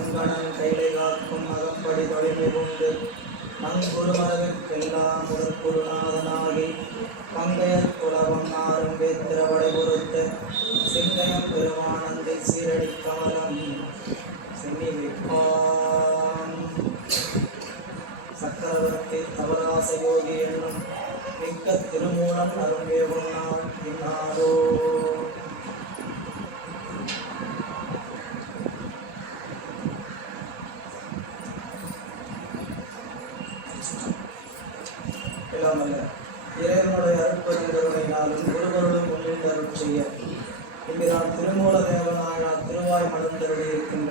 அங்கணன் கைலை காக்கும் அகப்படி தொழிலை கொண்டு நங்குருமரவிற்கெல்லாம் முதற்குருநாதனாகி பங்கையத் குலவம் நாரும் வேத்திரவடை பொறுத்த சிங்கையம் பெருமானந்தை சீரடி கமலம் சென்னி வைப்பான். சக்கரவர்த்தி தவராச யோகி என்னும் மிக்க திருமூலம் அரும்பே உன்னாள் இன்னாரோ. இறைவனுடைய அருட்பெருங்கருணையினாலும் குருவருடன் முன்னின்று அருள் செய்ய இங்குதான் திருமூல தேவனாயினால் திருவாய் மலர்ந்தருளி இருக்கின்ற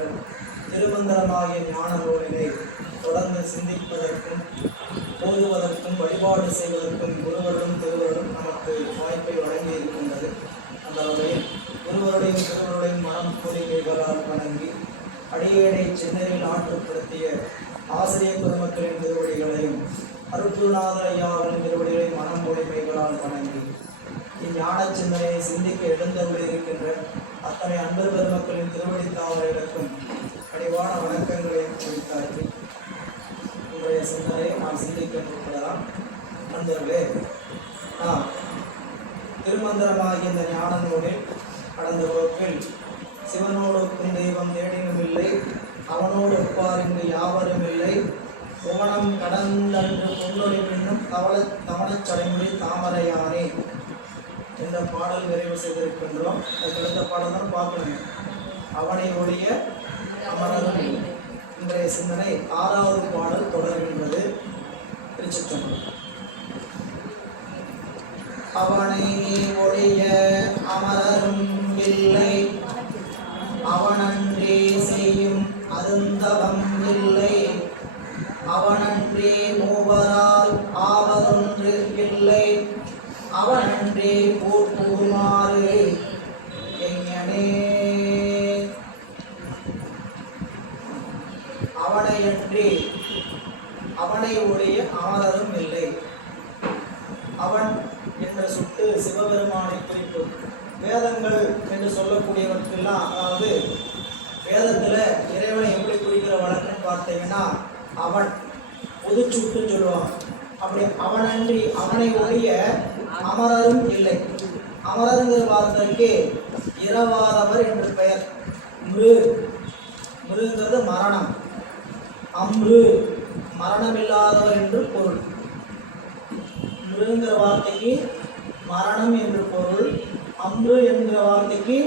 திருமந்திரமாகிய ஞான நூலினை தொடர்ந்து சிந்திப்பதற்கும் போதுவதற்கும் வழிபாடு செய்வதற்கும் குருவருடன் திருவருடன் நமக்கு வாய்ப்பை வழங்கி இருக்கின்றது. அந்த வகையில் குருவருடையும் திருவருடையும் மனம் பொறிமைகளால் வணங்கி அடியேனை சென்னையில் ஆற்றுப்படுத்திய ஆசிரியர் பெருமக்களின் திருவடிகளையும் அருட்குருநாத ஐயாவின் திருவடிகளை மனம் மொழிமைகளால் வணங்கி இஞ்ஞான சிந்தனையை சிந்திக்க எழுந்தருளி இருக்கின்ற அத்தனை அன்பர் பெருமக்களின் திருவடி தாவர்களுக்கும் பணிவான வணக்கங்களை குறித்தாக்கி இன்றைய சிந்தனையை நாம் சிந்திக்க முற்படலாம். நண்பர்களே, நாம் திருமந்திரமாகிய இந்த ஞான நூலில் கடந்த வகுப்பில் சிவனோடு தெய்வம் தேடினும் இல்லை, அவனோடு ஒப்பார் இங்கு யாவரும் இல்லை, கோணம் கடந்தன்று பொன்னொழி பின்னும் தவணச் சடைமுடி தாமரையானே என்ற பாடல் நிறைவு செய்திருக்கின்றோம். அடுத்த பாடல் தான் பார்க்கணும். அவனை ஒழிய அமரரும். இன்றைய சிந்தனை 6வது பாடல் தொடர்கின்றது. திருச்சிற்றம்பலம். அவனை ஒழிய அமரரும் இல்லை, அவனன்றே செய்யும் அருந்தவம் இல்லை, அவனன்றே மூவரால் ஆவதொன்று இல்லை, அவனன்றே போற்றுமாறு எங்கனே. அவனையன்றே அவனை ஒழிய அமரரும் இல்லை. அவன் என்ற சுட்டு சிவபெருமானை குறிப்பு. வேதங்கள் என்று சொல்லக்கூடியவற்றுக்கெல்லாம், அதாவது வேதத்தில் இறைவனை எப்படி குறிக்கிற வழக்குன்னு பார்த்தீங்கன்னா அவன் பொதுச்சுட்டு சொல்லுவான். அப்படி அவனன்றி அவனை ஒழிய அமரரும் இல்லை. அமரருங்கிற வார்த்தைக்கு இரவாதவர் என்று பெயர். மிருங்கிறது மரணம், அம்ரு மரணமில்லாதவர் என்று பொருள். மிருங்கிற வார்த்தைக்கு மரணம் என்று பொருள், அம்ரு என்கிற வார்த்தைக்கு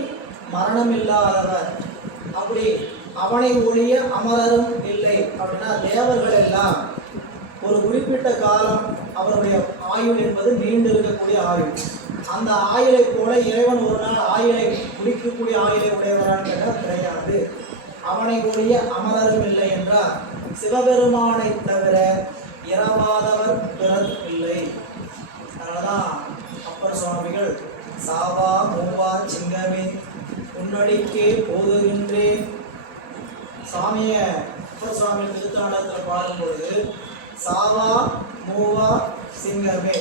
மரணமில்லாதவர். அப்படி அவனை ஒழிய அமரரும் இல்லை அப்படின்னா தேவர்கள் எல்லாம் ஒரு குறிப்பிட்ட காலம் அவருடைய ஆயுள் என்பது நீண்டு இருக்கக்கூடிய ஆயுள். அந்த ஆயுளை போல இறைவன் ஒரு நாள் ஆயுளை முடிக்கக்கூடிய ஆயுளை உடையவரான் கேட்டால் கிடையாது. அவனை ஒழிய அமரரும் இல்லை என்றால் சிவபெருமானை தவிர இரவாதவர் பிறர் இல்லை. அதனால்தான் அப்பர் சுவாமிகள் சாவா மூவா சிங்கமே உன்னடிக்கே போதுகின்றேன் சாமிய அப்பர் சுவாமி திருத்தாண்டத்தில் பாடும்பொழுது சாவா மூவா சிங்கமே.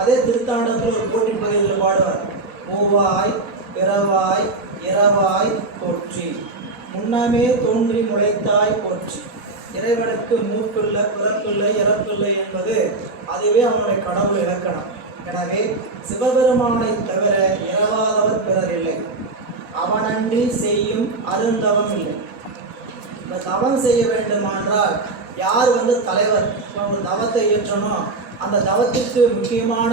அதே திருத்தாண்டத்தில் ஒரு போட்டி பகுதியில் பாடுவார். மூவாய் பிறவாய் இரவாய் போற்றி, முன்னமே தோன்றி முளைத்தாய் போற்றி. இறைவனுக்கு மூப்பில்லை, பிறப்பில்லை, இறப்பில்லை என்பது அதுவே அவனுடைய கடவுள் இலக்கணம். எனவே சிவபெருமானை தவிர இரவாதவர் பிறர் இல்லை. அவனன்றி செய்யும் அருந்தவம் இல்லை. இந்த தவம் செய்ய வேண்டுமானால் யார் தலைவர்? ஒரு தவத்தை இயற்றணும், அந்த தவத்திற்கு முக்கியமான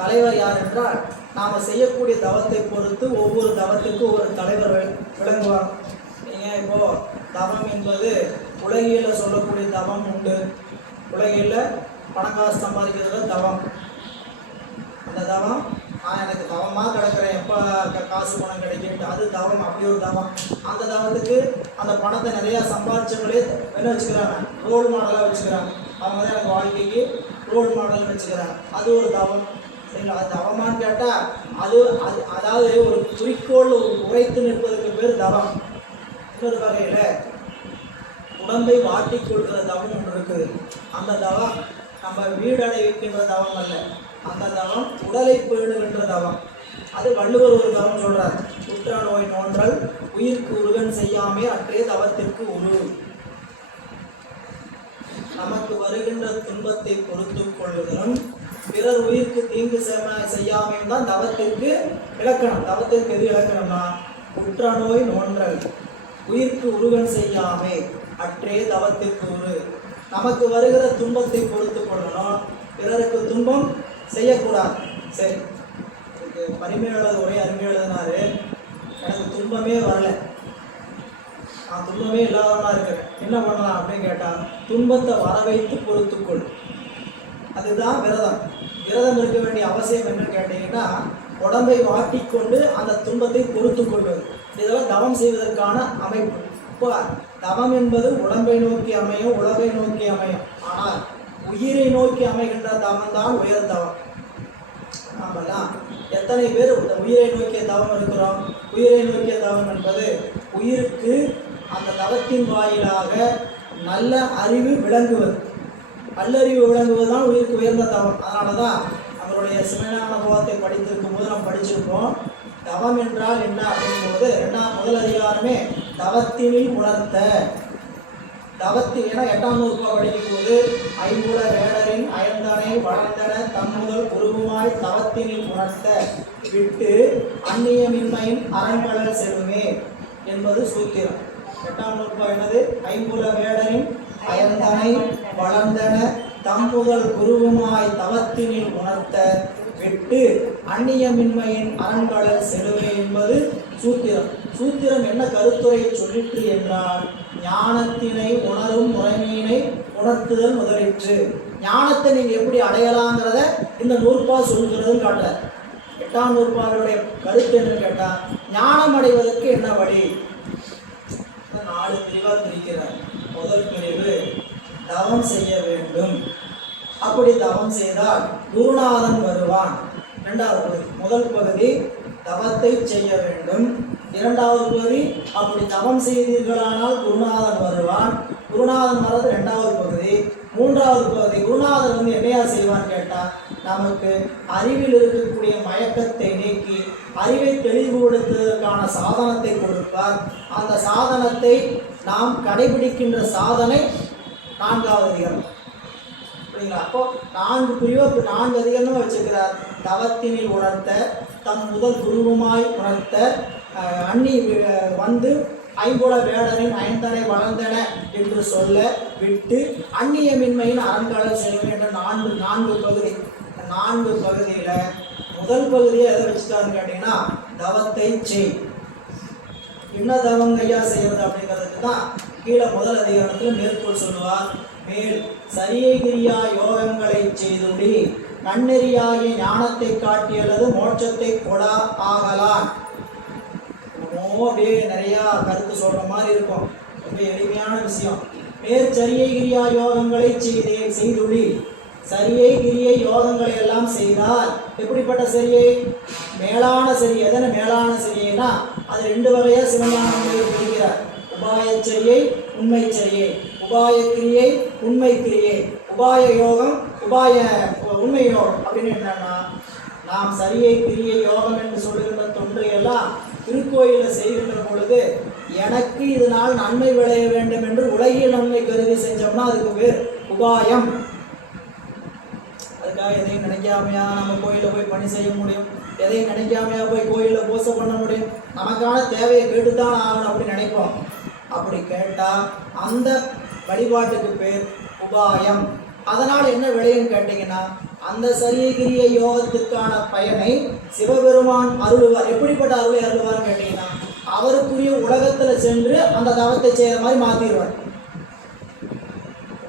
தலைவர் யார் என்றால் நாம் செய்யக்கூடிய தவத்தை பொறுத்து ஒவ்வொரு தவத்துக்கும் ஒரு தலைவர் விளங்குவார். நீங்கள் இப்போது தவம் என்பது உலகில் சொல்லக்கூடிய தவம் உண்டு. உலகில் பணக்காசு சம்பாதிக்கிறதுல தவம். அந்த தவம் எனக்கு தவமாக கிடக்கிறேன், எப்போ காசு பணம் கிடைக்கிட்டு அது தவம். அப்படி ஒரு தவம். அந்த தவத்துக்கு அந்த பணத்தை நிறையா சம்பாதிச்சவங்களே என்ன வச்சுக்கிறாங்க, ரோல் மாடலாக வச்சுக்கிறாங்க. அவங்க தான் எனக்கு வாழ்க்கைக்கு ரோல் மாடல் வச்சுக்கிறாங்க. அது ஒரு தவம். சரிங்களா? அது தவமான்னு கேட்டால் அது அது அதாவது ஒரு குறிக்கோள் உரைத்து நிற்பதுக்கு பேர் தவம். இன்னொரு வகையில் உடம்பை வாட்டிக்கொள்கிற தவம் ஒன்று இருக்குது. அந்த தவம் நம்ம வீடடைவிக்கின்ற தவம் அல்ல, அந்த தவம் உடலை பேணுகின்ற தவம். அது வள்ளுவர் ஒரு தவம் சொல்றார், உற்ற நோய் நோன்றல் உயிர்க்கு உருகன் செய்யாமே அற்றே தவத்திற்கு உரு. நமக்கு வருகின்ற துன்பத்தை பொறுத்து கொள்வதும் பிறர் உயிருக்கு தீங்கு செய்யாமையும் தான் தவத்திற்கு இலக்கணம். தவத்திற்கு எது இலக்கணம்னா உற்ற நோய் நோன்றல் உயிர்க்கு உருகன் செய்யாமே அற்றே தவத்திற்கு உரு. நமக்கு வருகிற துன்பத்தை பொறுத்து கொள்ளணும், பிறருக்கு துன்பம் செய்யக்கூடாது. சரி, பரிமையாளர் உரை அருமையாக எழுதினாரு, எனக்கு துன்பமே வரல, நான் துன்பமே இல்லாதவனா இருக்கிறேன், என்ன பண்ணலாம் அப்படின்னு கேட்டால் துன்பத்தை வர வைத்து பொறுத்துக்கொள். அதுதான் விரதம். விரதம் இருக்க வேண்டிய அவசியம் என்னன்னு கேட்டீங்கன்னா உடம்பை வாட்டிக்கொண்டு அந்த துன்பத்தை பொறுத்து கொள்வது. இதெல்லாம் தவம் செய்வதற்கான அமைப்பு. இப்போ தவம் என்பது உடம்பை நோக்கி அமையும், உலகை நோக்கி அமையும். ஆனால் உயிரை நோக்கி அமைகின்ற தவம் தான் உயர் தவம். நாமெல்லாம் எத்தனை பேர் உயிரை நோக்கிய தவம் இருக்கிறோம்? உயிரை நோக்கிய தவம் என்பது உயிருக்கு அந்த தவத்தின் வாயிலாக நல்ல அறிவு விளங்குவது, நல்லறிவு விளங்குவது தான் உயிருக்கு உயர்ந்த தவம். அதனால தான் நம்மளுடைய சிவஞான போகத்தை படித்திருக்கும் போது நம்ம படிச்சிருப்போம், தவம் என்றால் என்ன அப்படிங்கும்போது முதல் அதிகாரமே தவத்தினில் உணர்த்த. தவத்தில் ஏன்னா 8ஆம் நூற்பா படிக்கும் போது ஐம்புல வேடரின் அயந்தனை வளர்ந்தன தம்முதல் உருவுமாய் தவத்தினில் உணர்த்த விட்டு அந்நியமின்மையின் அரண்மலர் செல்லுமே என்பது சூத்திரம். 8ஆம் நூற்பா என்னது? ஐம்புல வேடரின் அயந்தனை வளர்ந்தன தம்புதல் குருவுமாய் தவத்தினில் உணர்த்த விட்டு அந்நியமின்மையின் அரண்களல் செலுவே என்பது சூத்திரம். சூத்திரம் என்ன கருத்துரையை சொல்லிற்று என்றால் ஞானத்தினை உணரும் முறைமையினை உணர்த்துதல் முதலிற்று. ஞானத்தை நீங்க எப்படி அடையலாங்கிறத இந்த நூற்பா சொல்கிறதுன்னு காட்டுற. 8ஆம் நூற்பாவினுடைய கருத்து என்னன்னு கேட்டா ஞானம் அடைவதற்கு என்ன வழி? 4 பிரிவாக பிரிக்கிறார். முதல் பிரிவு தவம் செய்ய வேண்டும். அப்படி தவம் செய்தால் குருநாதன் வருவான். 2வது பகுதி. முதல் பகுதி தவத்தை செய்ய வேண்டும். 2வது பகுதி அப்படி தவம் செய்தீர்களானால் குருநாதன் வருவான். குருநாதன் வர்றது 2வது பகுதி. 3வது பகுதி குருநாதன் வந்து என்னையா செய்வான்னு கேட்டால் நமக்கு அறிவில் இருக்கக்கூடிய மயக்கத்தை நீக்கி அறிவை தெளிவுபடுத்துவதற்கான சாதனத்தை கொடுப்பார். அந்த சாதனத்தை நாம் கடைபிடிக்கின்ற சாதனை 4வது அதிகாரம். அப்படிங்களா? அப்போ 4 பிரிவு 4 அதிகாரமாக வச்சுக்கிறார். தவத்தினில் உணர்த்த, தம் முதல் குருவுமாய் உணர்த்த, அன்னி வந்து ஐம்புல வேடரின் ஐந்தனை வளர்ந்தன என்று சொல்ல விட்டு அந்நியமின்மையின் அரண்களல் செல்வம் என்ற 4 பகுதி. 4 பகுதியில் முதல் பகுதியை எதை வச்சுட்டாருன்னு கேட்டீங்கன்னா தவத்தை செய். என்ன தவம் கையா செய்யறது அப்படிங்கிறதுக்கு தான் கீழே முதல் அதிகாரத்தில் மேற்கோள் சொல்லுவார். மேல் சரியை கிரியா யோகங்களை செய்துடி நன்னெறியாகிய ஞானத்தை காட்டியல்லது மோட்சத்தை கொடா ஆகலான். அப்படியே நிறையா கருத்து சொல்ற மாதிரி இருக்கும். ரொம்ப எளிமையான விஷயம். மேற்சரியை கிரியா யோகங்களை செய்துடி. சரியை கிரியை யோகங்களை எல்லாம் செய்தால் எப்படிப்பட்ட சரியை? மேலான சரி. எதன மேலான சரினா அது 2 வகையா சிவஞானம் பிரிக்கிறார். உபாயச்சரியை, உண்மை சரியை. உபாய கிரியை, உண்மை கிரியை. உபாய யோகம், உண்மை யோகம் அப்படின்னு என்னன்னா நாம் சரியை கிரியை யோகம் என்று சொல்லுகின்ற தொன்றையெல்லாம் திருக்கோயிலில் செய்கின்ற பொழுது எனக்கு இதனால் நன்மை விளைய வேண்டும் என்று உலகில் நன்மை கருதி செஞ்சோம்னா அதுக்கு பேர் உபாயம். அதுக்காக எதையும் நினைக்காமையா நம்ம கோயிலில் போய் பணி செய்ய முடியும், எதையும் நினைக்காமையா போய் கோயிலில் பூசை பண்ண முடியும். நமக்கான தேவையை கேட்டுத்தான் ஆகணும் அப்படி நினைப்போம். அப்படி கேட்டால் அந்த வழிபாட்டுக்கு பேர் உபாயம். அதனால் என்ன விளையும் கேட்டீங்கன்னா அந்த சரியை கிரிய யோகத்துக்கான பயனை சிவபெருமான் அருள்வார். எப்படிப்பட்ட அருளை அருள்வார்னு கேட்டீங்கன்னா அவருக்குரிய உலகத்தில் சென்று அந்த தவத்தை செய்கிற மாதிரி மாற்றிடுவார்.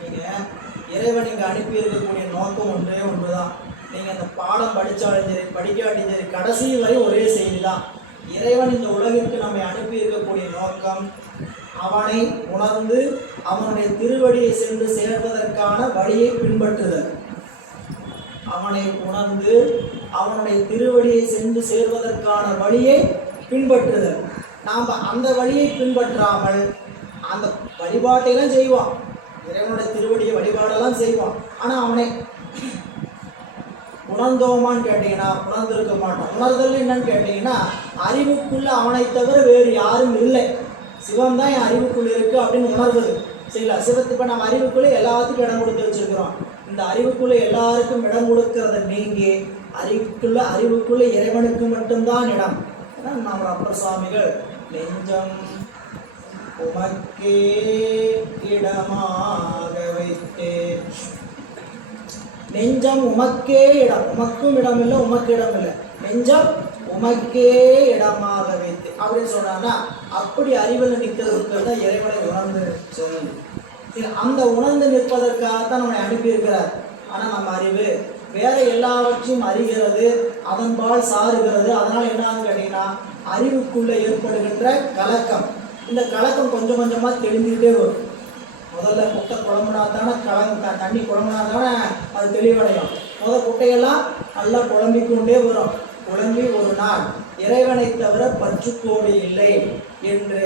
நீங்கள் இறைவன் இங்கே அனுப்பி இருக்கக்கூடிய நோக்கம் ஒன்றே ஒன்று தான். நீங்கள் அந்த பாடம் படித்தாலும் சரி படிக்காட்டியும் சரி கடைசி வரை ஒரே செய்தி தான். இறைவன் இந்த உலகிற்கு நம்மை அனுப்பி இருக்கக்கூடிய நோக்கம் அவனை உணர்ந்து அவனுடைய திருவடியை சென்று சேர்வதற்கான வழியை பின்பற்றுதல். அவனை உணர்ந்து அவனுடைய திருவடியை சென்று சேர்வதற்கான வழியை பின்பற்றுதல். நாம் அந்த வழியை பின்பற்றாமல் அந்த வழிபாட்டையெல்லாம் செய்வான், இறைவனுடைய திருவடியை வழிபாடெல்லாம் செய்வான். ஆனால் அவனை உணர்ந்தோமான்னு கேட்டீங்கன்னா உணர்ந்திருக்க மாட்டான். உணர்தல் என்னன்னு கேட்டீங்கன்னா அறிவுக்குள்ள அவனை தவிர வேறு யாரும் இல்லை, சிவம் தான் என் அறிவுக்குள்ள இருக்கு அப்படின்னு உணர்வது. சரிங்களா? சிவத்து இப்போ நம்ம அறிவுக்குள்ளே எல்லாத்துக்கும் இடம் கொடுத்து வச்சிருக்கிறோம். இந்த அறிவுக்குள்ளே எல்லாருக்கும் இடம் கொடுக்கறத நீங்கி அறிவுக்குள்ள இறைவனுக்கு மட்டும்தான் இடம். நம்ம அப்பர் சுவாமிகள் நெஞ்சம் உமக்கே இடமாக வைத்தே, நெஞ்சம் உமக்கே இடம், உமக்கும் இடம் இல்லை உமக்கு இடம் இல்லை, நெஞ்சம் உமக்கே இடமாக வைத்து அப்படின்னு சொன்னான்னா அப்படி அறிவில் நிற்கிறதுக்கு தான் இறைவனை உணர்ந்து சொல்லணும். அந்த உணர்ந்து நிற்பதற்காகத்தான் நம்மளை அனுப்பியிருக்கிறார். ஆனால் நம்ம அறிவு வேற எல்லாவற்றையும் அறிகிறது, அதன்பால் சாருகிறது. அதனால் என்னன்னு கேட்டீங்கன்னா அறிவுக்குள்ளே ஏற்படுகின்ற கலக்கம், இந்த கலக்கம் கொஞ்சம் கொஞ்சமாக தெளிஞ்சுக்கிட்டே வரும். முதல்ல குட்டை குழம்புனா தானே தண்ணி குழம்புனா தானே அது தெளிவடையும். குட்டையெல்லாம் நல்லா குழம்பிக்கொண்டே வரும். குழம்பி ஒரு நாள் இறைவனை தவிர பற்றுக்கோடு இல்லை என்று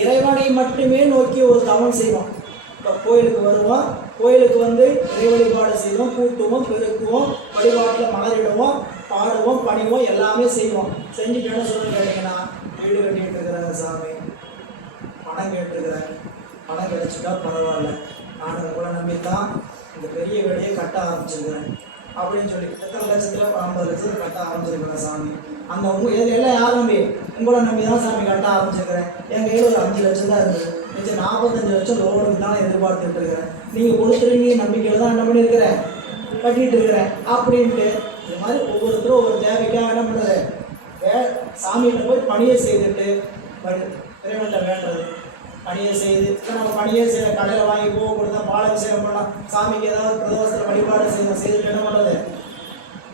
இறைவனை மட்டுமே நோக்கி ஒரு தவம் செய்வோம். இப்போ கோயிலுக்கு வருவோம், கோயிலுக்கு வந்து இறை வழிபாடு செய்வோம், கூட்டுவோம், பெருக்குவோம், வழிபாட்டில் மலரிடுவோம், பாடுவோம், பணிவோம், எல்லாமே செய்வோம். செஞ்சுட்டு என்ன சொல்லணும்னு கேட்டிங்கன்னா வீடு கட்டிகிட்டு இருக்கிறாங்க சாமி, பணம் கேட்டுருக்குறாங்க, பணம் கிடைச்சிட்டா பரவாயில்ல, நான் உங்களை நம்பி தான் இந்த பெரிய வேலையை கட்ட ஆரம்பிச்சிருக்கிறேன் அப்படின்னு சொல்லி எத்தனை லட்சத்தில் 50 லட்சத்தில் கட்ட ஆரம்பிச்சிருக்கிறேன் சாமி. அந்த எல்லாம் யார் நம்பி? உங்களை நம்பி தான் சாமி கட்ட ஆரம்பிச்சிருக்கிறேன். என் கையில் ஒரு 5 லட்சம் தான் இருக்குது, மிச்சம் 45 லட்சம் லோனுக்கு தான் எதிர்பார்த்துட்டு இருக்கிறேன். நீங்கள் கொடுத்துருவீங்க நம்பிக்கையில் தான் என்ன பண்ணியிருக்கிறேன், கட்டிகிட்டு இருக்கிறேன் அப்படின்ட்டு. இது மாதிரி ஒவ்வொருத்தரும் ஒவ்வொரு தேவைக்காக என்ன பண்ணுறது, சாமிகிட்ட போய் பணியை செய்துட்டு இறைவன்கிட்ட வேண்டது, பணியை செய்து நம்ம பணியை செய்ய கடையில் வாங்கி போக கொடுத்தா பாலாபிஷேகம் பண்ணலாம், சாமிக்கு ஏதாவது பிரதோஷத்தில் வழிபாடு செய்துட்டு என்ன பண்ணுறது,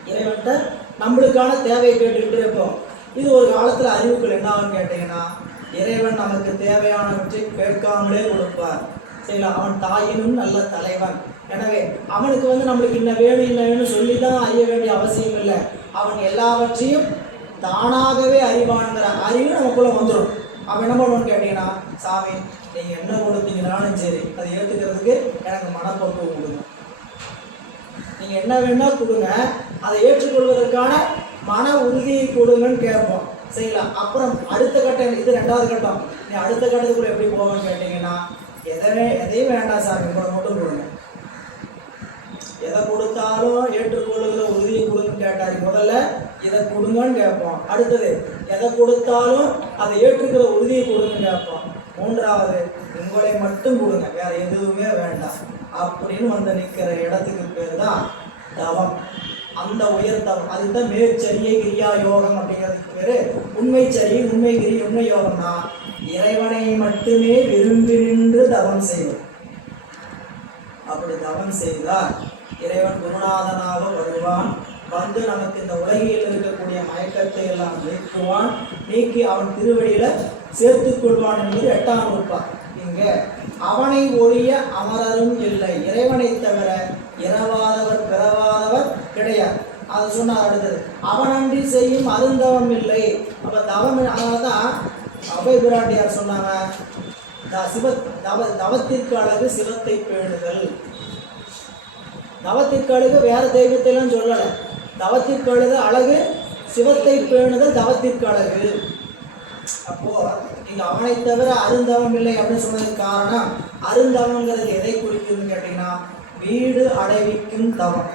இறைவன்கிட்ட நம்மளுக்கான தேவையை கேட்டுக்கிட்டு இருப்போம். இது ஒரு காலத்தில் அறிவுக்குள் என்ன ஆகுன்னு கேட்டிங்கன்னா இறைவன் நமக்கு தேவையானவற்றை கேட்காமலே கொடுப்பார். சரிங்களா? அவன் தாயினும் நல்ல தலைவன். எனவே அவனுக்கு வந்து நம்மளுக்கு இன்ன வேணும் சொல்லி தான் அறிய வேண்டிய அவசியம் இல்லை. அவன் எல்லாவற்றையும் தானாகவே அறிவான்கிற அறிவு நமக்குள்ளே வந்துடும். அவன் என்ன பண்ணுவோன்னு கேட்டீங்கன்னா சாமி நீங்கள் என்ன கொடுத்தீங்கனாலும் சரி அதை ஏற்றுக்கிறதுக்கு எனக்கு மனப்பக்குவம் கொடுங்க, நீங்கள் என்ன வேணால் கொடுங்க, அதை ஏற்றுக்கொள்வதற்கான மன உறுதியை கொடுங்கன்னு கேட்போம். சரிங்களா? அப்புறம் அடுத்த கட்டம், இது 2வது கட்டம். நீ அடுத்த கட்டத்துக்குள்ள எப்படி போவேன்னு கேட்டிங்கன்னா எதையும் வேண்டாம் சாமி கூட மட்டும் கொடுங்க, எதை கொடுத்தாலும் ஏற்றுக்கொள்ளுகிற உறுதியை கொடுங்கன்னு கேட்டாரு. முதல்ல இதை கொடுங்கன்னு கேட்போம், அடுத்தது எதை கொடுத்தாலும் அதை ஏற்றுக்கிற உறுதியை கொடுங்கன்னு கேட்போம், 3வது உங்களை மட்டும் கொடுங்க, வேற எதுவுமே வேண்டாம் அப்படின்னு வந்து நிற்கிற இடத்துக்கு பேர் தான் தவம். அந்த உயர்த்தவம் அதுதான் மேற்சரியை கிரியா யோகம் அப்படிங்கிறதுக்கு பேர் உண்மைச்சரி, உண்மைகிரி, உண்மை யோகம்னா இறைவனை மட்டுமே விரும்பி நின்று தவம் செய்வது. அப்படி தவம் செய்தால் இறைவன் குருநாதனாக வருவான், வந்து நமக்கு இந்த உலகில் இருக்கக்கூடிய மயக்கத்தை எல்லாம் நீக்குவான், நீக்கி அவன் திருவடியில சேர்த்துக் கொள்வான் என்பது 8ஆம் நூற்பார். இங்கே அவனை ஒழிய அமரரும் இல்லை, இறைவனை தவிர இரவாதவர் பிறவாதவர் கிடையாது. அது சொன்னார். அடுத்தது அவனன்றி செய்யும் அருந்தவம் இல்லை. அப்ப தவம், அதனால்தான் அபய பிராட்டியார் சொன்னாங்க தவத்திற்கு அழகு சிவத்தை பேணுதல். தவத்திற்கு அழகு வேற தெய்வத்தைலாம் சொல்லலை, தவத்திற்கு அழகு சிவத்தை பேணுதல் தவத்திற்கு அழகு. அப்போ இங்க அவனை தவிர அருந்தவம் இல்லை அப்படின்னு சொன்னதுக்கு காரணம், அருந்தவங்கிறது எதை குறிக்குதுன்னு கேட்டீங்கன்னா வீடு அடைவிக்கும் தவம்,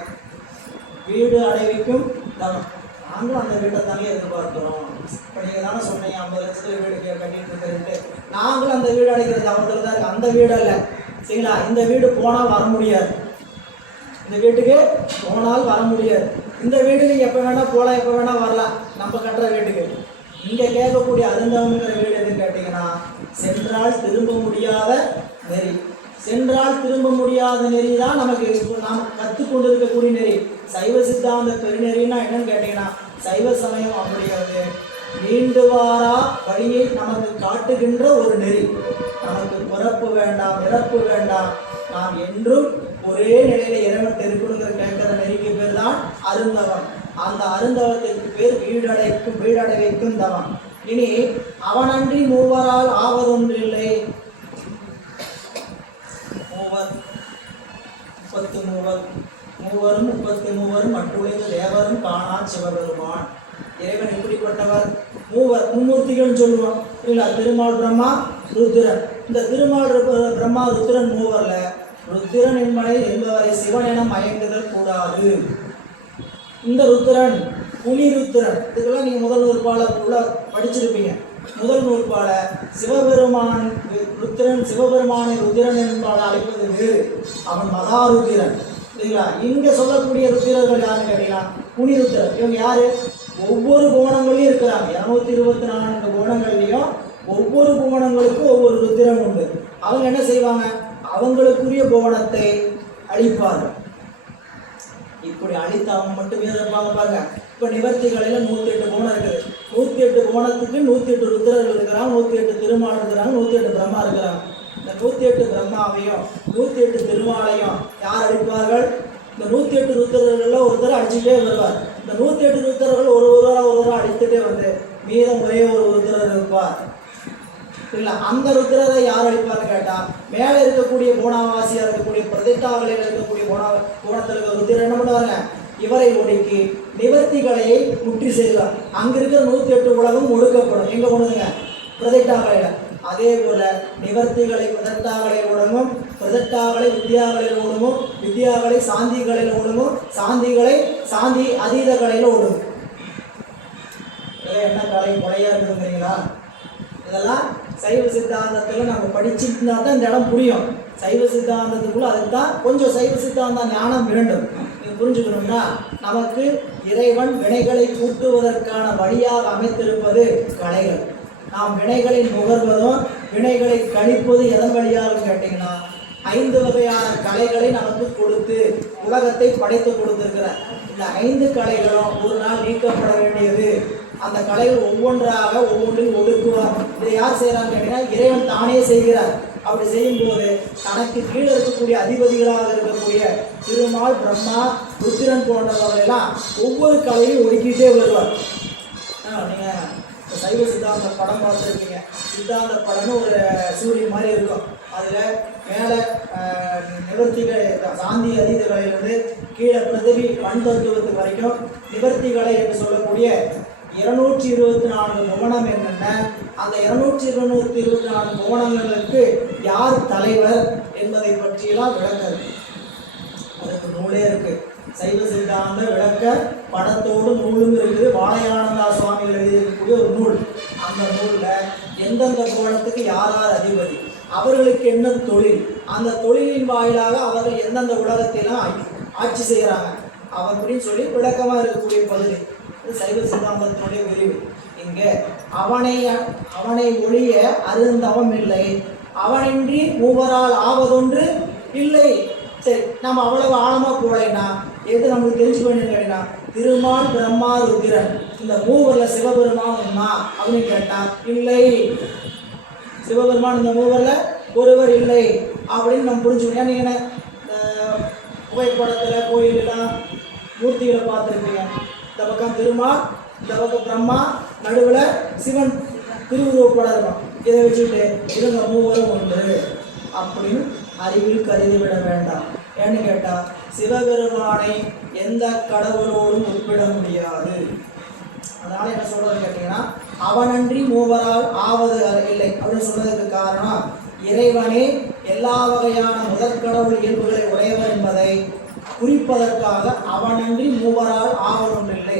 வீடு அடைவிக்கும் தவம். நாங்களும் அந்த வீட்டை தானே எதிர்பார்க்கிறோம். இப்போ நீங்கள் தானே சொன்னீங்க 50 லட்சத்துக்கு வீடு கட்டிட்டு இருக்கிறது, நாங்களும் அந்த வீடு அடைக்கிற தவத்தில் தான் இருக்கு. அந்த வீடு அல்ல, சரிங்களா? இந்த வீடு போனால் வர முடியாது, இந்த வீட்டுக்கு போனால் வர முடியாது. இந்த வீடு நீங்கள் எப்போ வேணால் போகலாம், எப்போ வேணால் வரலாம், நம்ம கட்டுற வீட்டுக்கு. இங்கே கேட்கக்கூடிய அருந்தவங்கிற வீடு எதுன்னு கேட்டிங்கன்னா சென்றால் திரும்ப முடியாத நெறி. சென்றால் திரும்ப முடியாத நெறி தான் நமக்கு நாம் கற்றுக்கொண்டு இருக்கக்கூடிய நெறி. சைவ சித்தாந்த பெருநெறின்னா என்னன்னு கேட்டிங்கன்னா சைவ சமயம் அப்படிங்கிறது நீண்டு வாரா வழியை நமக்கு காட்டுகின்ற ஒரு நெறி. நமக்கு பிறப்பு வேண்டாம், இறப்பு வேண்டாம், நாம் என்றும் ஒரே நிலையில இறைவன் இருக்கணுங்கிற கேட்கிற நெறிக்கு பேர் தான் அருந்தவம். அந்த அருந்தவத்திற்கு பேர் வீடடைவைக்கும் தவம். இனி அவனன்றி மூவரால் ஆவதொன்றில்லை. மூவர் 33 மூவரும் 33 மற்றுழைந்த தேவரும் காணா சிவபெருமான். இறைவன் எப்படிப்பட்டவர்? மூவர், மும்மூர்த்திகள் சொல்லுவோம் இல்ல. திருமால், பிரம்மா, ருத்ரன். இந்த திருமால், பிரம்மா, ருத்ரன் மூவர்ல ருத்ரன் என்பவரை சிவன் என மயங்குதல் கூடாது. இந்த ருத்ரன் புலி ருத்ரன், இதுக்கெல்லாம் நீங்க முதல் நூற்பால உள்ள படிச்சிருப்பீங்க. முதல் நூற்பால சிவபெருமான் ருத்ரன், சிவபெருமானை ருத்ரன் என்பால் அழைப்பது வேறு, அவன் மகா ருத்திரன். சரிங்களா? இங்க சொல்லக்கூடிய ருத்திரர்கள் யாருன்னு கேட்டீங்கன்னா புனி ருத்திரன். இவங்க யாரு? ஒவ்வொரு கோணங்களையும் இருக்கிறாங்க. 224 கோணங்கள்லையும் ஒவ்வொரு கோணங்களுக்கும் ஒவ்வொரு ருத்திரம் உண்டு. அவங்க என்ன செய்வாங்க? அவங்களுக்குரிய கோணத்தை அழிப்பார்கள். இப்படி அழித்து அவங்க மட்டுமே இருப்பாங்க பாருங்க. இப்போ நிவர்த்திகளில் 108 கோணம் இருக்குது. 108 கோணத்துக்கு 108 ருத்ரர்கள் இருக்கிறாங்க, 108 திருமால் இருக்கிறாங்க, 108 பிரம்மா இருக்கிறாங்க. இந்த 108 பிரம்மாவையும் 108 திருமாலையும் யார் அழிப்பார்கள்? இந்த 108 ருத்ரர்களில் ஒருத்தர் அடிச்சுட்டே வருவார். இந்த 108 ருத்ரர்கள் ஒருவராக அடித்துட்டே வந்து மீதம் ஒரே ஒரு ருத்ரர் இருப்பார். இல்லை, அந்த ருத்ரரை யார் அழிப்பார்னு கேட்டால் மேலே இருக்கக்கூடிய கோணாவாசியாக இருக்கக்கூடிய பிரதிஷ்டாவலையில் இருக்கக்கூடிய கோணத்தில் இருக்க ருத்ரர் என்ன பண்ணுவாங்க? இவரை ஒடுக்கி நிவர்த்திகளை முற்றி செய்வார். அங்கே இருக்கிற 108 உலகம் ஒடுக்கப்படும். எங்கே கொண்டுங்க? பிரதிஷ்டாவலையில். அதே போல நிவர்த்திகளை பிரதட்டாகலை ஒடுங்கும், பிரதட்டாகலை வித்யாகலையில் ஒடுங்கும், வித்யாகலை சாந்திகளில் ஒடுங்கும், சாந்திகளை சாந்தி அதீத கலையில் ஒடுங்கும். என்ன கலை கொலையா இருக்குங்கிறீங்களா? இதெல்லாம் சைவ சித்தாந்தத்தில் நம்ம படிச்சுருந்தா தான் இந்த இடம் புரியும். சைவ சித்தாந்தத்துக்குள்ள அதுக்கு தான் கொஞ்சம் சைவ சித்தாந்த ஞானம் வேண்டும். நீங்கள் புரிஞ்சுக்கணும்னா நமக்கு இறைவன் வினைகளை கூட்டுவதற்கான வழியாக அமைத்திருப்பது கலைகள். நாம் வினைகளை நுகர்வதும் வினைகளை கணிப்பது எதன் வழியாக கேட்டிங்கன்னா 5 வகையான கலைகளை நமக்கு கொடுத்து உலகத்தை படைத்து கொடுத்திருக்கிறார். இந்த 5 கலைகளும் ஒரு நாள் நீக்கப்பட வேண்டியது. அந்த கலைகள் ஒவ்வொன்றாக ஒவ்வொன்றில் ஒடுக்குவார். இதை யார் செய்கிறான்னு கேட்டீங்கன்னா இறைவன் தானே செய்கிறார். அப்படி செய்யும்போது தனக்கு கீழே இருக்கக்கூடிய அதிபதிகளாக இருக்கக்கூடிய திருமால், பிரம்மா, ருத்திரன் போன்றவர்களெல்லாம் ஒவ்வொரு கலையும் ஒடுக்கிட்டே வருவார். நீங்கள் சைவ சித்தாந்த படம் பார்த்துருக்கீங்க. சித்தாந்த படம்னு ஒரு சூரியன் மாதிரி இருக்கும். அதில் மேலே நிவர்த்திகள் சாந்தி அதீத கலையிலிருந்து கீழே பிரதிபி மண் தத்துவத்துக்கு வரைக்கும் நிவர்த்திகளை என்று சொல்லக்கூடிய 224 கோணம் என்னென்ன, அந்த 224 கோணங்களுக்கு யார் தலைவர் என்பதை பற்றியெல்லாம் விளக்குது. அதுக்கு நூலே இருக்கு. சைவ சித்தாந்த விளக்க படத்தோடு நூலும் இருக்குது. வாழையானந்தா சுவாமிகள் எழுதியிருக்கக்கூடிய ஒரு நூல். அந்த நூலில் எந்தெந்த கோணத்துக்கு யார் யார் அதிபதி, அவர்களுக்கு என்ன தொழில், அந்த தொழிலின் வாயிலாக அவர்கள் எந்தெந்த உலகத்தையெல்லாம் ஆட்சி செய்கிறாங்க அப்படின்னு சொல்லி விளக்கமாக இருக்கக்கூடிய பகுதி. இது சைவ சித்தாந்தத்தினுடைய விரிவு. இங்கே அவனை ஒழிய அருந்தவம் இல்லை, அவனின்றி மூவரால் ஆவதொன்று இல்லை. சரி, நம்ம அவ்வளவு ஆழமாக போகலைன்னா எது நமக்கு தெரிஞ்சு பண்ணிருக்கா? திருமால், பிரம்மா, ருத்திரன் இந்த மூவரில் சிவபெருமான் ஒன்னா அப்படின்னு கேட்டால் இல்லை. சிவபெருமான் இந்த மூவரில் ஒருவர் இல்லை அப்படின்னு நம்ம புரிஞ்சுக்கணும். நீங்கள் புகைப்படத்தில் கோயிலெல்லாம் மூர்த்திகளை பார்த்துருப்பீங்க. இந்த பக்கம் திருமால், இந்த பக்கம் பிரம்மா, நடுவில் சிவன் திருவுருவப்படம் இருக்கும். இதை வச்சுக்கிட்டு இவங்க மூவரும் ஒன்று அப்படின்னு அறிவில் கருதிவிட வேண்டாம். ஏன்னு கேட்டால் சிவபெருமானை எந்த கடவுளோடும் ஒப்பிட முடியாது. அதனால் என்ன சொல்கிறது கேட்டிங்கன்னா அவனன்றி மூவரால் ஆவது இல்லை அப்படின்னு சொல்றதுக்கு காரணம் இறைவனே எல்லா வகையான முதற்கடவுள் இயல்புகளை உடையவர் என்பதை குறிப்பதற்காக அவனன்றி மூவரால் ஆவதொன்றில்லை.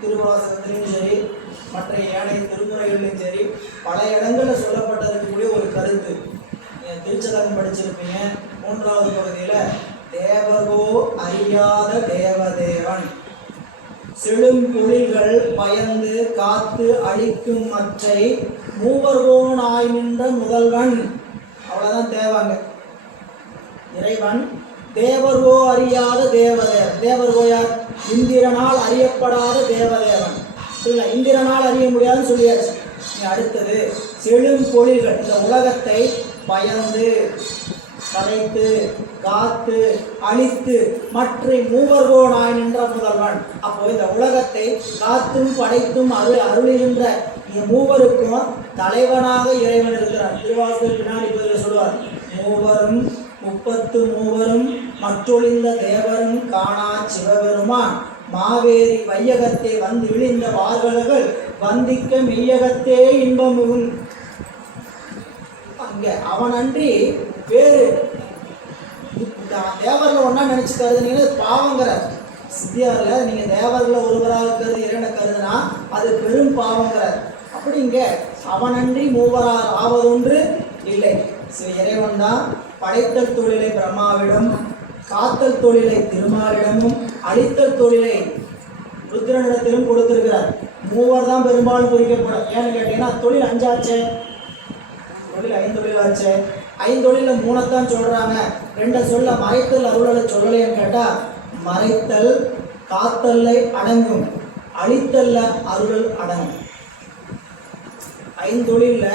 திருவாசகத்திலையும் சரி, மற்ற ஏனைய திருமுறைகளிலும் சரி, பல இடங்களில் சொல்லப்பட்டிருக்கக்கூடிய ஒரு கருத்து. திருச்சதகம் படிச்சிருப்பீங்க. 3வது பகுதியில் தேவகோ அறியாத தேவதேவன் செழும்பொழிகள் பயந்து காத்து அழிக்கும் மற்றை மூவர்கோனாய் நின்ற முதல்வன். அவ்வளோதான் தேவாங்க. இறைவன் தேவர்கோ அறியாத தேவதேவன். தேவர்கோ யார்? இந்திரனால் அறியப்படாத தேவதேவன். இல்லை, இந்திரனால் அறிய முடியாதுன்னு சொல்லியாச்சு. அடுத்தது செழும்பொழிகள், இந்த உலகத்தை பயந்து படைத்து காத்து அழித்து மற்ற மூவர்கோனாய் நின்ற முதல்வன். அப்போ இந்த உலகத்தை காத்தும் படைத்தும் அருளுகின்ற இந்த மூவருக்கும் தலைவனாக இறைவன் இருக்கிறார். திருவாசகர் பின்னாடி சொல்லுவார், மூவரும் 33 மற்றொழிந்த தேவரும் காணா சிவபெருமான் மாவேரி வையகத்தை வந்து விழிந்த வார்களுகள் வந்திக்க மெய்யகத்தே இன்பமும். அங்க அவனன்றி வேறு தேவர்களை ஒன்னா நினைச்சு கருதுனீங்கன்னா பாவங்கிற சித்தியார்ல நீங்க தேவர்களை ஒருவராக கருது இறைவனை கருதுனா அது பெரும் பாவங்கிற. அப்படி இங்க அவனன்றி மூவரால் ஆவதொன்று இல்லை. இறைவன் தான் படைத்தல் தொழிலை பிரம்மாவிடம், காத்தல் தொழிலை திருமாலிடமும், அழித்தல் தொழிலை ருத்ரனிடத்திலும் கொடுத்திருக்கிறார். மூவர் தான் பெரும்பாலும் குறிக்கப்படும். ஏன்னு கேட்டீங்கன்னா தொழில் 5 ஆச்சு, தொழில் 5 தொழில் ஆச்சு. 5 தொழில 3 சொல்றாங்க. 2 சொல்ல மறைத்தல் அருளை சொல்லலைன்னு கேட்டா மறைத்தல் காத்தல்லை அடங்கும், அழித்தல்ல அருள் அடங்கும். 5 தொழில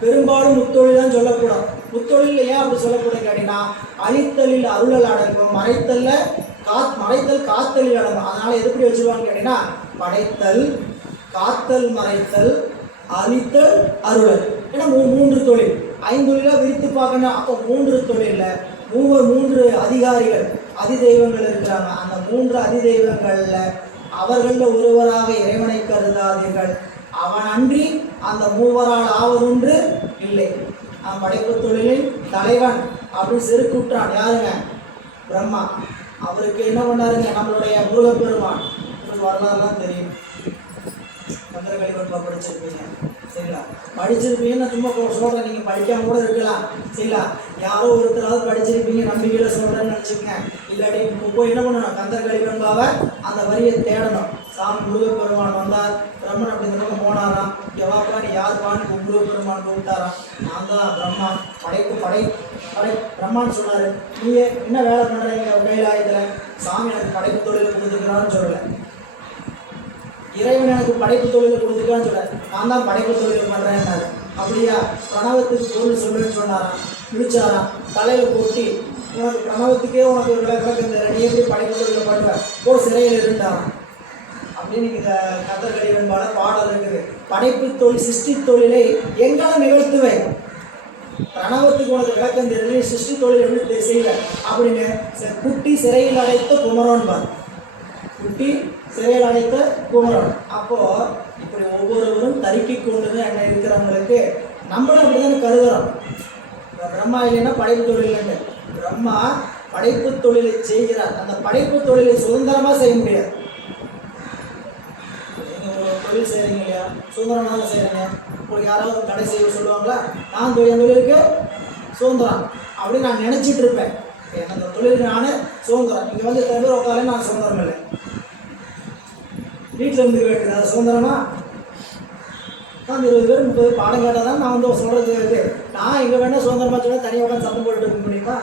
பெரும்பாலும் முத்தொழில் தான் சொல்லக்கூடும். முத்தொழில் ஏன் அப்படி சொல்லக்கூட கேட்டீங்கன்னா அழித்தலில் அருளல் அடங்கும், மறைத்தல் காத்தலில் அடங்கும். அதனால எப்படி வச்சுருவாங்க கேட்டீங்கன்னா படைத்தல் காத்தல் மறைத்தல் அழித்தல் அருளல். ஏன்னா 3 தொழில். 5 தொழிலாக விரித்து பார்க்கணும். அப்போ 3 தொழிலில் 3 அதிகாரிகள் அதிதெய்வங்கள் இருக்கிறாங்க. அந்த 3 அதிதெய்வங்களில் அவர்களில் ஒருவராக இறைவனை கருதாதீர்கள். அவன் அன்றி அந்த மூவரால் ஆவதொன்று இல்லை. படைப்பு தொழிலின் தலைவன் அப்படி செருக்குற்றான். யாருங்க? பிரம்மா. அவருக்கு என்ன பண்ணாருங்க? நம்மளுடைய முருகப்பெருமான். வரலாறுலாம் தெரியும். கந்தரகலிவன்பா படிச்சிருப்பீங்க, சரிங்களா? படிச்சிருப்பீங்க. நான் சும்மா சொல்கிறேன், நீங்கள் படிக்காம கூட இருக்கலாம், சரிங்களா? யாரோ ஒருத்தராவது படிச்சிருப்பீங்க, நம்பிக்கையில் சொல்கிறேன்னு நினச்சிக்கங்க. இல்லாட்டி போய் என்ன பண்ணணும்? கந்தரகலிவன்பாவை அந்த வரியை தேடணும். சாமி முருகப்பெருமான் வந்தார், பிரம்மன் அப்படி இந்த பக்கம் போனாராம். எவாப்பா நீ யாருப்பான்னு முருகப்பெருமான் கூப்பிட்டாராம். நான் தான் பிரம்மா, படை பிரம்மான்னு சொன்னார். நீங்கள் என்ன வேலை பண்ணுறீங்க கைலாயத்தில்? சாமி எனக்கு படைப்பு தொழிலை கொடுத்துக்கிறான்னு சொல்லலை, இறைவன் எனக்கு படைப்பு தொழிலை கொடுத்துருக்கான்னு சொல்ல. நான் தான் படைப்பு தொழில் பண்ணுறேன்னாரு. அப்படியா? பிரணவத்துக்கு பொருள் சொல்லுன்னு சொன்னாராம். பிடிச்சாராம், தலையில் கொட்டி உனக்கு பிரணவத்துக்கே உனக்கு ஒரு விளக்கம் தெரியல, நீ எப்படி படைப்பு தொழில் பண்ணுவேன், ஒரு சிறையில் இருந்தாராம். அப்படின்னு இந்த கந்தர்கலிவன்பால பாடல் இருக்குது. படைப்பு தொழில் சிருஷ்டி தொழிலை எங்கெல்லாம் நிகழ்த்துவேன், பிரணவத்துக்கு உனக்கு விளக்கம் தெரியல, சிருஷ்டி தொழில் எப்படி செய்வேன் அப்படின்னு குட்டி சிறையில் அடைத்த குமரன் பார். குட்டி சிறையில் அடைத்த குமரன். அப்போ இப்படி ஒவ்வொருவரும் தருக்கி கொண்டு என்ன இருக்கிறவங்களுக்கு நம்மளும் அப்படிதான் கருதுறோம். பிரம்மா இல்லைன்னா படைப்பு தொழில் இல்லைன்னு. பிரம்மா படைப்பு தொழிலை செய்கிறார். அந்த படைப்பு தொழிலை சுதந்திரமா செய்ய முடியாது. நீங்க ஒரு தொழில் செய்றீங்க இல்லையா, சுதந்திரமாக செய்றீங்க. உங்களுக்கு யாராவது கடை செய்ய சொல்லுவாங்களா? நான் என் தொழிலுக்கு சுதந்திரம் அப்படின்னு நான் நினைச்சிட்டு இருப்பேன். அந்த தொழிலுக்கு நான் சுதந்திரம். இங்க வந்து தவிர உட்கார நான் சுதந்திரம் இல்லை. வீட்டில் இருந்துக்க வேண்டியது அது சுதந்திரமா? நான் 20 பேர் 30 பேர் பாடம் கேட்டால் தான் நான் வந்து சொல்கிறது இது. நான் இங்கே வேணால் சுதந்திரமாக சொன்னால் தனியாக உட்காந்து சத்தம் போட்டு இருக்க முடியுமா?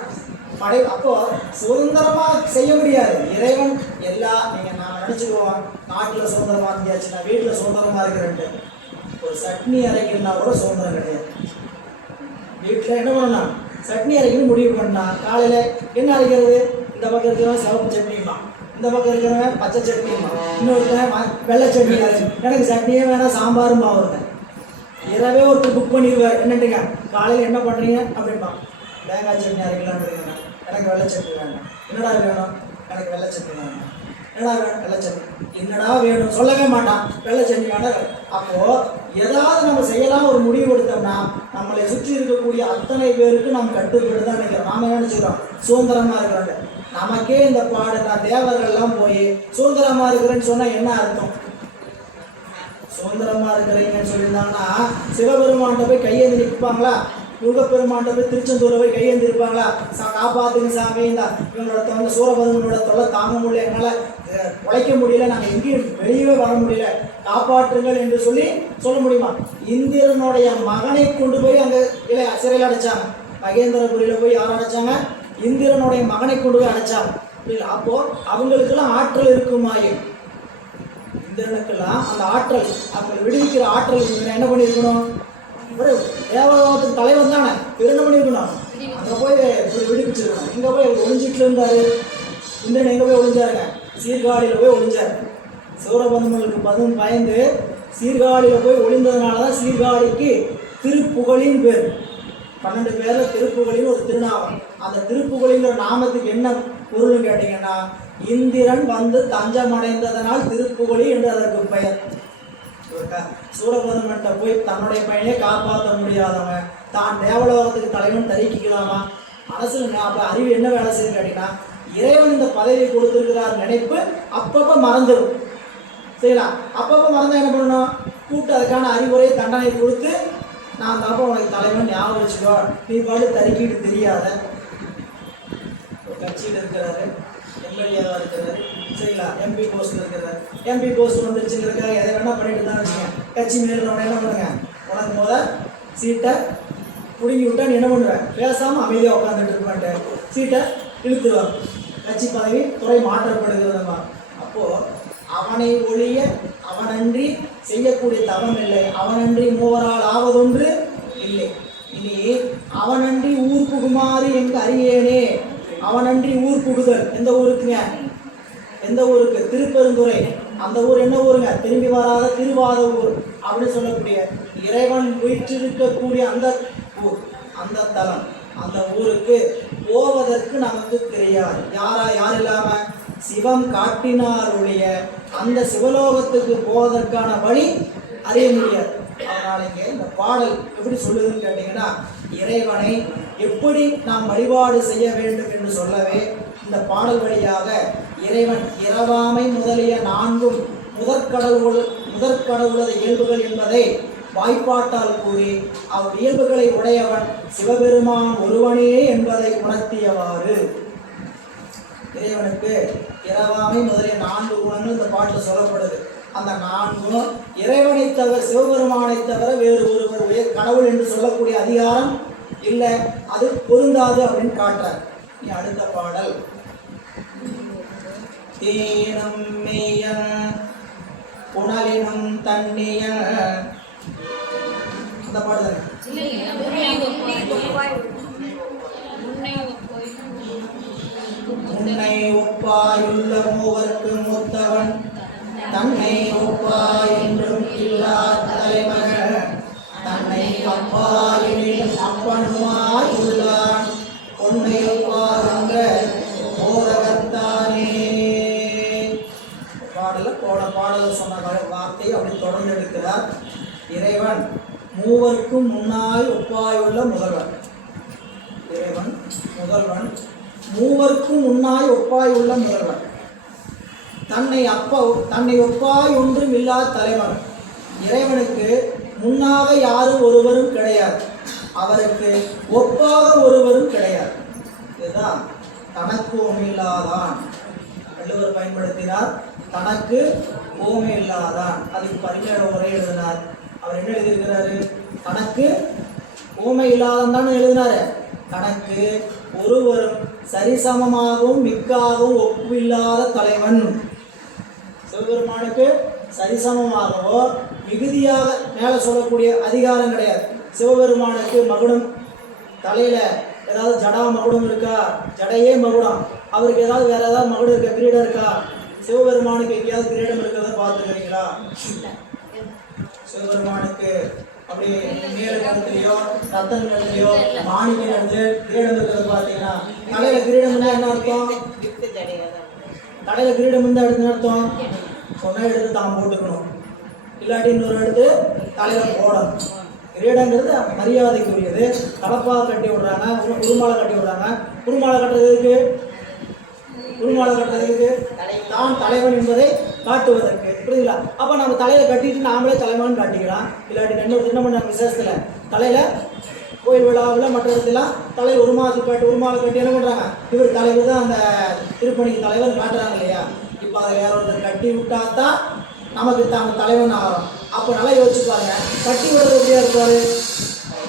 அப்போது சுதந்திரமாக செய்ய முடியாது. இறைவன் நீங்கள் நான் நினச்சிக்குவோம், நாட்டில் சுதந்திரமாக இருந்துச்சு, நான் வீட்டில் சுதந்திரமாக இருக்கிறேன்ட்டு. ஒரு சட்னி அரைக்கிறதுனா கூட சுதந்திரம் கிடையாது. வீட்டில் என்ன பண்ணலாம்? சட்னி அரைக்கணும் முடிவு பண்ணால் காலையில் என்ன அரைக்கிறது? இந்த பக்கம் இருக்கிறவன் சிவப்பு சட்னியுமா, இந்த பக்கம் இருக்கிறவன் பச்சை சட்னியுமா, இன்னொருத்தன் வெள்ளை சட்னி. எனக்கு சட்னியே வேணாம், சாம்பாரும் மாவுருங்க. இரவே ஒருத்தர் புக் பண்ணிடுவார். என்னட்டுங்க காலையில் என்ன பண்ணுறீங்க அப்படின்பா, தேங்காய் சட்னி அரைக்கலான்னு இருக்கேங்க, எனக்கு வெள்ளை சட்னி வேணும். என்னடா வேணும்? எனக்கு வெள்ளை சட்னி வேணும். என்னடா வேணும்? வெள்ளை சட்னி. என்னடா வேணும் சொல்லவே மாட்டான், வெள்ளை சட்னி வேணும். அப்போது ஏதாவது நம்ம செய்யலாம் ஒரு முடிவு எடுத்தோம்னா நம்மளை சுற்றி இருக்கக்கூடிய அத்தனை பேருக்கு நம்ம கட்டுப்பட்டு தான் நினைக்கிறோம். நாம என்ன நினைச்சுக்கிறோம்? சுதந்திரமாக இருக்கிறோம். நமக்கே இந்த பாடு, நான் தேவர்கள்லாம் போய் சுதந்திரமாக இருக்கிறேன்னு சொன்னால் என்ன அர்த்தம்? சுதந்திரமாக இருக்கிறீங்கன்னு சொல்லியிருந்தாங்கன்னா சிவபெருமான்கிட்ட போய் கையேந்தி நிற்பாங்களா? முருகப்பெருமான்கிட்ட போய் திருச்செந்தூரை போய் கையேந்தி இருப்பாங்களா? காப்பாற்றுங்க சாமி, இந்த இவங்களோட தொல்லை சூரபதுமனோட தொல்லை தாங்க முடியல, என்னால் உழைக்க முடியல, நாங்கள் எங்கேயும் வெளியவே வர முடியல, காப்பாற்றுங்கள் என்று சொல்ல முடியுமா? இந்திரனுடைய மகனை கொண்டு போய் அங்கே இல்லை சிறையில் அடைச்சாங்க. மகேந்திரபுரியில் போய் யாரும் அடைச்சாங்க? இந்திரனுடைய மகனை கொண்டு போய் அடைச்சாங்க. புரியல? அப்போ அவங்களுக்கெல்லாம் ஆற்றல் இருக்குமாயும், இந்திரனுக்கெல்லாம் அந்த ஆற்றல், அவங்களை விடுவிக்கிற ஆற்றல் என்ன பண்ணியிருக்கணும்? ஒரு தேவலோகத்துக்கு தலைவன் தானே, என்ன பண்ணியிருக்கணும்? அந்த அங்கே போய் இப்படி விடுவிச்சிருக்கணும். இங்கே போய் ஒளிஞ்சிட்டு இருந்தார். இந்திரன் எங்கே போய் ஒளிஞ்சாருங்க? சீர்காழியில் போய் ஒளிஞ்சார். சூரபன்மனுக்கு பயந்து சீர்காழியில் போய் ஒளிந்ததுனால தான் சீர்காழிக்கு திருப்புகழின்னு பேர். 12 பேரில் திருப்புகழின்னு ஒரு திருநாமம். அந்த திருப்புகழிங்கிற நாமத்துக்கு என்ன பொருள்னு கேட்டிங்கன்னா, இந்திரன் வந்து தஞ்சமடைந்ததனால் திருப்புகழி என்று அதற்கு பெயர். சூரபன்மன்ட்ட போய் தன்னுடைய பையனை காப்பாற்ற முடியாதவன் தான் தேவலோகத்துக்கு தலைவன் தரிக்கலாமா? மனசில் அப்போ அறிவு என்ன வேலை செய்யுன்னு கேட்டிங்கன்னா, இறைவன் இந்த பதவி கொடுத்துருக்கிறார் நினைப்பு அப்பப்போ மறந்துடும். சரிங்களா? அப்பப்போ மறந்தால் என்ன பண்ணணும்? கூப்பிட்டு அதுக்கான அறிவுரை தண்டனை கொடுத்து, நான் தாப்பா உனக்கு தலைவன் ஞாபகம் வச்சுக்கோ, நீ பாட்டு தரிக்கிட்டு தெரியாத. ஒரு கட்சியில் இருக்கிறாரு, எம்எல்ஏவாக இருக்கிறாரு, சரிங்களா? எம்பி போஸ்ட்டில் இருக்கிறார். எம்பி போஸ்ட் வந்துருச்சுங்கிறதுக்காக எதை வேணால் பண்ணிட்டு தான் வச்சுங்க. கட்சி மேலிடவனை என்ன பண்ணுங்க, உனக்கு முதல் சீட்டை பிடுங்கி விட்டா நீ என்ன பண்ணுவேன்? பேசாமல் அமைதியாக உட்காந்துட்டு இருப்பான்ட்டு சீட்டை இழுத்துருவார். கட்சி பதவி துறை மாற்றப்படுகிறதுமா. அப்போது அவனை ஒழிய அவனன்றி செய்யக்கூடிய தவம் இல்லை, அவனன்றி மூவரால் ஆவதொன்று இல்லை. இனி அவனன்றி ஊர் புகுமாறு எங்க அறியேனே. அவனன்றி ஊர் புகுதல் எந்த ஊருக்குங்க? எந்த ஊருக்கு? திருப்பெருந்துறை. அந்த ஊர் என்ன ஊருங்க? திரும்பி வராத திருவாத ஊர் அப்படின்னு சொல்லக்கூடிய இறைவன் வீற்றிருக்கக்கூடிய அந்த ஊர், அந்த தலம், அந்த ஊருக்கு போவதற்கு நமக்கு தெரியாது. யார் இல்லாம சிவம் காட்டினாருடைய அந்த சிவலோகத்துக்கு போவதற்கான வழி அறிய முடியாது. அதனால இங்கே இந்த பாடல் எப்படி சொல்லுதுன்னு கேட்டீங்கன்னா, இறைவனை எப்படி நாம் வழிபாடு செய்ய வேண்டும் என்று சொல்லவே இந்த பாடல் வழியாக இறைவன் இரவாமை முதலிய 4 முதற்கடவுளது இயல்புகள் என்பதை வாய்ப்பாட்டால் கூறி அவர் இயல்புகளை உடையவன் சிவபெருமான் ஒருவனே என்பதை உணர்த்தியவாறு இறைவனுக்கு இரவாமை முதலிய 4 குணங்கள் இந்த பாட்டில் சொல்லப்படுது. அந்த 4 இறைவனை தவிர, சிவபெருமானை தவிர வேறு ஒருவர் கடவுள் என்று சொல்லக்கூடிய அதிகாரம் இல்லை, அது பொருந்தாது அப்படின்னு காட்டுறார். அடுத்த பாடல் தீனம் மெய்யன் புனலினும் தண்ணியன். அந்த பாடல் உன்னை ஒப்பாயுள்ள மூவர்க்கு மூத்தவன் தன்னை ஒப்பாய் என்றும் இல்லா தலைமகன் தன்னை அப்பாயினில் அப்பனுமாய் உள்ளான் உன்னை ஒப்பாருங்க போதகத்தானே. பாடல சொன்ன வார்த்தை அப்படி தொடர்ந்து எடுக்கிறார். இறைவன் மூவர்க்கும் முன்னாய் ஒப்பாயுள்ள முதல்வன். இறைவன் முதல்வன், மூவர்க்கும் முன்னாய் ஒப்பாய் உள்ள முதல்வன், தன்னை ஒப்பாய் ஒன்றும் இல்லாத தலைவன். இறைவனுக்கு முன்னாக யாரும் ஒருவரும் கிடையாது, அவருக்கு ஒப்பாக ஒருவரும் கிடையாது. இதுதான் தனக்கு ஓமையில்லாதான் வள்ளுவர் பயன்படுத்தினார். தனக்கு ஓமை இல்லாதான், அதுக்கு பரிமையோட உரை எழுதினார். அவர் என்ன எழுதியிருக்கிறாரு? தனக்கு ஓமை இல்லாதான் தான் எழுதினாரு. தனக்கு ஒருவரும் சரிசமமாகவும் மிக்காகவும் ஒப்பில்லாத தலைவன். சிவபெருமானுக்கு சரிசமமாகவோ மிகுதியாக மேலே சொல்லக்கூடிய அதிகாரம் கிடையாது. சிவபெருமானுக்கு மகுடம், தலையில ஏதாவது ஜடா மகுடம் இருக்கா? ஜடையே மகுடம். அவருக்கு ஏதாவது வேற ஏதாவது மகுடம் இருக்கா? கிரீடம் இருக்கா? சிவபெருமானுக்கு எங்கேயாவது கிரீடம் இருக்கிறத பார்த்துக்கிறீங்களா? சிவபெருமானுக்கு அப்படி மேல் கழுத்துலையோ ரத்தன் கழுத்துலையோ மாணிக்க கழுத்து கிரீடம் இருக்கிறத பார்த்தீங்கன்னா, தலையில கிரீடம் இருந்தால் என்ன அர்த்தம்? தலையில கிரீடம் இருந்தால் எடுத்து அர்த்தம் சொன்ன எடுத்து தான் போட்டுக்கணும், இல்லாட்டி இன்னொரு எடுத்து தலையில போடணும். கிரீடங்கிறது மரியாதைக்குரியது. தலப்பாக கட்டி விடுறாங்க, குருமாலை கட்டி விடுறாங்க. குருமாலை கட்டுறதுக்கு தான் தலைவன் என்பதை காட்டுவதற்கு, புரியுதுங்களா? அப்போ நம்ம தலையில கட்டிட்டு நாமளே தலைவன் காட்டிக்கலாம். இல்லாட்டி என்ன பண்ணாங்க விசேஷத்துல தலையில கோயில் விழாவில் மற்ற இடத்துலாம் தலை ஒரு மாலை கட்டி என்ன பண்ணுறாங்க? இவர் தலைவர் தான் அந்த திருப்பணிக்கு தலைவர் காட்டுறாங்க இல்லையா? இப்போ அதை வேற ஒருத்தர் கட்டி விட்டா தான் நமக்கு தாங்க தலைவன் ஆகிறோம். அப்போ நல்லா யோசிச்சு பாருங்க, கட்டி விடுறது எப்படியா இருப்பாரு?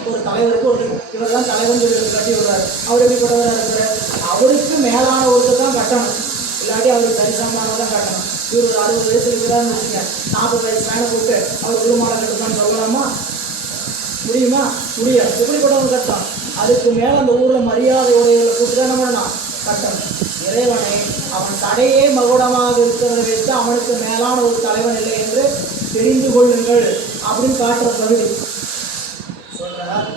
ஒரு தலைவருக்கு இவர் தான் தலைவன் கட்டி விடுறாரு. அவர் எப்படிப்பட்டவராக இருக்கிறார்? அவருக்கு மேலான ஒருத்தர் தான் கட்டணும், இல்லாட்டி அவருக்கு சரிசமமானதான் கட்டணும். இவர் ஒரு 60 வயசு இருக்கிறாருன்னு வச்சுங்க, 40 வயசு மேலே போட்டு அவர் குருமாலை கட்டுப்பான்னு சொல்லலாமா? முடியுமா? முடியாது. எப்படிப்பட்டவங்க கட்டணும்? அதுக்கு மேலே அந்த ஊரில் மரியாதை உடையவர்களை கூப்பிட்டு தான் நம்ம கட்டணும். இறைவனை அவன் சடையே மகுடமாக இருக்கிறத வைத்து அவனுக்கு மேலான ஒரு தலைவன் இல்லை என்று தெரிந்து கொள்ளுங்கள் அப்படின்னு காட்டுற பகுதி சொல்றார்.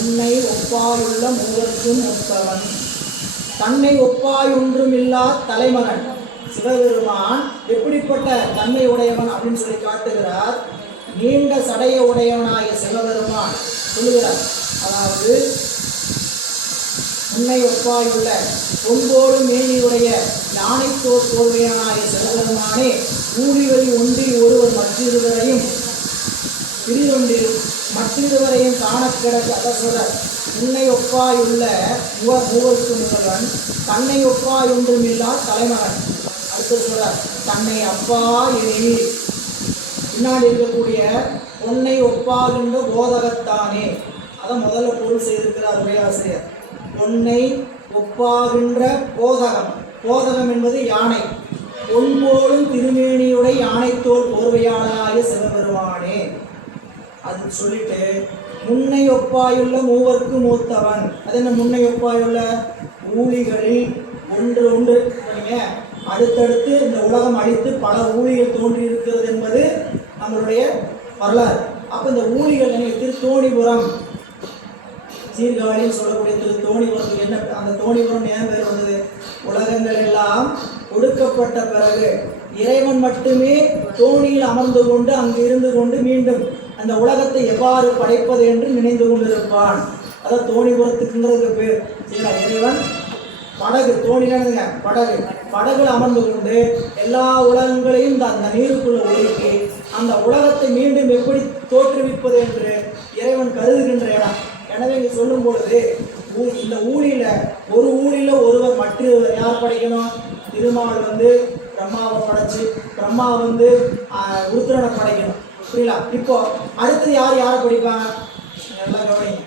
உன்னை ஒப்பாயுள்ள மூவர்க்கும் ஒப்பவன், தன்னை ஒப்பாய் ஒன்றும் இல்லா தலைமகன் சிவபெருமான் எப்படிப்பட்ட தன்மை உடையவன் அப்படின்னு சொல்லி காட்டுகிறார். நீண்ட சடைய உடையவனாகிய சிவபெருமான் சொல்லுகிறார். அதாவது உன்னை ஒப்பாயுள்ள பொன்போடும் மேனியுடைய யானைத்தோர் போர்வையனாகிய சிவபெருமானே ஊழிவரி ஒன்றில் ஒருவர் மற்றிருவரையும் பிரிதொன்றில் மற்றிருவரையும் காண கிடக்க. அதை சொல்ற உன்னை ஒப்பாயுள்ள மூவருக்கு முதல்வன், தன்னை ஒப்பாய் ஒன்றும் இல்லா தலைமகன். அடுத்து சொல்ற தன்னை அப்பா எனில் பின்னாடி இருக்கக்கூடிய பொன்னை ஒப்பாகின்ற போதகத்தானே. அதை முதல்ல பொருள் செய்திருக்கிறார் உரையாசிரியர். பொன்னை ஒப்பாகின்ற போதகம், போதகம் என்பது யானை, பொன்போலும் திருமேனியுடைய யானைத்தோல் போர்வையாளாய சிவபெருமானே. அது சொல்லிட்டு முன்னை ஒப்பாயுள்ள மூவர்க்கு மூத்தவன். அது என்ன முன்னை ஒப்பாயுள்ள? ஊழிகளில் ஒன்று ஒன்று அடுத்தடுத்து இந்த உலகம் அழித்து பல ஊழிகள் தோன்றி இருக்கிறது என்பது நம்மளுடைய வரலாறு. அப்போ இந்த ஊழிகள் திருத்தோணிபுரம் சீர்காழின்னு சொல்லக்கூடிய திருத்தோணிபுரத்துக்கு என்ன அந்த தோணிபுரம் ஏன் பேர் வந்தது? உலகங்கள் எல்லாம் ஒடுக்கப்பட்ட பிறகு இறைவன் மட்டுமே தோணியில் அமர்ந்து கொண்டு அங்கு இருந்து கொண்டு மீண்டும் அந்த உலகத்தை எவ்வாறு படைப்பது என்று நினைந்து கொண்டிருப்பான். அதான் தோணிபுரத்துக்குங்கிறது பேர். சரிங்களா? இறைவன் படகு, தோணினதுங்க படகு, படகுல அமர்ந்து கொண்டு எல்லா உலகங்களையும் அந்த நீருக்குள்ள ஒழுக்கி அந்த உலகத்தை மீண்டும் எப்படி தோற்றுவிப்பது என்று இறைவன் கருதுகின்ற இடம். எனவே இங்கே சொல்லும் பொழுது இந்த ஊழியில ஒரு ஊழியில ஒருவர் மற்றொருவர் யார் படைக்கணும்? திருமால் பிரம்மாவை படைச்சு, பிரம்மா உருத்திரனை படைக்கணும். புரியல? இப்போ அடுத்தது யாரை படிப்பாங்க? எல்லாம் கவனிங்க.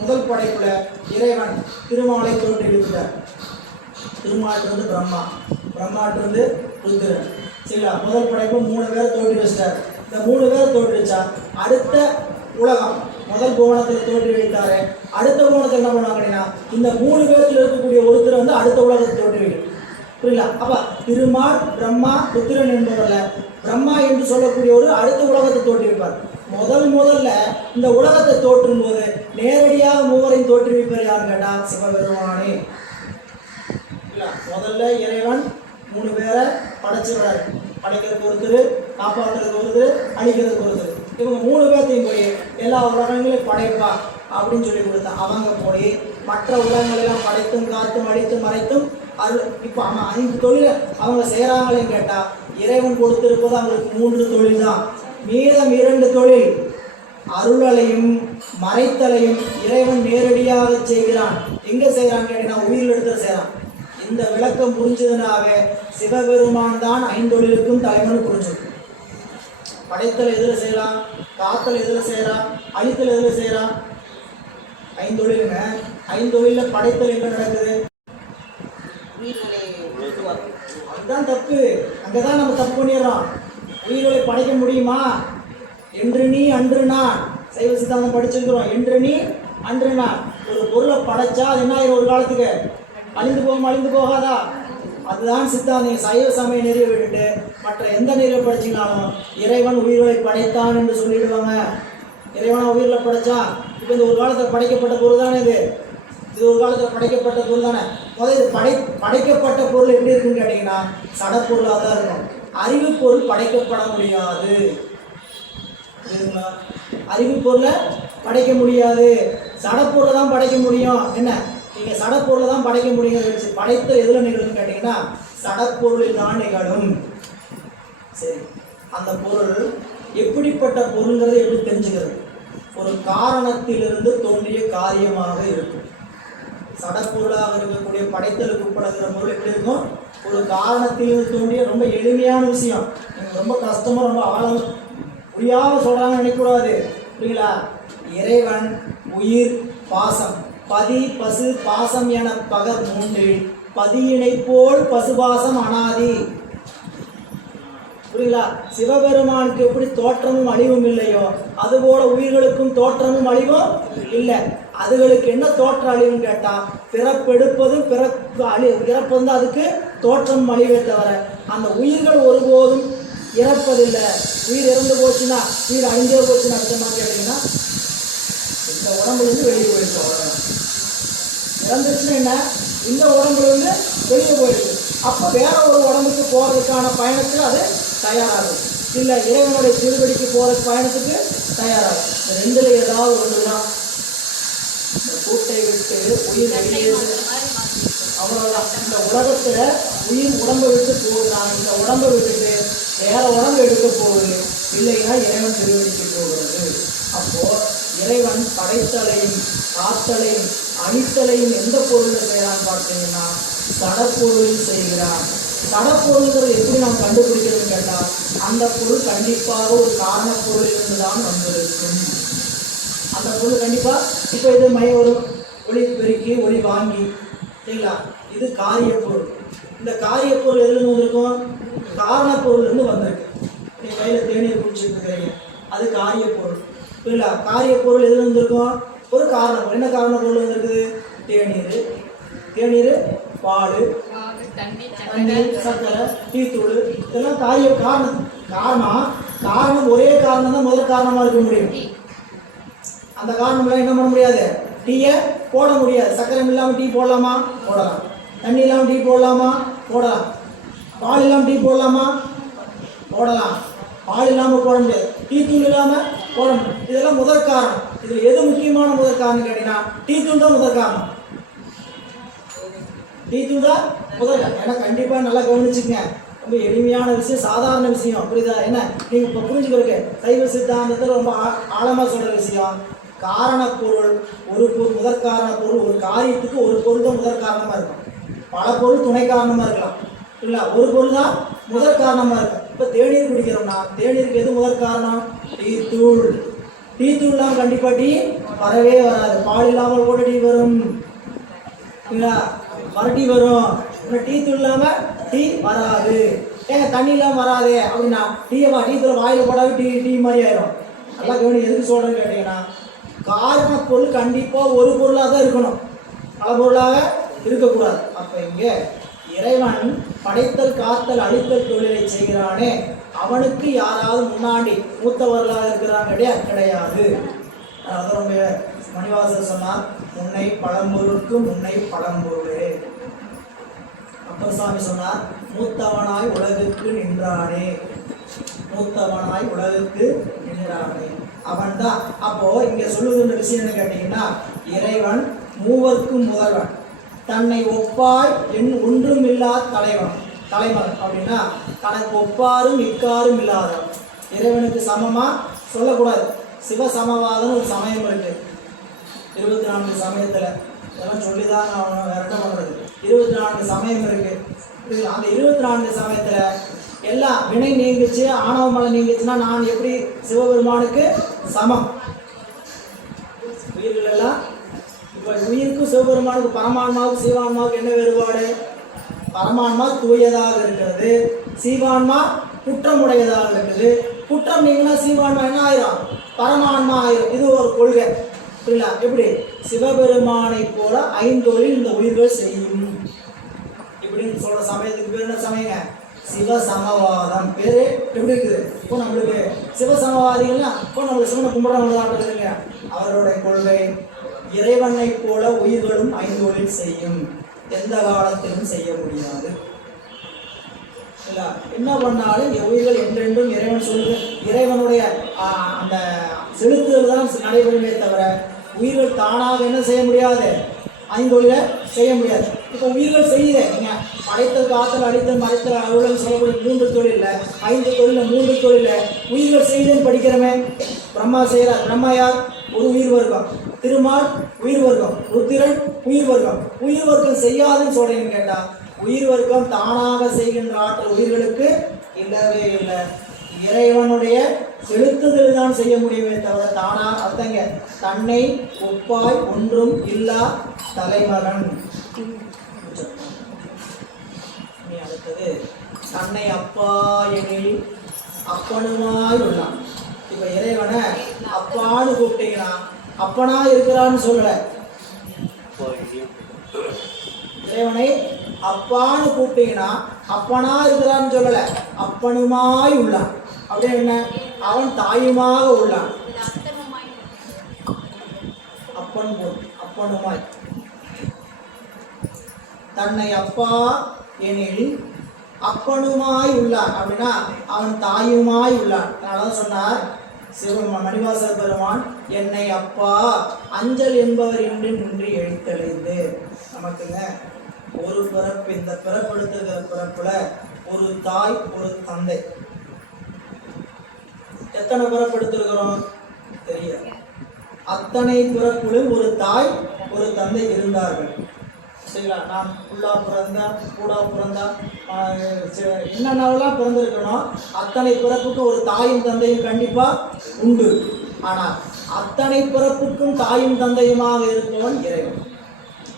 முதல் படைப்புல இறைவன் திருமாலை தோற்றுவித்தார். திருமாலிருந்து பிரம்மா, பிரம்மாட்டிருந்து ருத்திரன். சரிங்களா? முதல் படைப்பு 3 பேரை தோற்றி வச்சிட்டார். இந்த 3 பேரை தோற்றி வச்சா அடுத்த உலகம் முதல் புவனத்தில் தோற்றி வைத்தாரு. அடுத்த புவனத்தில் என்ன பண்ணுவாங்க அப்படின்னா இந்த 3 பேரத்தில் இருக்கக்கூடிய ஒருத்தர் அடுத்த உலகத்தை தோற்றி வைக்கணும். புரியல? அப்ப திருமால், பிரம்மா, ருத்திரன் என்பவர்ல பிரம்மா என்று சொல்லக்கூடிய ஒரு அடுத்த உலகத்தை தோற்றி வைப்பார். முதல்ல இந்த உலகத்தை தோற்றும் போது நேரடியாக மூவரையும் தோற்றுவிப்பார் யார் கேட்டா? சிவபெருமானே. முதல்ல இறைவன் 3 பேரை படைச்சிடுறாரு. படைக்கிறதுக்கு ஒருத்தர், காப்பாற்றுறதுக்கு ஒருத்தர், அழிக்கிறதுக்கு ஒருத்தர். இவங்க 3 பேர்த்தையும் போய் எல்லா உலகங்களையும் படைப்பா அப்படின்னு சொல்லி கொடுத்தா அவங்க போய் மற்ற உலகங்களெல்லாம் படைத்தும் காத்தும் அழித்தும் மறைத்தும் அருள். இப்போ 5 தொழிலை அவங்க செய்கிறாங்களேன்னு கேட்டால் இறைவன் கொடுத்திருப்பது அவங்களுக்கு 3 தொழில் தான். மீதம் 2 தொழில் அருளலையும் மறைத்தலையும் இறைவன் நேரடியாக செய்கிறான். எங்கே செய்கிறான்னு கேட்டீங்கன்னா உயிரில் எடுத்து செய்கிறான். இந்த விளக்கம் புரிஞ்சதுனாக சிவபெருமான் தான் 5 தொழிலுக்கும் தலைவன் புரிஞ்சது. படைத்தல் எதில் செய்யலாம், காத்தல் எதில் செய்யலாம், அழித்தல் எதில் செய்யலாம்? 5 தொழிலுங்க. 5 தொழிலில் படைத்தல் எங்கே நடக்குது? அதுதான் தப்பு. அங்கதான் நம்ம தப்பு பண்ணிடுறோம். உயிர்களை படைக்க முடியுமா? என்று நீ அன்று நான், சைவ சித்தாந்தம் படிச்சிருக்கிறோம். என்று நீ அன்று நான். ஒரு பொருளை படைச்சா அது என்ன ஆயிரும்? ஒரு காலத்துக்கு அழிந்து போகாதா? அதுதான் சித்தாந்தம். சைவ சமய நெறியை விட்டுட்டு மற்ற எந்த நெறியை படிச்சினாலும் இறைவன் உயிர்களை படைத்தான் என்று சொல்லிடுவாங்க. இறைவனா உயிர்களை படைச்சான். இப்போ இந்த ஒரு காலத்தில் படைக்கப்பட்ட பொருள் தானே இது ஒரு காலத்தில் படைக்கப்பட்ட பொருள் தானே. முதல்ல படைக்கப்பட்ட பொருள் எப்படி இருக்குன்னு கேட்டீங்கன்னா சடப்பொருளாக தான் இருக்கும். அறிவு பொருள் படைக்கப்பட முடியாது. புரியுதுங்களா? அறிவு பொருளை படைக்க முடியாது, சடப்பொருளை தான் படைக்க முடியும். என்ன நீங்கள் சடப்பொருளை தான் படைக்க முடியும். வச்சு படைத்த எதில் நிகழும்னு கேட்டிங்கன்னா சடப்பொருளில் தான் நிகழும். சரி, அந்த பொருள் எப்படிப்பட்ட பொருள்ங்கிறத எப்படி தெரிஞ்சுக்கிறது? ஒரு காரணத்திலிருந்து தோன்றிய காரியமாக இருக்கும். சடப்பொருளாக இருக்கக்கூடிய படைத்தலுக்கு உட்படுகிற பொருள் எப்படி இருக்கும்? ஒரு காரணத்திலிருந்து தோன்றிய ரொம்ப எளிமையான விஷயம். நீங்கள் ரொம்ப கஷ்டமாக ரொம்ப ஆழம் புரியாமல் சொல்கிறாங்கன்னு நினைக்கக்கூடாது. புரியுங்களா? இறைவன், உயிர், பாசம், பதி பசு பாசம் என பகர் 3 பதியினை போல் பசுபாசம் அனாதி. புரியுங்களா? சிவபெருமானுக்கு எப்படி தோற்றமும் அழிவும் இல்லையோ அதுபோல உயிர்களுக்கும் தோற்றமும் அழிவும் இல்லை. அதுகளுக்கு என்ன தோற்ற அழிவுன்னு கேட்டா பிறப்பெடுப்பதும் இறப்பதும் தான் அதுக்கு தோற்றம் அழிவை தவிர அந்த உயிர்கள் ஒருபோதும் இறப்பதில்லை. உயிர் இறந்து போச்சுன்னா உயிர் அழிஞ்சே போச்சுன்னா அர்த்தமா கேட்டீங்கன்னா இந்த உடம்புல இருந்து வெளியே போயிடுச்சு. அவ்வளவுதான். இறந்துச்சுன்னா என்ன, இந்த உடம்புல இருந்து வெளியே போயிடுது. அப்போ வேற ஒரு உடம்புக்கு போறதுக்கான பயணத்தில் அது தயாராகும். இல்லை இறைவனுடைய திருவடிக்கு போற பயணத்துக்கு தயாராகும். இந்த ரெண்டுல ஏதாவது ஒன்றுதான். இந்த கூட்டை விட்டு உயிர் வெளியே அவ்வளவுதான். இந்த உலகத்துல உயிர் உடம்பை விட்டு போகுதான். இந்த உடம்பை விட்டுட்டு வேற உடம்பு எடுக்க போகுது. இல்லைன்னா இறைவன் திருவடிக்கு போகிறது. அப்போ இறைவன் படைத்தலையும் காத்தலையும் அணித்தலையும் எந்த பொருளில் செய்யறான்னு பார்த்தீங்கன்னா சடப்பொருளில் செய்கிறான். சடப்பொருள்கள் எப்படி நாம் கண்டுபிடிக்கிறதுன்னு கேட்டால் அந்த பொருள் கண்டிப்பாக ஒரு காரணப்பொருளில் இருந்து தான் வந்திருக்கும். அந்த பொருள் கண்டிப்பா இப்போ இது ஒரு ஒளி பெருக்கி ஒளி வாங்கி சரிங்களா, இது காரிய பொருள். இந்த காரிய பொருள் எதுலேருந்து வந்திருக்கும், காரணப்பொருள் இருந்து வந்திருக்கு. நீங்கள் கையில் தேநீர் குடிச்சிட்டு இருக்கிறீங்க, அது காரிய பொருள். இல்லை காரிய பொருள் எதுல வந்திருக்கும், ஒரு காரண பொருள். என்ன காரண பொருள் வந்திருக்குது, தேநீர், தேநீர், பால், தண்ணி, சர்க்கரை, டீத்தூள், இதெல்லாம் காரிய காரணம். காரணம் ஒரே காரணம் தான் முதல் காரணமாக இருக்க முடியும். அந்த காரணம்லாம் என்ன பண்ண முடியாது, டீயை போட முடியாது. சர்க்கரை இல்லாமல் டீ போடலாமா, போடலாம். தண்ணி இல்லாமல் டீ போடலாமா, போடலாம். பால் இல்லாமல் டீ போடலாமா, போடலாம். பால் இல்லாமல் போட முடியாது. டீத்தூள் இல்லாமல் போட முடியும். இதெல்லாம் முதல் காரணம். இதில் எது முக்கியமான முதல் காரணம் கேட்டீங்கன்னா டீத்தூள் தான் முதல் காரணம். டீத்தூள் தான் முதல் காரணம். ஏன்னா கண்டிப்பாக நல்லா கவனிச்சுங்க, ரொம்ப எளிமையான விஷயம், சாதாரண விஷயம். புரியுதா? என்ன நீங்கள் இப்போ புரிஞ்சுக்கிறதுக்கு சைவ சித்தாந்தத்தில் ரொம்ப ஆழமாக சொல்கிற விஷயம். காரணப்பொருள் ஒரு பொருள், முதற் காரண பொருள். ஒரு காரியத்துக்கு ஒரு பொருள் தான் முதற் காரணமாக இருக்கும். பல பொருள் துணை காரணமாக இருக்கலாம். இல்லை ஒரு பொருள் தான் முதற் காரணமாக இருக்கும். இப்போ தேநீர் குடிக்கிறோம்னா தேநீருக்கு எது முதற் காரணம், டீத்தூள். டீத்தூள் இல்லாமல் கண்டிப்பாக டீ வரவே வராது. பால் இல்லாமல் கூட டீ வரும், இல்லைங்களா, மறுபடி வரும். டீத்தூள் இல்லாமல் டீ வராது. ஏங்க தண்ணி இல்லாமல் வராது அப்படின்னா டீத்தூள் வாயில் போடாது டீ மாதிரி ஆயிரும். நல்லா கவனி, எதுக்கு சொல்கிறேன்னு கேட்டிங்கன்னா காரண பொருள் கண்டிப்பாக ஒரு பொருளாக தான் இருக்கணும், பல பொருளாக இருக்கக்கூடாது. அப்போ இங்கே இறைவன் படைத்தல் காத்தல் அழித்தல் தொழிலை செய்கிறானே, அவனுக்கு யாராவது முன்னாடி மூத்தவர்களாக இருக்கிறாங்க கிடையாது. அதான் ரொம்ப மணிவாசர் சொன்னார், முன்னை பழம்பொருளுக்கு முன்னை பழம்பொருளே. அப்பர் சாமி சொன்னார், மூத்தவனாய் உலகுக்கு நின்றானே, மூத்தவனாய் உலகுக்கு நின்றானே அவன் தான். அப்போ இங்க சொல்லுகின்ற விஷயம் என்ன கேட்டீங்கன்னா, இறைவன் மூவர்க்கும் முதல்வன், தன்னை ஒப்பாய் ஒன்றும் இல்லா தலைவன் அப்படின்னா தனக்கு ஒப்பாரும் இக்காரும் இல்லாதவன். இறைவனுக்கு சமமா சொல்லக்கூடாது. சிவசமவாதம் ஒரு சமயம் இருக்கு, 24 சமயத்துல. இதெல்லாம் சொல்லிதான் நான் வேற என்ன பண்றது. 24 சமயம் இருக்கு. அந்த 24 சமயத்துல எல்லாம் வினை நீங்கிச்சு, ஆணவ மலை நீங்கிச்சுன்னா நான் எப்படி சிவபெருமானுக்கு சமம்? உயிர்கள் எல்லாம் இப்போ உயிருக்கும் சிவபெருமானுக்கு பரமான்மாவுக்கு சீவான்மாவுக்கு என்ன வேறுபாடு? பரமான்மா தூயதாக இருக்கிறது, சீவான்மா குற்றமுடையதாக இருக்குது. குற்றம் நீங்கன்னா சீவான்மா என்ன ஆயிரும், பரமான்மா ஆயிரும். இது ஒரு கொள்கை. புரியல? எப்படி சிவபெருமானை போல ஐந்தொழில் இந்த உயிர்கள் செய்யும் இப்படின்னு சொல்ற சமயத்துக்கு பேர் என்ன சமயங்க? சிவசமவாதம். பேரு எப்படி இருக்குது? இப்போ நம்மளுக்கு சிவசமவாதிகள்னா இப்போ நம்மளுக்கு சிவனை கும்பிட்றவங்களாக இருக்குதுங்க. அவருடைய கொள்கை இறைவனை போல உயிர்களும் ஐந்தொழில் செய்யும், எந்த காலத்திலும் செய்ய முடியாது. இல்லை என்ன பண்ணாலும் இந்த உயிர்கள் என்றென்றும் இறைவன் சொல்லுது, இறைவனுடைய அந்த செலுத்துதல் தான் நடைபெறுமே தவிர உயிர்கள் தானாக என்ன செய்ய முடியாது, ஐந்தொழிலை செய்ய முடியாது. இப்போ உயிர்கள் செய்யுது, நீங்கள் படைத்தல் காத்தல் அடித்தல் மறைத்தல் அருளல் சொல்லக்கூடிய 3 தொழில், 5 தொழில், 3 தொழில் உயிர்கள் செய்துன்னு படிக்கிறோமே. பிரம்மா செய்கிறார். பிரம்மா யார்? ஒரு உயிர் வர்க்கம். திருமால் உயிர் வர்க்கம். ருத்திரன் உயிர் வர்க்கம். உயிர் வர்க்கம் செய்யாதுன்னு சொல்றீங்கன்னு கேட்டால் உயிர் வர்க்கம் தானாக செய்கின்ற ஆற்றல் உயிர்களுக்கு இல்லவே இல்லை. இறைவனுடைய செலுத்துதல் தான் செய்ய முடியுமே தவிர தானா அர்த்தங்க தன்னை ஒப்பாய் ஒன்றும் இல்லா தலைமகன். அடுத்தது தன்னை அப்பா எனில் அப்பனுமாய் உள்ளான். இப்ப இறைவனை அப்பான்னு கூப்பிட்டீங்கன்னா அப்பனா இருக்கிறான்னு சொல்லல. இறைவனை அப்பான்னு கூப்பிட்டீங்கன்னா அப்பனா இருக்கிறான்னு சொல்லல, அப்பனுமாய் உள்ளான். அப்படின்னு என்ன? அவன் தாயுமாக உள்ளான். அப்பன் போல் அப்பனுமாய் தன்னை அப்பா எனில் அப்பனுமாய் உள்ளான். அப்படின்னா அவன் தாயுமாய் உள்ளான். அதனால சொன்னார் மணிவாசர் பெருமான், என்னை அப்பா அஞ்சல் என்பவர் இன்றி நின்று எழுத்தடைந்து. நமக்குங்க ஒரு பிறப்பு, இந்த பிறப்பெடுத்துகிற பிறப்புல ஒரு தாய் ஒரு தந்தை. எத்தனை பிறப்பெடுத்திருக்கிறோம் தெரியாது. அத்தனை பிறப்புகளும் ஒரு தாய் ஒரு தந்தை இருந்தார்கள். சரிங்களா? நாம் புல்லா பிறந்தா கூடா பிறந்தா என்னென்னலாம் பிறந்திருக்கணும், அத்தனை பிறப்புக்கும் ஒரு தாயும் தந்தையும் கண்டிப்பா உண்டு. ஆனால் அத்தனை பிறப்புக்கும் தாயும் தந்தையுமாக இருப்பவன் இறைவன்.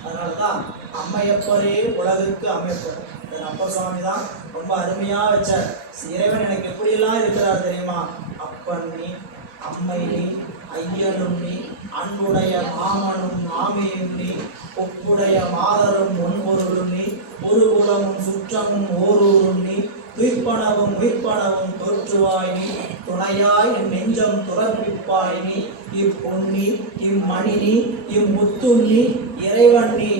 அதனாலதான் அம்மையப்பரே உலகிற்கு அமைப்பர். அப்பர் சுவாமி தான் ரொம்ப அருமையா வச்சார். இறைவன் எனக்கு எப்படியெல்லாம் இருக்கிறார் தெரியுமா? அப்பன் நீ, அம்மை நீ, ஐயனும் நீ, அன்புடைய மாமனும் மாமியும் நீ, ஒப்புடைய மாதரும் ஒன்பொருளும் நீ, ஒரு குலமும் சுற்றமும் ஓரூரும் நீ, துய்ப்பனவும் உயிர்ப்பனவும் தோற்றுவாய் நீ, துணையாய் என் நெஞ்சம் துறப்பிப்பாய் நீ, இப்பொன்னி இம்மணி நீ, இம்முத்து நீ, இறைவன் நீ,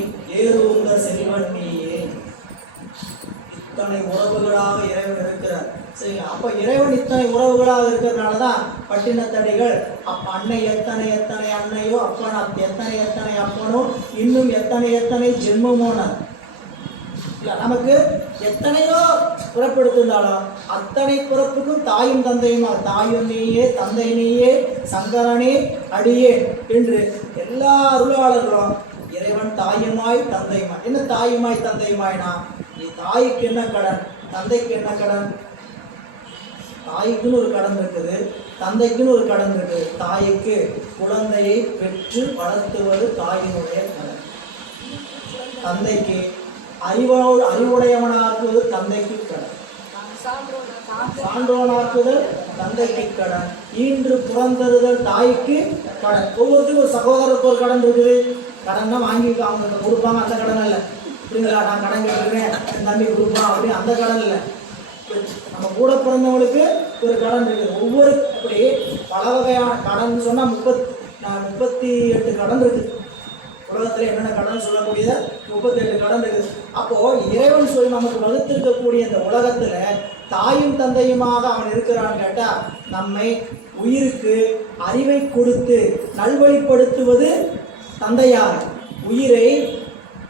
ஏறுந்த செல்வன் நீயே. இத்தனை உறவுகளாக இறைவன் இருக்கிறார். சரி, அப்ப இறைவன் இத்தனை உறவுகளாக இருக்கிறதுனாலதான் பட்டினத்தடிகள் அன்னை எத்தனை எத்தனை அன்னையோ அப்பன் எத்தனை எத்தனை அப்பனோ இன்னும் எத்தனை எத்தனை ஜென்மமோனார். நமக்கு எத்தனையோ பிறப்பெடுத்திருந்தாலும் அத்தனை பிறப்புக்கும் தாயும் தந்தையுமா, தாயும் நீயே தந்தை நீயே சங்கரனே அடியே என்று எல்லா அருளாளர்களும் இறைவன் தாயுமாய் தந்தையுமாய். என்ன தாயுமாய் தந்தையுமாய்னா, நீ தாய்க்கு என்ன கடன், தந்தைக்கு என்ன கடன்? தாய்க்குன்னு ஒரு கடன் இருக்குது, தந்தைக்குன்னு ஒரு கடன் இருக்குது. தாய்க்கு குழந்தையை பெற்று வளர்த்துவது தாயினுடைய கடன். தந்தைக்கு அறிவுடையவனாக்குவது தந்தைக்கு கடன். சான்றோனாக்குதல் தந்தைக்கு கடன். ஈன்று புறந்தறுதல் தாய்க்கு கடன். ஒவ்வொருத்தருக்கும் ஒரு சகோதரருக்கு ஒரு கடன் இருக்குது. கடன்னா வாங்கி அவங்க கொடுப்பாங்க, அந்த கடன் இல்லை. இப்படிங்களா, நான் கடன் கேட்டுக்கிறேன் என் தம்பி கொடுப்பான் அப்படின்னு அந்த கடன் இல்லை. நம்ம கூட பிறந்தவங்களுக்கு ஒரு கடன் இருக்குது. ஒவ்வொரு அப்படி பல வகையான கடன் சொன்னால் 38 கடன் இருக்குது. உலகத்தில் என்னென்ன கடன் சொல்லக்கூடியத 38 கடன் இருக்குது. அப்போ இறைவன் சொல்லி நமக்கு வகுத்திருக்கக்கூடிய இந்த உலகத்துல தாயும் தந்தையுமாக அவன் இருக்கிறான்னு கேட்டா, நம்மை உயிருக்கு அறிவை கொடுத்து நல்வழிப்படுத்துவது தந்தையார், உயிரை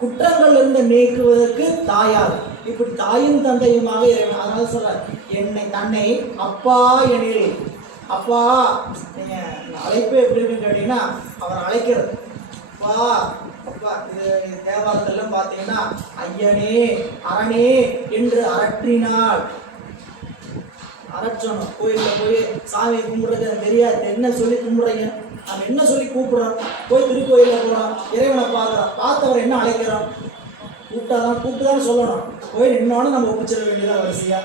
குற்றங்கள் இருந்து நீக்குவதற்கு தாயார். இப்படி தாயும் தந்தையுமாக இறைவன். அதனால சொல்றார், என்னை தன்னை அப்பா எனில். அப்பா, நீங்க அழைப்பு எப்படி இருக்குன்னு கேட்டீங்கன்னா, அவர் அழைக்கிறது அப்பா அப்பா. இது தேவாரத்தெல்லாம் பார்த்தீங்கன்னா ஐயனே அரணே என்று அரற்றினாள். அரற்றணும். கோயிலில் போய் சாமியை கும்பிடுறது எனக்கு தெரியாது, என்ன சொல்லி கும்பிட்றீங்க, நம்ம என்ன சொல்லி கூப்பிடுறோம்? போய் திருக்கோயிலில் போகிறோம், இறைவனை பார்க்குறோம், பார்த்தவரை என்ன அழைக்கிறோம்? கூப்பிட்டு தான் சொல்லணும். போய் நின்னோன்னு நம்ம ஒப்பிச்சிட வேண்டியதான் வரிசையா.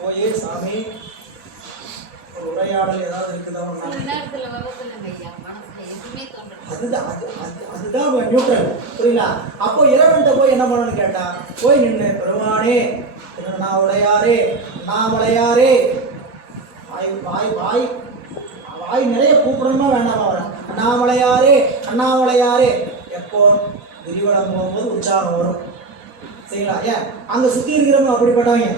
போய் சாமி ஒரு உரையாடல் ஏதாவது இருக்குதா? அதுதான் நியூட்ரல். புரியல? அப்போ இறைவன்கிட்ட போய் என்ன பண்ணணும்னு கேட்டா, போய் நின்று பெருமானே உடையாரே அண்ணாமலையாரே, வாய் நிறைய கூப்பிடணுமா வேண்டாமா? வர அண்ணாமலையாரே அண்ணாமலையாரே. எப்போ கிரிவலம் போகும்போது உற்சாகம் வரும். சரிங்களா? ஏன் அங்கே சுற்றி இருக்கிறவங்க அப்படிப்பட்டவங்க.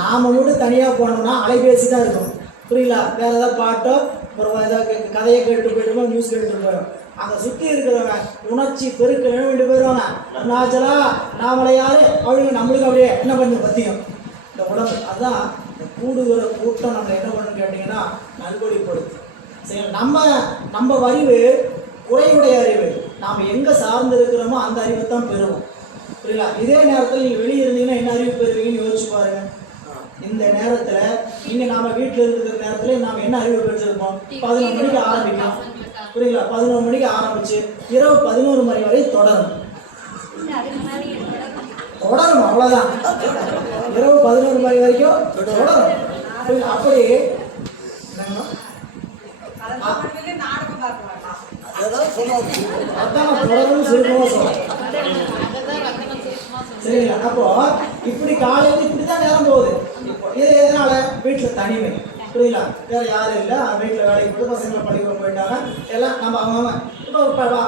நாம மட்டும் தனியாக போனோம்னா அலைபேசி தான் இருக்கும். புரியல? வேற ஏதாவது பாட்டோ அப்புறம் ஏதாவது கதையை கேட்டு போயிட்டோமோ, நியூஸ் கேட்டு போயிடும். அங்கே சுற்றி இருக்கிறவங்க உணர்ச்சி பெருக்கு வேண்டிட்டு போயிடுவாங்க. அண்ணாச்சலா அண்ணாமலையாரு அப்படின்னு நம்மளுக்கு அப்படியே என்ன பண்ணி பற்றியும் இந்த உடம்பு. அதுதான் இந்த கூடுகிற கூட்டம் நம்ம என்ன பண்ணணும்னு கேட்டிங்கன்னா நல்வழிப்படுத்து. சரி, நம்ம அறிவு குறைவுடைய அறிவு. நாம் எங்கே சார்ந்து இருக்கிறோமோ அந்த அறிவை தான் பெறுவோம். புரியல? இதே நேரத்தில் நீங்கள் வெளியே இருந்தீங்கன்னா என்ன அறிவு பெறுவீங்கன்னு யோசிச்சு பாருங்க. இந்த நேரத்தில் நீங்கள் நாம் வீட்டில் இருக்கிற நேரத்தில் நாம் என்ன அறிவு பெற்றிருப்போம்? 11 மணிக்கு ஆரம்பிக்கும். புரியுங்களா? 11 மணிக்கு ஆரம்பிச்சு இரவு 11 மணி வரை தொடரும். தொடரும், அவ்வளவுதான். இரவு 11 மணி வரைக்கும் தொடரும். அப்படி அதான் தொடரும் சுருக்கமா சொல்றேன். சரிங்களா? அப்போ இப்படி காலையில இப்படிதான் நேரம் போகுது. இப்போ இது எதனால? வீட்டுல தனிமை, புரியுங்களா? வேற யாரும் இல்லை, வீட்டுல வேலைக்கு போட்டு பசங்களை பள்ளிக்கூடம் போயிட்டாங்க, எல்லாம் நம்ம அவங்க இப்போ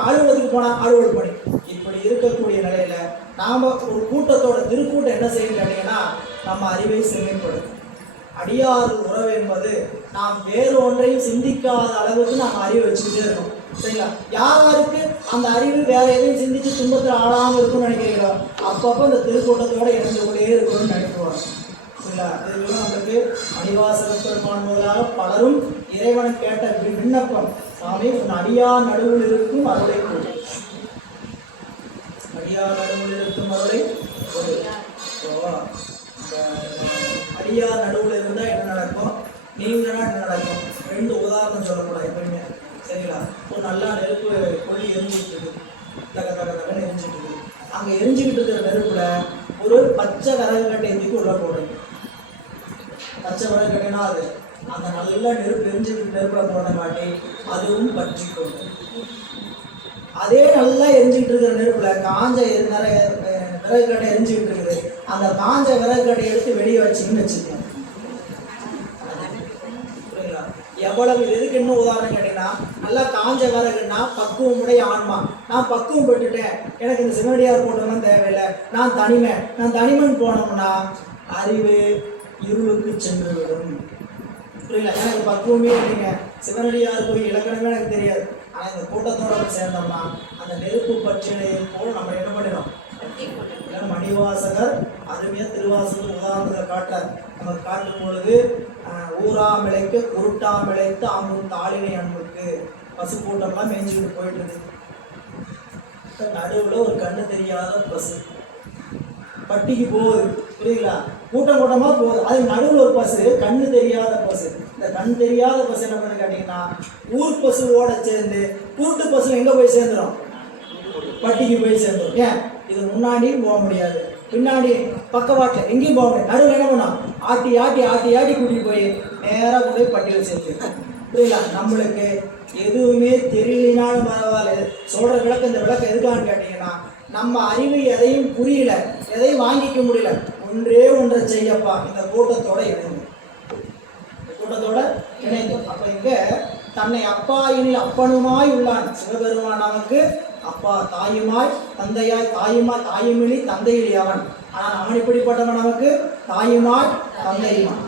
அலுவலகத்துக்கு போனா அலுவலக பணி. இப்படி இருக்கக்கூடிய நிலையில நாம ஒரு கூட்டத்தோட திருக்கூட்டம் என்ன செய்யணும் கேட்டீங்கன்னா, நம்ம அறிவை செம்மைப்படுத்தும். அடியார் உறவு என்பது நாம் வேறு ஒன்றையும் சிந்திக்காத அளவுக்கு நாம் அறிவை வச்சுக்கிட்டே இருக்கோம். சரிங்களா? யாருக்கு அந்த அறிவு வேற எதையும் சிந்திச்சு துன்பத்தில் ஆளாமல் இருக்கும்னு நினைக்கிறீங்களோ அப்பப்போ இந்த திருக்கூட்டத்தோட இணைந்து கொண்டே இருக்கணும்னு நினைக்குவாங்க. சரிங்களா? இதெல்லாம் நம்மளுக்கு மணிவாசக பெருமான் முதலாக பலரும் இறைவன் கேட்ட விண்ணப்பம், சாமி உன் அடியார் நடுவில் இருக்கும் அருளை கொடு, அடியார் நடுவில் இருக்கும் அருளை கொடு. அடியார் நடுவில் இருந்தால் என்ன நடக்கும், நீங்கன்னா என்ன நடக்கும்? 2 உதாரணம் சொல்லக்கூடாது எப்பயுமே. சரிங்களா? ஒரு நல்லா நெருப்பு கொள்ளி எரிஞ்சுக்கிட்டு இருக்குது, தக தக தகன்னு எரிஞ்சுட்டு இருக்குது. அங்கே எரிஞ்சுக்கிட்டு இருக்கிற நெருப்புல ஒரு பச்சை விறகு கட்டை எந்திக்கு உள்ள போடுறீங்க. பச்சை விறகு கட்டைனா அது அந்த நல்ல நெருப்பு எரிஞ்சுக்கிட்டு நெருப்புல போடங்காட்டி அதுவும் பற்றி கொள்ளும். அதே நல்லா எரிஞ்சுக்கிட்டு இருக்கிற நெருப்புல காஞ்ச விறகு கட்டை எரிஞ்சுக்கிட்டு இருக்குது, அந்த காஞ்ச விறகு கட்டையை எடுத்து வெளியே வச்சுன்னு வச்சுக்கணும். புரியுங்களா? எவ்வளவு எதுக்கு என்ன உதாரணம் கேட்டீங்கன்னா, நல்லா காஞ்ச விறகுன்னா பக்குவமுடைய ஆன்மா. நான் பக்குவம் பெற்றுட்டேன், எனக்கு இந்த சிவனடியார் போட்டோம்னா தேவையில்லை, நான் தனிமன் போனோம்னா அறிவு இருளுக்கு சென்று விடும். புரியல? எனக்கு பக்குவமே இல்லைங்க, சிவனடியார் போய் இலக்கணமே எனக்கு தெரியாது, ஆனால் இந்த கூட்டத்தோட சேர்ந்தோம்னா அந்த நெருப்பு பற்றினையை போல் நம்ம என்ன பண்ணிடும். மணிவாசகர் அருமையாக திருவாசகர் உதாரணத்தை காட்டுறார். நமக்கு காட்டும் பொழுது ஊராமிழைக்கு குருட்டாமிழைத்து அங்கும் தாளினை அன்புக்கு பசு கூட்டம்லாம் மேய்ஞ்சிக்கிட்டு போயிட்டு இருக்கு. நடுவில் ஒரு கண்ணு தெரியாத பசு பட்டிக்கு போகுது. புரியுங்களா? கூட்டம் கூட்டமாக போகுது. அது நடுவில் ஒரு பசு, கண்ணு தெரியாத பசு. இந்த கண் தெரியாத பசு என்ன பண்ணு கேட்டீங்கன்னா, ஊர் பசுவோட சேர்ந்து கூட்டு பசு எங்கே போய் சேர்ந்துடும்? பட்டிக்கு போய் சேர்ந்துடும். ஏன்? இது முன்னாடியும் போக முடியாது, பின்னாடி பக்கவாட்டில் எங்கேயும் போக முடியாது. நடுவில் என்ன பண்ணோம்? ஆட்டி ஆட்டி ஆட்டி ஆட்டி கூட்டிகிட்டு போய் நேராக கொண்டு போய் பட்டியில் சேர்த்து. புரியல? நம்மளுக்கு எதுவுமே தெரியலினாலும் பரவாயில்ல, சொல்கிற விளக்கம், இந்த விளக்கம் எதுக்கான்னு கேட்டிங்கன்னா, நம்ம அறிவு எதையும் புரியல, எதையும் வாங்கிக்க முடியல, ஒன்றே ஒன்றை செய்யப்பா, இந்த கூட்டத்தோட இணைந்து, கூட்டத்தோட இணைந்து. அப்போ இங்கே தன்னை அப்பா எனில் அப்பனுமாய் உள்ளான் சிவபெருமான். நமக்கு அப்பா, தாயுமாய் தந்தையாய், தாயுமிழி தந்தையிலி அவன். ஆனால் அவன் இப்படிப்பட்டவன், நமக்கு தாயுமாய் தந்தையுமாய்.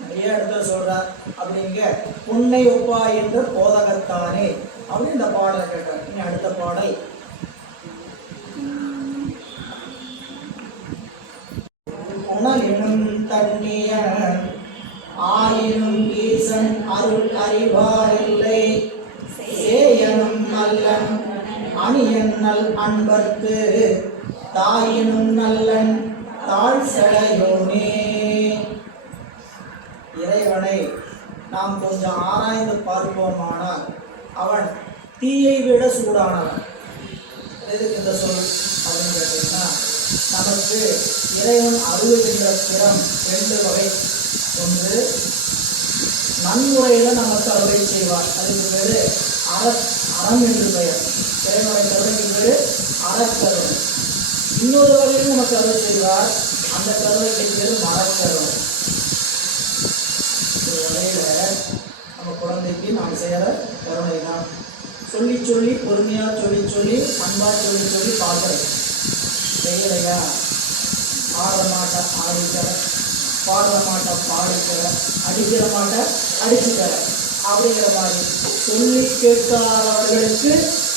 நிறைய இடத்துல சொல்றார். அப்படிங்க பொன்னை ஒப்பா என்ற போதகத்தானே அப்படின்னு இந்த பாடலை கேட்டார். இனி அடுத்த பாடல், உணல் எனும் தண்ணிய ஆயினும் ஈசன் அருள் அறிவார் இல்லை, சேயனும் நல்லன் அணியன் நல் அன்பர்க்கு தாயினும் நல்லன் தாழ் செலையோனே. இறைவனை நாம் கொஞ்சம் ஆராய்ந்து பார்ப்போமானால் அவன் தீயை விட சூடானவன். எதுக்கு இந்த சொல் அப்படின்னு கேட்டீங்கன்னா, நமக்கு இறைவன் அருளுகின்ற திறம் 2 வகை. ஒன்று நன்முறையில் நமக்கு அருளை செய்வார், அதுக்கு பேர் அறம் என்று பெயர். இறைவனை கருணைக்கு பேர் அறக்கருணை. இன்னொரு வகையில் நமக்கு அருள் செய்வார், அந்த கருணைக்கு பேர் மரக்கருணை. வகையில் நம்ம குழந்தைக்கு நாம் செய்கிற கருணை தான். சொல்லி சொல்லி பொறுமையாக சொல்லி அன்பாக சொல்லி பார்க்குறது. செய்யலையா? ஆடுற மாட்டை ஆடிக்கிற, பாடுற மாட்டை பாடிக்கிற, அடிக்கிற மாட்டை அடிச்சுக்கிற அப்படிங்கிற மாதிரி சொல்லி கேட்காதவர்களுக்கு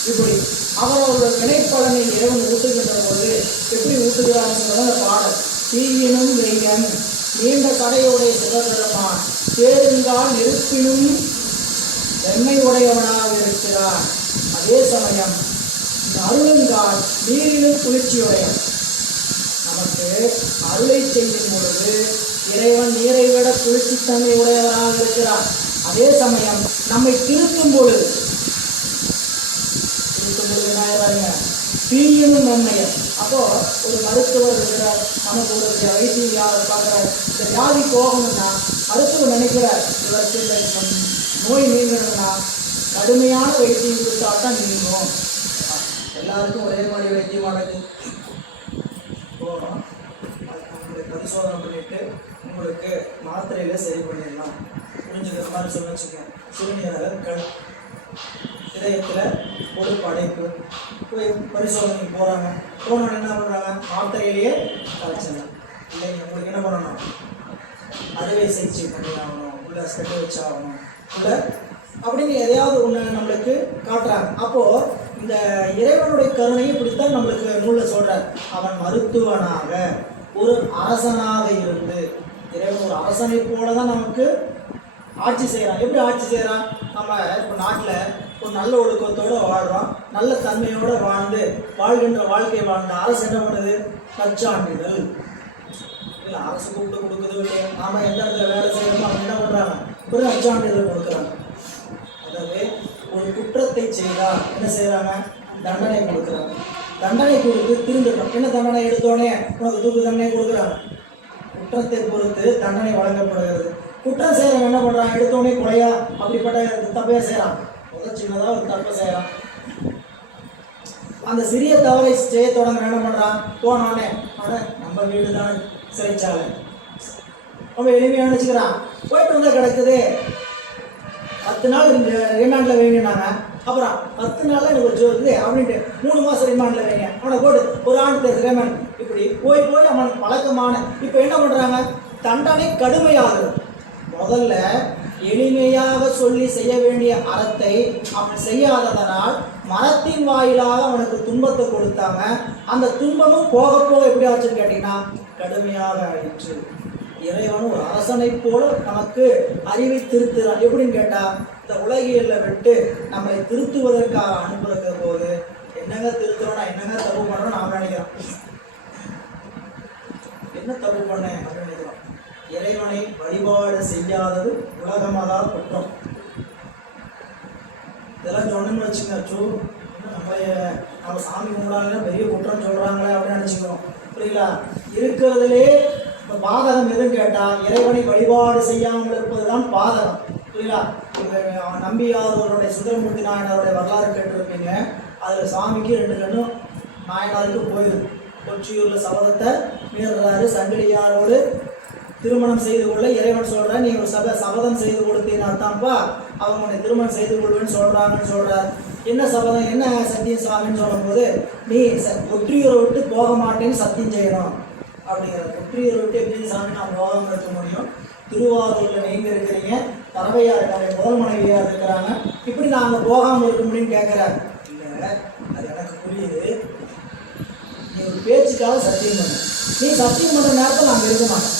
இப்படி அவரவர்கள் வினைப்பலனை இறைவன் ஊட்டுகின்ற போது எப்படி ஊட்டுகிறான்னு அந்த பாடல். தீயினும் வெய்யன் நீண்ட கடையுடைய சிவபெருமான் தேருங்கால் நெருப்பினும் வெண்மை உடையவனாக இருக்கிறான். அதே சமயம் அருளுங்கால் நீரிலும் குளிர்ச்சியுடையவன். நமக்கு அருளை செய்யும் பொழுது இறைவன் நீரை விட குளிர்ச்சித்தன்மை உடையவராக இருக்கிறார். அதே சமயம் நம்மை திருத்தும் பொழுது என்ன தீயினும் நன்மையன் அப்போ ஒரு மருத்துவர் இருக்கிறார், நமக்கு ஒரு வைத்தியம் பார்க்குறாரு, இந்த வியாதி போகணும்னா மருத்துவர் நினைக்கிறார் இவருக்கு இந்த நோய் நீங்கணும்னா கடுமையான வைத்தியம் கொடுத்தா தான் நீங்கும். எல்லாருக்கும் ஒரே மாதிரி வைத்தியமானது போகணும். உங்களுக்கு பரிசோதனை பண்ணிட்டு உங்களுக்கு மாத்திரையில சரி பண்ணிடலாம். புரிஞ்சுக்கிற மாதிரி சொல்ல வச்சுக்கேன். சிறுநீரக கண் இதயத்தில் ஒரு படைப்பு போய் பரிசோதனைக்கு போகிறாங்க. போனோன்னு என்ன பண்ணுறாங்க, மாத்திரையிலேயே கரைச்சிடலாம். இல்லைங்க, உங்களுக்கு என்ன பண்ணணும், அறுவை சிகிச்சை பண்ணி ஆகணும், உள்ள ஸ்கெட்டு வச்சாகணும், உள்ள அப்படின்னு எதையாவது ஒன்று நம்மளுக்கு காட்டுறாங்க. அப்போது இந்த இறைவனுடைய கருணையை இப்படித்தான் நம்மளுக்கு நூலில் சொல்கிறார். அவன் மருத்துவனாக ஒரு அரசனாக இருந்து, இறைவன் ஒரு அரசனை போல தான் நமக்கு ஆட்சி செய்கிறான். எப்படி ஆட்சி செய்கிறான், நம்ம இப்போ நாட்டில் ஒரு நல்ல ஒழுக்கத்தோடு வாழ்கிறோம், நல்ல தன்மையோடு வாழ்கின்ற வாழ்க்கை வாழ்ந்த அரசு என்ன பண்ணுது, நற்சான்றிதழ் இல்லை அரசு கூப்பிட்டு கொடுக்குது இல்லையா, நாம் எந்த இடத்துல வேலை செய்யணுமோ அவங்க என்ன பண்ணுறாங்க, ஒரு நற்சான்றிதழ் கொடுக்குறாங்க. அதாவது ஒரு குற்றத்தை செய்தால் என்ன செய்கிறாங்க, தண்டனை கொடுக்குறாங்க. தண்டனை கொடுத்து திருந்தணும். என்ன தண்டனை, எடுத்தோடனே உனக்கு தூக்கு தண்டனை கொடுக்குறாங்க. குற்றத்தை பொறுத்து தண்டனை வழங்கப்படுகிறது. குற்றம் செய்கிறவங்க என்ன பண்ணுறான், எடுத்தோடனே கொலையா அப்படிப்பட்ட தப்பையா செய்கிறான், முதல் சின்னதாக ஒரு தப்பை செய்கிறான். அந்த சிறிய தவறை செய்ய தொடங்க என்ன பண்ணுறான், போனோடனே நம்ம வீடு தான் சிறைச்சாலை ரொம்ப எளிமையாக நினச்சிக்கிறான். போயிட்டு வந்தால் கிடக்குது 10 நாள் ரிமாண்டில் வைங்கன்னாங்க. அப்புறம் 10 நாளில் எனக்கு ஒரு ஜோர் இருக்குது அப்படின்ட்டு 3 மாதம் ரிமாண்டில் வைங்க, அவனை போட்டு ஒரு ஆண்டு ரிமாண்ட், இப்படி போய் போய் அவனுக்கு பழக்கமான. இப்போ என்ன பண்ணுறாங்க, தண்டனை கடுமையாகுது. முதல்ல எளிமையாக சொல்லி செய்ய வேண்டிய அறத்தை அவன் செய்யாததனால் மரத்தின் வாயிலாக அவனுக்கு துன்பத்தை கொடுத்தாங்க. அந்த துன்பமும் போக போக எப்படி ஆச்சுன்னு கேட்டீங்கன்னா கடுமையாக ஆயிடுச்சு. இறைவன் ஒரு அரசனை போல நமக்கு அறிவை திருத்துறான். எப்படின்னு கேட்டால், இந்த உலகியலில் விட்டு நம்மளை திருத்துவதற்காக அனுப்புகிற போது என்னங்க திருத்துறோம்னா என்னங்க தப்பு பண்ணுறோம் நாம் நினைக்கிறோம். என்ன தப்பு பண்ணேன் அப்படின்னு நினைக்கிறோம். இறைவனை வழிபாடு செய்யாதது உலகமகா குற்றம். இதெல்லாம் சொன்னு வச்சுங்க, நம்ம சாமி கும்பிடாங்கன்னா பெரிய குற்றம் சொல்கிறாங்களே அப்படின்னு நினச்சிக்கிறோம். புரியுங்களா? இருக்கிறதுலே இப்போ பாதகம் எதுன்னு கேட்டால் இறைவனை வழிபாடு செய்யாமல் இருப்பது தான் பாதகம். புரியுங்களா? நம்பியாதவருடைய சுந்தரமூர்த்தி நாயனாருடைய வரலாறு கேட்டிருப்பீங்க. அதில் சாமிக்கு 2 கண்ணும் நாயனாருக்கு போயிருக்கு. கொச்சியூரில் சபதத்தை மீறுறாரு. சங்கிலியாரோடு திருமணம் செய்து கொள்ள இறைவன் சொல்கிறார், நீ ஒரு சபதம் செய்து கொடுத்தீங்கன்னாத்தான்ப்பா அவங்க உன்னை திருமணம் செய்து கொள்வேன்னு சொல்கிறாங்கன்னு சொல்கிறார். என்ன சபதம், என்ன சத்தியம் சாமின்னு சொல்லும்போது, நீ ஒற்றியூரை விட்டு போக மாட்டேன்னு சத்தியம் செய்யணும் அப்படிங்கிறார். ஒற்றியூரை விட்டு எப்படி சாமி நான் போகாமல் இருக்க முடியும், திருவாரூரில் நீங்கள் இருக்கிறீங்க, பறவையாக இருக்காங்க, முதல் மனைவியாக இருக்கிறாங்க, இப்படி நாங்கள் போகாமல் இருக்க முடியும்னு கேட்குறாரு. இல்லை, அது எனக்கு புரியுது, நீ ஒரு பேச்சுக்காக சத்தியம் பண்ணு. நீ சத்தியம் பண்ணுற நேரத்தில் நாங்கள் இருக்க மாட்டோம்,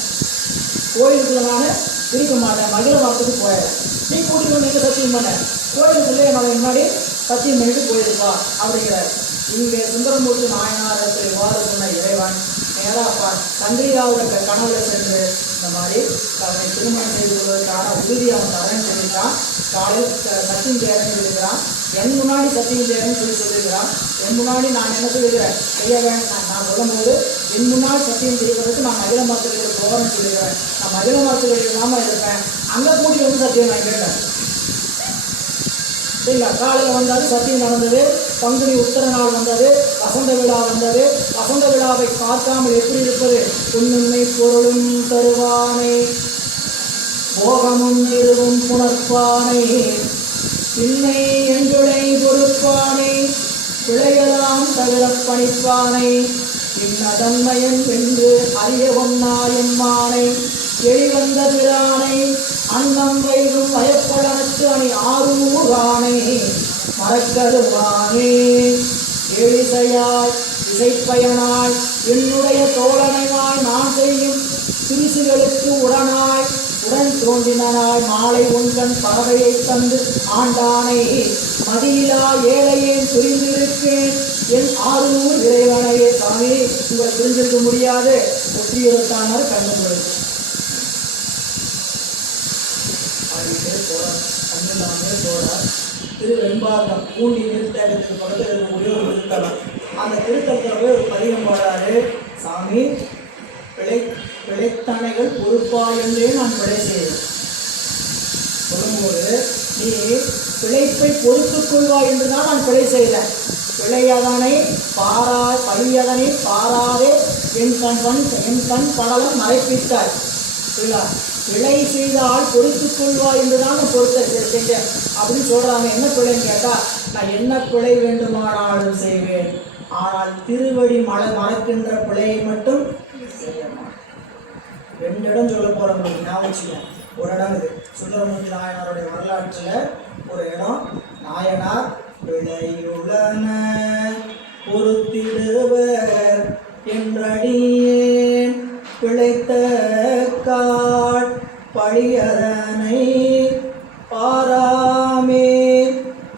கோயிலுக்குள்ள நான் இருக்க மாட்டேன், மகிழ மரத்துக்கு போயிடுறேன். நீ கூட்டிட்டு வந்து எங்கே சத்தியம் பண்ண, கோயிலுக்குள்ளே என்னோட முன்னாடி சத்தியம் பண்ணிட்டு போயிருப்பா அப்படிங்கிறார். இங்கே சுந்தரமூர்த்தி நாயனாரத்தில் இவ்வாறு சொன்ன இறைவன் நேராக சந்திரியாவோட கனவுல சென்று இந்த மாதிரி அவனை திருமணம் செய்து கொள்வதற்கான உறுதி அவன் தரேன்னு சொல்லியிருக்கான். காலையில் சத்தியம் செய்யறேன்னு சொல்லியிருக்கிறான். என் முன்னாடி சத்தியம் செய்யறேன்னு சொல்லியிருக்கிறான். என் முன்னாடி நான் என்ன சொல்லிக்கிறேன், செய்ய வேண்டாம். நான் சொல்லும்போது என் முன்னாடி சத்தியம் செய்வதற்கு நான் மகிழ மரத்துக்கு போகிறேன்னு சொல்லிக்கிறேன். நான் மகிழ மரத்துக்கு இல்லாமல் இருப்பேன். அங்கே கூட்டி வந்து சத்தியம் நான் கேட்டேன். சரிங்களா? காலையில் வந்தாது, சத்தியம் நடந்தது. பங்குனி உத்தர நாள் வந்தது, வசந்த விழா வந்தது. வசந்த விழாவை பார்க்காமல் எப்படி இருப்பது? பொன்னுண்மை பொருளும் தருவானை, போகமும் இருவும் புணர்ப்பானை, பின்னை எங்குளை பொறுப்பானை, பிழையெல்லாம் தவிர பணிப்பானை, இன்னதன்மையன் என்று அறிய ஒன்னாயம்மானை, வெளிவந்த பிரானை, அன்னம் வைகும் பயப்படனத்து அணி ஆரூரானை, மறக்கருவானே, எளிசையாய் இசைப்பயனாய் என்னுடைய தோழனையாய் நான் செய்யும் சிறுசுகளுக்கு உடனாய் உடன் தோன்றினாய் மாலை ஒன்றன் பறவையை தந்து ஆண்டானை, மதியிலா ஏழையேன் புரிந்திருக்கேன் என் ஆரூர் இறைவனையே. சாமி, உங்களை புரிஞ்சிருக்க முடியாது, ஒற்றியிருக்கானார் கண்டுபிடி போறார். திருவெம்பாக்கம் பூண்டி நிறுத்தத்துக்கு பக்கத்தில் இருக்கக்கூடிய ஒரு நிறுத்தலாம். அந்த திருத்தலத்தில் போய் ஒரு பதிகம் பாடுறாரு. சாமி, பிழைத்தனைகள் பொறுப்பா என்றே நான் பிழை செய்தேன் சொல்லும்போது, நீ பிழைப்பை பொறுத்துக் கொள்வாய் என்றுதான் நான் பிழை செய்தேன். பிழையதனை பழியதனை பாராதே என் கண் படலம் மறைப்பித்தாய். பிழை செய்தால் பொறுத்துக் கொள்வாய் என்றுதான் நான் செஞ்சேன் அப்படின்னு சொல்றாங்க. என்ன பிழைன்னு கேட்டா, நான் என்ன பிழை வேண்டுமானாலும் செய்வேன், ஆனால் திருவடி மறக்கின்ற பிழையை மட்டும் செய்ய மாட்டேன். 2 இடம் சொல்ல போறோம், ஞாபகம். ஒரு இடம் இது சுந்தரமூர்த்தி நாயனாருடைய வரலாற்றில் ஒரு இடம். நாயனார் பிழையுளன பொறுத்திடுவர் என்றடியேன் பிழைத்த காட் பழியதனை பாராமே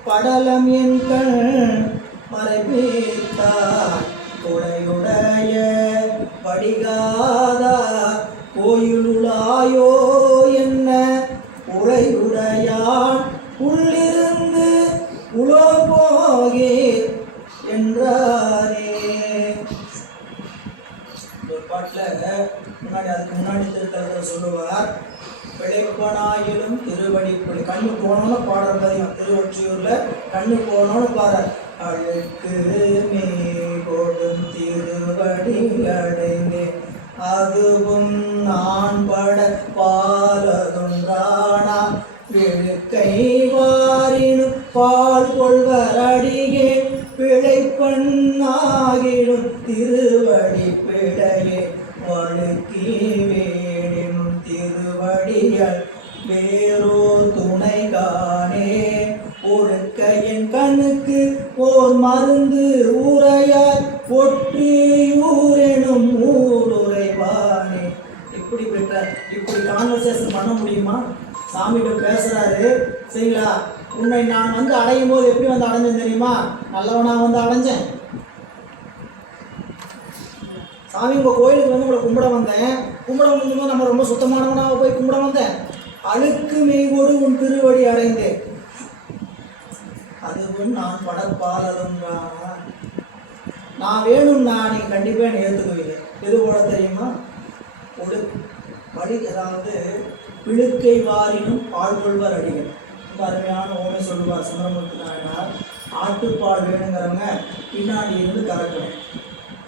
படலம் என் கண் மறைப்பித்தார் துணையுடைய படிகாதா கோயிலுளாயோ என்ன உரையுடையான் உள்ளிருந்து உலோபோகே என்றாரே. ஒரு பாட்டில் அதுக்கு முன்னாடி திருத்தலத்தில் சொல்லுவார், பிழைப்பனாயிலும் திருவடி பிழை. கண்ணு போனோன்னு பாடல் பதியம் திருவொற்றியூரில் கண்ணு போனோன்னு பாடல். அழுக்கு நீ கொடும் திருவடி அடைந்தேன் அதுவும் நான் பட பாலதுன்றானா விழுக்கை வாரினும் பால் கொள்வர் அடியே பிழைப்பண்ணாகிலும் திருவடி பிழையே வழுக்கி வேடினும் திருவடிகள் வேறோ துணை காணே ஒழுக்க என் கண்ணுக்கு ஓர் மருந்து ஊரையாய் ஒற்றியூரெனும் ஊருரைவானே. இப்படி கான்வர்சேஷன் பண்ண முடியுமா? சாமிகிட்ட பேசுறாரு, சரிங்களா? உன்னை நான் அடையும் போது எப்படி அடைஞ்சேன் தெரியுமா? நல்லவனா அடைஞ்சேன். சாமி, உங்க கோயிலுக்கு உங்களை கும்பிட வந்தேன். கும்பிட வந்து நம்ம ரொம்ப சுத்தமானவனாக போய் கும்பிட வந்தேன். அழுக்கு மெய்கோடு உன் திருவடி அடைந்தேன் அதுவும் நான் படப்பாலதுன்றா. நான் வேணும்னா நீங்கள் கண்டிப்பாக என்னை ஏற்றுக்குவீங்க. எது போல தெரியுமா? அதாவது பிழுக்கை வாரினும் பால் கொள்வர் அடிகள். ரொம்ப அருமையான ஓமை சொல்லுவார் சுந்தரமூர்த்தி நாயனார். ஆட்டுப்பால் வேணுங்கிறவங்க பின்னாடி இருந்து கறக்கணும்.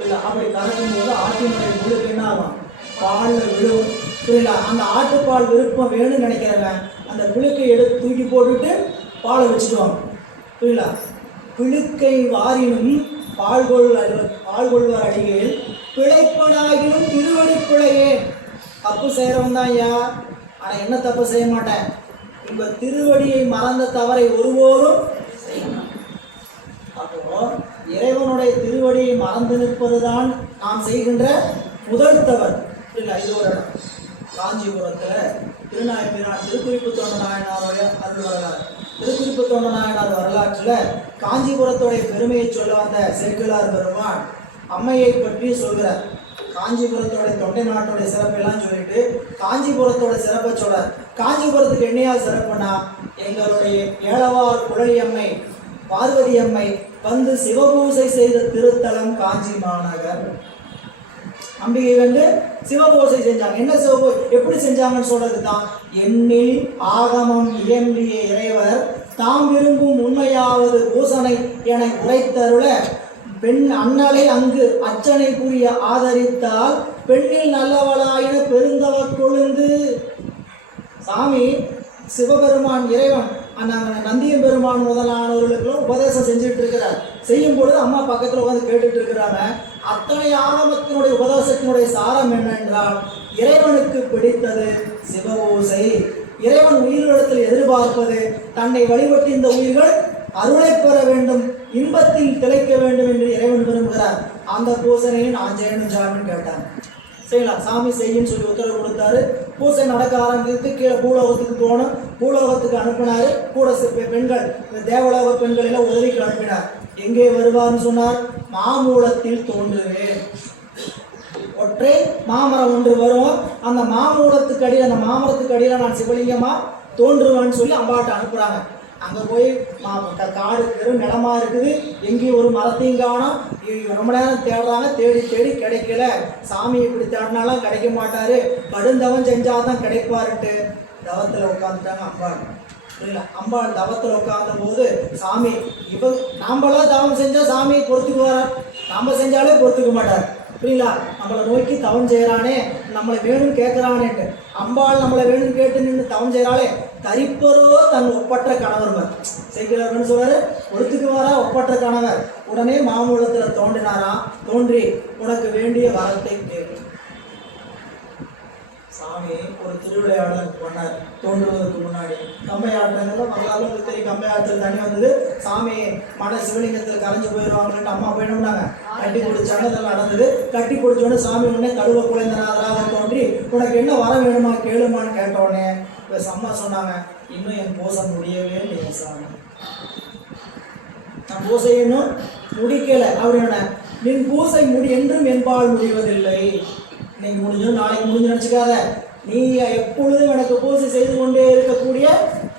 இல்லை அப்படி கறக்கும் போது ஆட்டினுடைய முழுக்க என்ன ஆகும்? பாலில் விழுவும். புரியல? அந்த ஆட்டுப்பால் விருப்பம் வேணும்னு நினைக்கிறவங்க அந்த பிழுக்கை எடுத்து தூக்கி போட்டுட்டு பாலை வச்சுக்குவாங்க. புரியல? பிழுக்கை வாரினும் பால் கொள்வர் அடிகள் பிழைப்பனாகிலும் திருவடி பிழையே. தப்பு செய்கிறவன் தான் ஐயா, ஆனால் என்ன தப்பு செய்ய மாட்டேன். உங்க திருவடியை மறந்த தவறை ஒருபோதும் செய்ய மாட்டேன். அப்போ இறைவனுடைய திருவடியை மறந்து நிற்பதுதான் நாம் செய்கின்ற முதல் தவறு. இல்லை, இது ஒரு இடம். காஞ்சிபுரத்தில் திருக்குறிப்பு தொண்ட நாயனாருடைய அருள் வரலாறு. திருக்குறிப்பு தொண்ட நாயனார் வரலாற்றில் காஞ்சிபுரத்துடைய பெருமையை சொல்ல வந்த சேக்கிழார் பெருமான் அம்மையை பற்றி சொல்கிறார். காஞ்சிபுரத்தோட தொண்டை நாட்டோடைய சிறப்பெல்லாம் சொல்லிட்டு காஞ்சிபுரத்தோட சிறப்பை சொல்றார். காஞ்சிபுரத்துக்கு என்னையா சிறப்புனா, எங்களுடைய ஏழவார் குழலி அம்மை பார்வதி அம்மை சிவபூசை செய்த திருத்தலம் காஞ்சி மாநகர். அம்பிகை சிவபூசை செஞ்சாங்க. என்ன சிவபூசை எப்படி செஞ்சாங்கன்னு சொல்றது தான், எண்ணில் ஆகமம் இயம்பிய இறைவர் தாம் விரும்பும் உண்மையாவது பூசனை என உரைத்தருள பெண் அண்ணலை அங்கு அச்சனை புரிய ஆதரித்தால் பெண்ணில் நல்லவளாயின பெருந்தவ கொழுந்து. சாமி சிவபெருமான் இறைவன் நந்தியம் பெருமான் முதலானவர்களுக்கும் உபதேசம் செஞ்சுட்டு இருக்கிறார். செய்யும் பொழுது அம்மா பக்கத்தில் உட்காந்து கேட்டுட்டு இருக்கிறாங்க. அத்தனை ஆகமத்தினுடைய உபதேசத்தினுடைய சாரம் என்னென்றால், இறைவனுக்கு பிடித்தது சிவபூசை. இறைவன் உயிரிடத்தில் எதிர்பார்ப்பது தன்னை வழிபட்டு இந்த உயிர்கள் அருளை பெற வேண்டும், இன்பத்தில் திளைக்க வேண்டும் என்று இறைவன் விரும்புகிறார். அந்த பூசனையை நான் செய்யணும் சாமின்னு கேட்டாங்க. செய்யலாம், சாமி செய்யுன்னு சொல்லி உத்தரவு கொடுத்தாரு. பூசை நடக்க ஆரம்பித்து கீழே பூலோகத்துக்கு போகணும். பூலோகத்துக்கு அனுப்பினாரு. கூட பெண்கள், தேவலோக பெண்கள் எல்லாம் உதவிக்கு அனுப்பினார். எங்கே வருவார்னு சொன்னார்? மாமூலத்தில் தோன்றுவேன். ஒற்றை மாமரம் ஒன்று வரும். அந்த மாமூலத்துக்கு அடியில், அந்த மாமரத்துக்கு அடியில் நான் சிவலிங்கமா தோன்றுவேன்னு சொல்லி அம்பாட்ட அனுப்புறாங்க. அங்கே போய் காடு வெறும் நிலமா இருக்குது, எங்கேயும் ஒரு மரத்தையும் காணோம். ரொம்ப நேரம் தேடுறாங்க, தேடி தேடி கிடைக்கல. சாமி இப்படி தேடினாலும் கிடைக்க மாட்டாரு, கடுந்தவம் செஞ்சாதான் கிடைப்பாருன்ட்டு தவத்தில் உட்காந்துட்டாங்க அம்பாள். இல்லை, அம்பாள் தவத்தில் உட்கார்ந்த போது சாமி நாம்பளாம் தவம் செஞ்சா சாமி பொறுத்துக்குவாரா? நம்ம செஞ்சாலே பொறுத்துக்க மாட்டார். புரியுங்களா? நம்மளை நோக்கி தவம் செய்கிறானே, நம்மளை வேணும்னு கேட்குறானேன்ட்டு அம்பாள் நம்மளை வேணும்னு கேட்டு நின்று தவம் செய்கிறாளே. தரிப்பரோ தன் ஒப்பற்ற கணவர் செய்கிறார்னு சொல்றாரு. ஒத்துக்குவாரா ஒப்பற்ற கணவர்? உடனே மாமூலத்தில் தோன்றி உனக்கு வேண்டிய வரத்தை கேள்வி. சாமி ஒரு திருவிளையாடல் பண்ணார் தோன்றுவதற்கு முன்னாடி. கம்பையாட்டங்கள்ல வரலாறு தெரியும். கம்பையாட்டத்தில் தண்ணி வந்தது, சாமி மன சிவலிங்கத்தில் கரைஞ்சு போயிடுவாங்கன்ட்டு அம்மா போயிடும்னாங்க. கட்டி பிடிச்சாங்க, இதெல்லாம் நடந்தது. கட்டி பிடிச்சோடனே சாமி உடனே கழுவ குழந்தைனாதராக தோன்றி உனக்கு என்ன வர வேணுமா கேளுமான்னு கேட்டவுடனே அம்மா சொன்னாங்க, இன்னும் என் பூசை முடியவே இல்லை சாமி, நான் பூசை இன்னும் முடிக்கல அப்படின்னா. நின் பூசை என்றும் என்பால் முடிவதில்லை. இன்னைக்கு முடிஞ்சும் நாளைக்கு முடிஞ்சு நினச்சிக்காத. நீ எப்பொழுதும் எனக்கு பூசை செய்து கொண்டே இருக்கக்கூடிய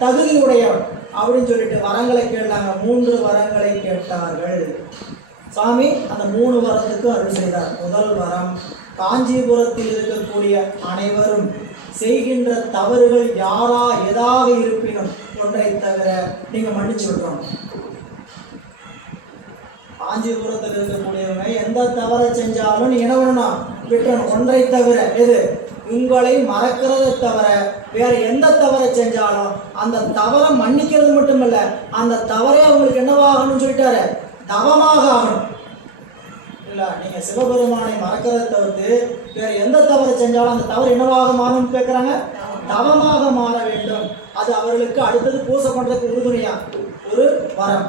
தகுதி உடையவன் அப்படின்னு சொல்லிட்டு வரங்களை கேட்டாங்க. 3 வரங்களை கேட்டார்கள். சாமி அந்த 3 வரத்துக்கு அருள் செய்தார். முதல் வரம், காஞ்சிபுரத்தில் இருக்கக்கூடிய அனைவரும் செய்கின்ற தவறுகள் எதாக இருப்பினும் ஒன்றை தவிர நீங்க மன்னிச்சு விட்டுறோம். காஞ்சிபுரத்தில் இருக்கக்கூடியவங்க எந்த தவறை செஞ்சாலும் நீ என்ன பண்ணணும்? விட்டுறணும். ஒன்றை தவிர. எது? உங்களை மறக்கிறத தவிர வேற எந்த தவறை செஞ்சாலும் அந்த தவறை மன்னிக்கிறது மட்டுமல்ல, அந்த தவறே அவங்களுக்கு என்னவாகணும்னு சொல்லிட்டாரு, தவமாக ஆகணும். இல்ல, நீங்க சிவபெருமானை மறக்கிறத தவிர்த்து வேற எந்த தவறை செஞ்சாலும் அந்த தவறு என்னவாக மாறும்னு கேட்கிறாங்க, தவமாக மாற வேண்டும். அது அவர்களுக்கு அடுத்தது பூசை பண்றதுக்கு உறுதுணையா ஒரு வரம்.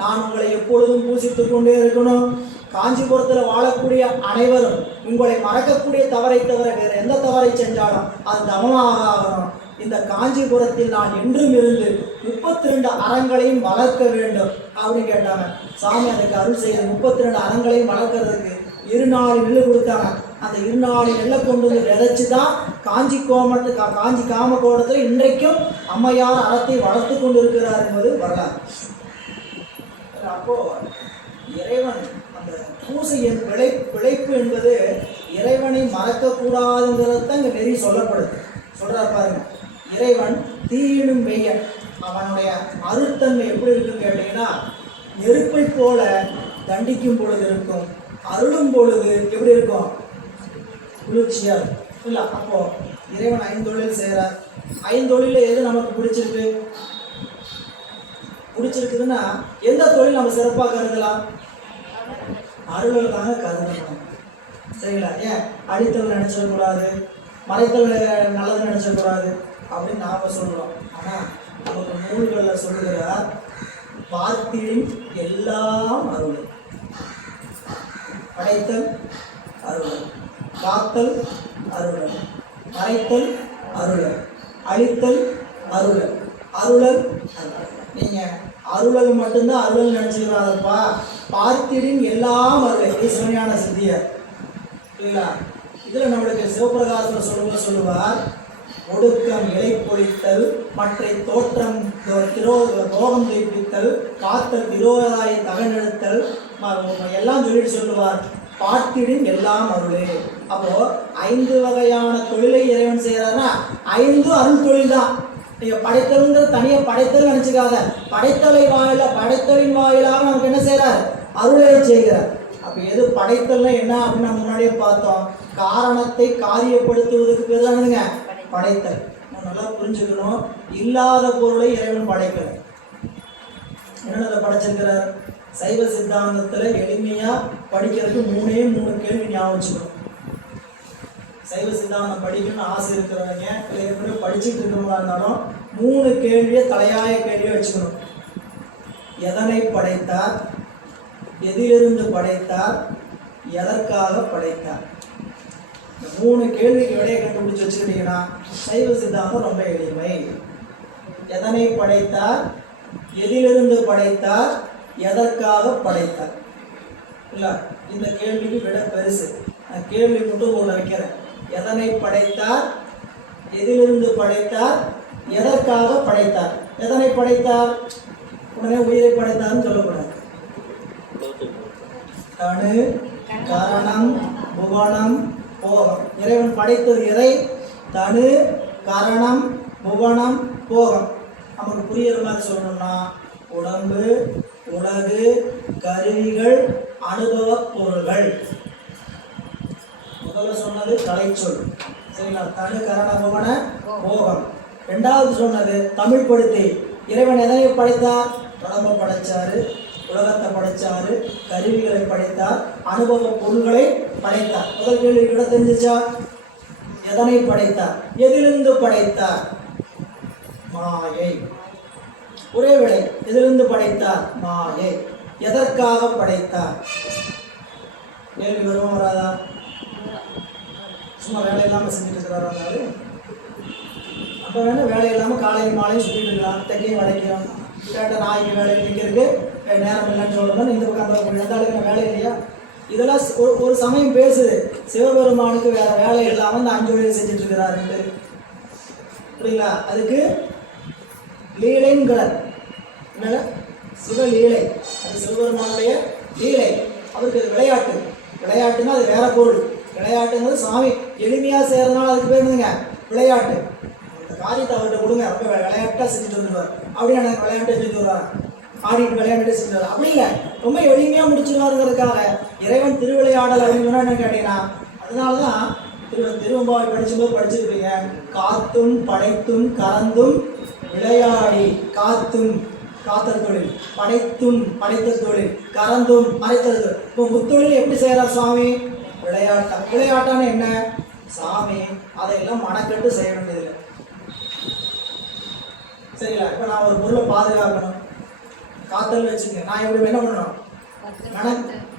நான் உங்களை எப்பொழுதும் பூசித்துக் கொண்டே இருக்கணும். காஞ்சிபுரத்தில் வாழக்கூடிய அனைவரும் உங்களை மறக்கக்கூடிய தவறை தவிர வேற எந்த தவறை செஞ்சாலும் அது தவமாக ஆகணும். இந்த காஞ்சிபுரத்தில் நான் என்றும் இருந்து 32 அறங்களையும் வளர்க்க வேண்டும் அப்படின்னு கேட்டாங்க. சாமி அதுக்கு அருள் செய்ய 32 அறங்களையும் வளர்க்கறதுக்கு 2 நாள் நெல் கொடுத்தாங்க. அந்த 2 நாள் நெல்லை கொண்டு வந்து விதைச்சு தான் காஞ்சி காமகோடத்தில் இன்றைக்கும் அம்மையார் அறத்தை வளர்த்து கொண்டு இருக்கிறார் என்பது வரலாறு. அப்போ இறைவன் அந்த பூசையின் பிழைப்பு என்பது இறைவனை மறக்கக்கூடாதுங்கிறது தான் இங்கே நெறி சொல்லப்படுது. சொல்றாரு பாருங்க, இறைவன் தீயினும் வெய்யன். அவனுடைய அருத்தன்மை எப்படி இருக்குன்னு கேட்டீங்கன்னா, நெருப்பை போல தண்டிக்கும் பொழுது இருக்கும், அருளும் பொழுது எப்படி இருக்கும், குளிர்ச்சியா இல்லை. அப்போ இறைவன் 5 தொழில் செய்கிறார். 5 தொழில எது நமக்கு பிடிச்சிருக்குதுன்னா எந்த தொழில் நம்ம சிறப்பாக கருதலாம்? அருள் தாங்க கருதணும். சரிங்களா? ஏன் அடித்தல் நினைச்சிடக்கூடாது, மறைத்தல் நல்லது நினைச்சிடக்கூடாது அப்படின்னு நாம சொல்றோம். ஆனா நமக்கு நூல்களில் சொல்லுகிறார், பார்த்திடின் எல்லாம் அருள். படைத்தல் அருள், காத்தல் அருள், மறைத்தல் அருள், அழித்தல் அருள், அருளல் அருள். நீங்க அருளல் மட்டும்தான் அருளல் நினைச்சுக்கிறாதப்பா, பார்த்திடின் எல்லாம் அருள். சிவஞான சித்தியர் இல்லைங்களா? இதுல நம்மளுக்கு சிவபிரகாசம் சொல்லுவார், ஒடுக்கம் இலை பொழித்தல், மற்ற தோற்றம் ரோகம் துய்ப்பித்தல், காத்தல் திரோதாய தகனெடுத்தல் எல்லாம் சொல்லுவார். பார்த்திடின் எல்லாம் அருளே. அப்போ 5 வகையான தொழிலை இறைவன் செய்யறாருன்னா 5 அருள் தொழில் தான். நீங்க படைத்தல்ங்கிறது தனியாக படைத்தல் நினைச்சுக்காத. படைத்தலின் வாயிலாக நமக்கு என்ன செய்யறாரு? அருளை செய்கிறார். அப்ப எது படைத்தல்னா என்ன அப்படின்னு நம்ம முன்னாடியே பார்த்தோம். காரணத்தை காரியப்படுத்துவதற்கு பேர் தானுங்க படைத்தல். நல்லா புரிஞ்சுக்கணும். இல்லாத பொருளை இறைவன் படைக்கல. என்னென்ன படைச்சிருக்கிறார்? சைவ சித்தாந்தத்துல எளிமையா படிக்கிறதுக்கு 3 கேள்வி ஞாபகம் வச்சுக்கணும். சைவ சித்தாந்தம் படிக்கணும்னு ஆசை இருக்கிறவங்க ஏற்கனவே படிச்சுட்டு இருக்கிறவங்களா இருந்தாலும் 3 கேள்வியை தலையாய கேள்வியை வச்சுக்கணும். எதனை படைத்தார், எதிலிருந்து படைத்தார், எதற்காக படைத்தார்? இந்த 3 கேள்விக்கு விடையை கண்டுபிடிச்சு வச்சுக்கிட்டீங்கன்னா சைவ சித்தாந்தம் ரொம்ப எளிமை. எதனை படைத்தார், எதிலிருந்து படைத்தார், எதற்காக படைத்தார்? இல்லை, இந்த கேள்விக்கு விட பெருசு. நான் கேள்வி மட்டும் உங்களை வைக்கிறேன். எதனை படைத்தார், எதிலிருந்து படைத்தார், எதற்காக படைத்தார்? எதனை படைத்தார்? உடனே உயிரை படைத்தார்னு சொல்லக்கூடாது. தனு கரணம் புவனம் போகம். இறைவன் படைத்தது எதை? தனு கரணம் புவனம் போகம். நமக்கு புரியுற மாதிரி சொல்லணும்னா உடம்பு, உலகு, கருவிகள், அனுபவ பொருள்கள். முதல்ல சொன்னது கலைச்சொல், சரிங்களா? தனு கரண புவன போகம். ரெண்டாவது சொன்னது தமிழ் படுத்தி. இறைவன் எதனை படைத்தார்? உடம்பை படைச்சாரு, உலகத்தை படைச்சாரு, கருவிகளை படைத்தார், அனுபவ பொருள்களை படைத்தார். முதல் கேள்வி கூட தெரிஞ்சிச்சா? எதனை படைத்தார்? எதிலிருந்து படைத்தார்? மாயை. ஒரே விடை. எதிலிருந்து படைத்தார்? மாயை. எதற்காக படைத்தார்? கேள்வி வருமா வராதா? சும்மா வேலை இல்லாமல் செஞ்சுட்டு இருக்கிறாரு. அப்போ வேணா வேலை இல்லாமல் காலையும் மாலையும் சுற்றிட்டு இருக்கலாம், தெற்கையும் வடைக்கும். கேட்டால் நாய்க்கு வேலைக்கு நிற்கிறதுக்கு நேரம் இல்லைன்னு சொல்கிறோம்னா இந்த பக்கம் அந்த எந்த ஆளுக்கு வேலை இல்லையா? இதெல்லாம் ஒரு சமயம் பேசுது. சிவபெருமானுக்கு வேற வேலை இல்லாமல் இந்த 5 வழியை செஞ்சுட்டு இருக்கிறாருன்ட்டு. புரியுங்களா? அதுக்கு லீலைங்கிறார். என்னங்க? சிவலீலை. அது சிவபெருமானுடைய லீலை. அவருக்கு அது விளையாட்டு. விளையாட்டுன்னா அது வேற பொருள். விளையாட்டுங்கிறது சாமி எளிமையாக செய்கிறதுனால அதுக்கு பேருந்துங்க விளையாட்டு. இந்த காரியத்தை அவர்கிட்ட கொடுங்க, ரொம்ப விளையாட்டாக செஞ்சுட்டு வந்துடுவார். அப்படின்னு எனக்கு விளையாட்டை செஞ்சுட்டு வருவார், ஆடிட்டு விளையாட்டு செஞ்சுருவார். அப்படிங்க ரொம்ப எளிமையாக முடிச்சுருவாருங்கிறதுக்காக இறைவன் திருவிளையாடல் அப்படின்னு சொன்னால் என்ன கேட்டீங்கன்னா, அதனால தான் திருவம்பாவை படிச்சும்போது படிச்சிருப்பீங்க. காத்தும் படைத்தும் கறந்தும் விளையாடி. காத்தும் காத்தல் தொழில், படைத்தும் படைத்த தொழில், கறந்தும் மறைத்தல் தொழில். இப்போ முத்தொழில் எப்படி செய்கிறார் சுவாமி? விளையாட்டா. விளையாட்டான என்ன? சாமி அதையெல்லாம் மனக்கட்டு செய்ய வேண்டியதில்லை. சரிங்களா? இப்போ நான் ஒரு பொருளை பாதுகாக்கணும், காத்தல் வச்சுங்க, நான் எப்படி என்ன பண்ணணும்?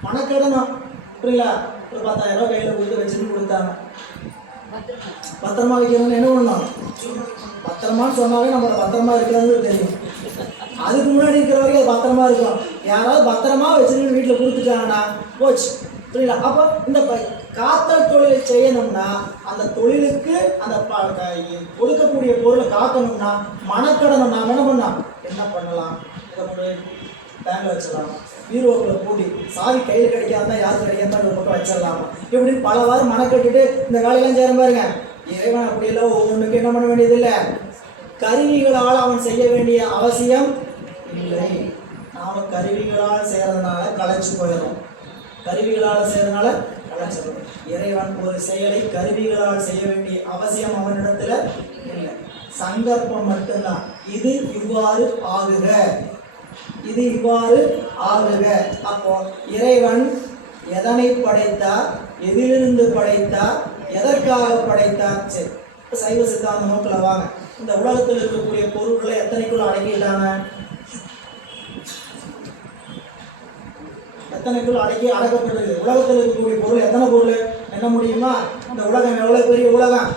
மனக்கெடணும். புரியல? ஒரு 10,000 ரூபா கையில் கொடுத்து வச்சுன்னு கொடுத்தாங்க. பத்திரமா வைக்கணும்னு என்ன பண்ணணும்? பத்திரமான்னு சொன்னாலே நம்மளோட பத்திரமா இருக்கிறது தெரியும். அதுக்கு முன்னாடி இருக்கிற வரைக்கும் அது பத்திரமா இருக்கும். யாராவது பத்திரமா வச்சுன்னு வீட்டில் கொடுத்துட்டாங்கன்னா போச்சு. புரியல? அப்போ இந்த காத்தல் தொழிலை செய்யணும்னா அந்த தொழிலுக்கு அந்த கொடுக்கக்கூடிய பொருளை காக்கணும்னா மனக்கடனும் நாம் என்ன பண்ணலாம்? என்ன பண்ணலாம்? இதை கொண்டு பேங்கில் வச்சிடலாம், பீரோக்களை பூட்டி, சாவி கையில் கிடைக்காதா யாருக்கு கிடைக்காதான் ஒரு பக்கம் வச்சிடலாமா, இப்படின்னு பலவாறு மனக்கட்டுட்டு இந்த வேலையெல்லாம் செய்கிற பாருங்க. இறைவன் அப்படியெல்லாம் ஒவ்வொன்றுக்கு என்ன பண்ண வேண்டியதில்லை. கருவிகளால் அவன் செய்ய வேண்டிய அவசியம் இல்லை. நாம் கருவிகளால் செய்கிறதுனால களைச்சு போயிடும். கருவிகளால் செய்கிறதுனால களைச்சிடும். இறைவன் ஒரு செயலை கருவிகளால் செய்ய வேண்டிய அவசியம் அவனிடத்துல இல்லை. சங்கற்பம் மட்டும்தான். இது இவ்வாறு ஆகுக, இது இவ்வாறு ஆகுக. அப்போ இறைவன் எதனை படைத்தார்? எதிலிருந்து படைத்தார்? எதற்காக படைத்தார்? சரி, சைவ சித்தாந்த நோக்கில் வாங்க. இந்த உலகத்தில் இருக்கக்கூடிய பொருட்களை எத்தனைக்குள்ள அடக்கிட்டாங்க? எத்தனைக்குள்ள அடக்கப்பட்டது? உலகத்தில் இருக்கக்கூடிய பொருள் எத்தனை பொருள் என்ன முடியுமா? இந்த உலகம் எவ்வளவு பெரிய உலகம்?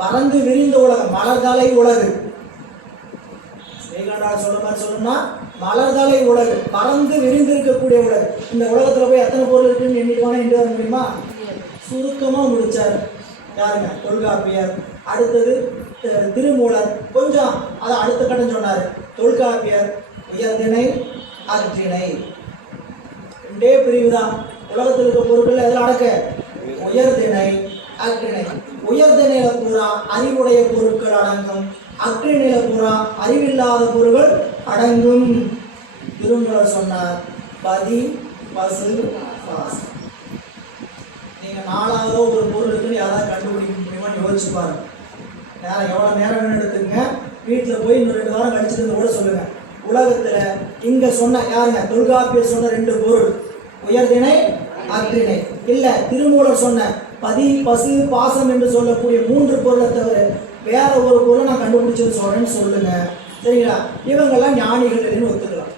பறந்து விரிந்த உலகம், மலர்தலை உலகு. ஸ்ரீகண்டால் சொல்ற மாதிரி சொல்லணும்னா மலர்தலை உலகு, பறந்து விரிந்து இருக்கக்கூடிய உலகு. இந்த உலகத்துல போய் எத்தனை பொருள் இருக்குன்னு எண்ணிட்டு எண்ணி வர முடியுமா? சுருக்கமா முடிச்சார். யாருங்க? தொல்காப்பியர். அடுத்தது திருமூலர். கொஞ்சம் அதை அடுத்த கட்டம் சொன்னார். தொல்காப்பியர் உயர்திணை அற்றிணை, ரெண்டே பிரிவு தான். உலகத்தில் இருக்க பொருட்கள் எதில் அடக்க? உயர்திணை அற்றிணை. உயர்திணையில பூரா அறிவுடைய பொருட்கள் அடங்கும், அற்றிணையில பூரா அறிவில்லாத பொருட்கள் அடங்கும். திருமூலர் சொன்னார், பதி பசு பாசம். நீங்க 4ஆவதோ ஒரு பொருள் இருக்குன்னு யாராவது கண்டுபிடிக்க முடியுமான்னு யோசிச்சு பாருங்க. நேரம் எவ்வளோ நேரம் வேணும் எடுத்துங்க. வீட்டில் போய் இன்னும் 2 வாரம் கழிச்சுட்டு கூட சொல்லுங்க. உலகத்துல இங்க சொன்ன யாருங்க? தொல்காப்பியர் சொன்ன 2 பொருள், உயர்திணை அற்றிணை. இல்ல திருமூலர் சொன்ன பதி பசு பாசம் என்று சொல்லக்கூடிய 3 பொருளை தவிர வேற ஒரு பொருளை நான் கண்டுபிடிச்சது சொல்றேன்னு சொல்லுங்க. சரிங்களா? இவங்கெல்லாம் ஞானிகள் ஒத்துக்கலாம்.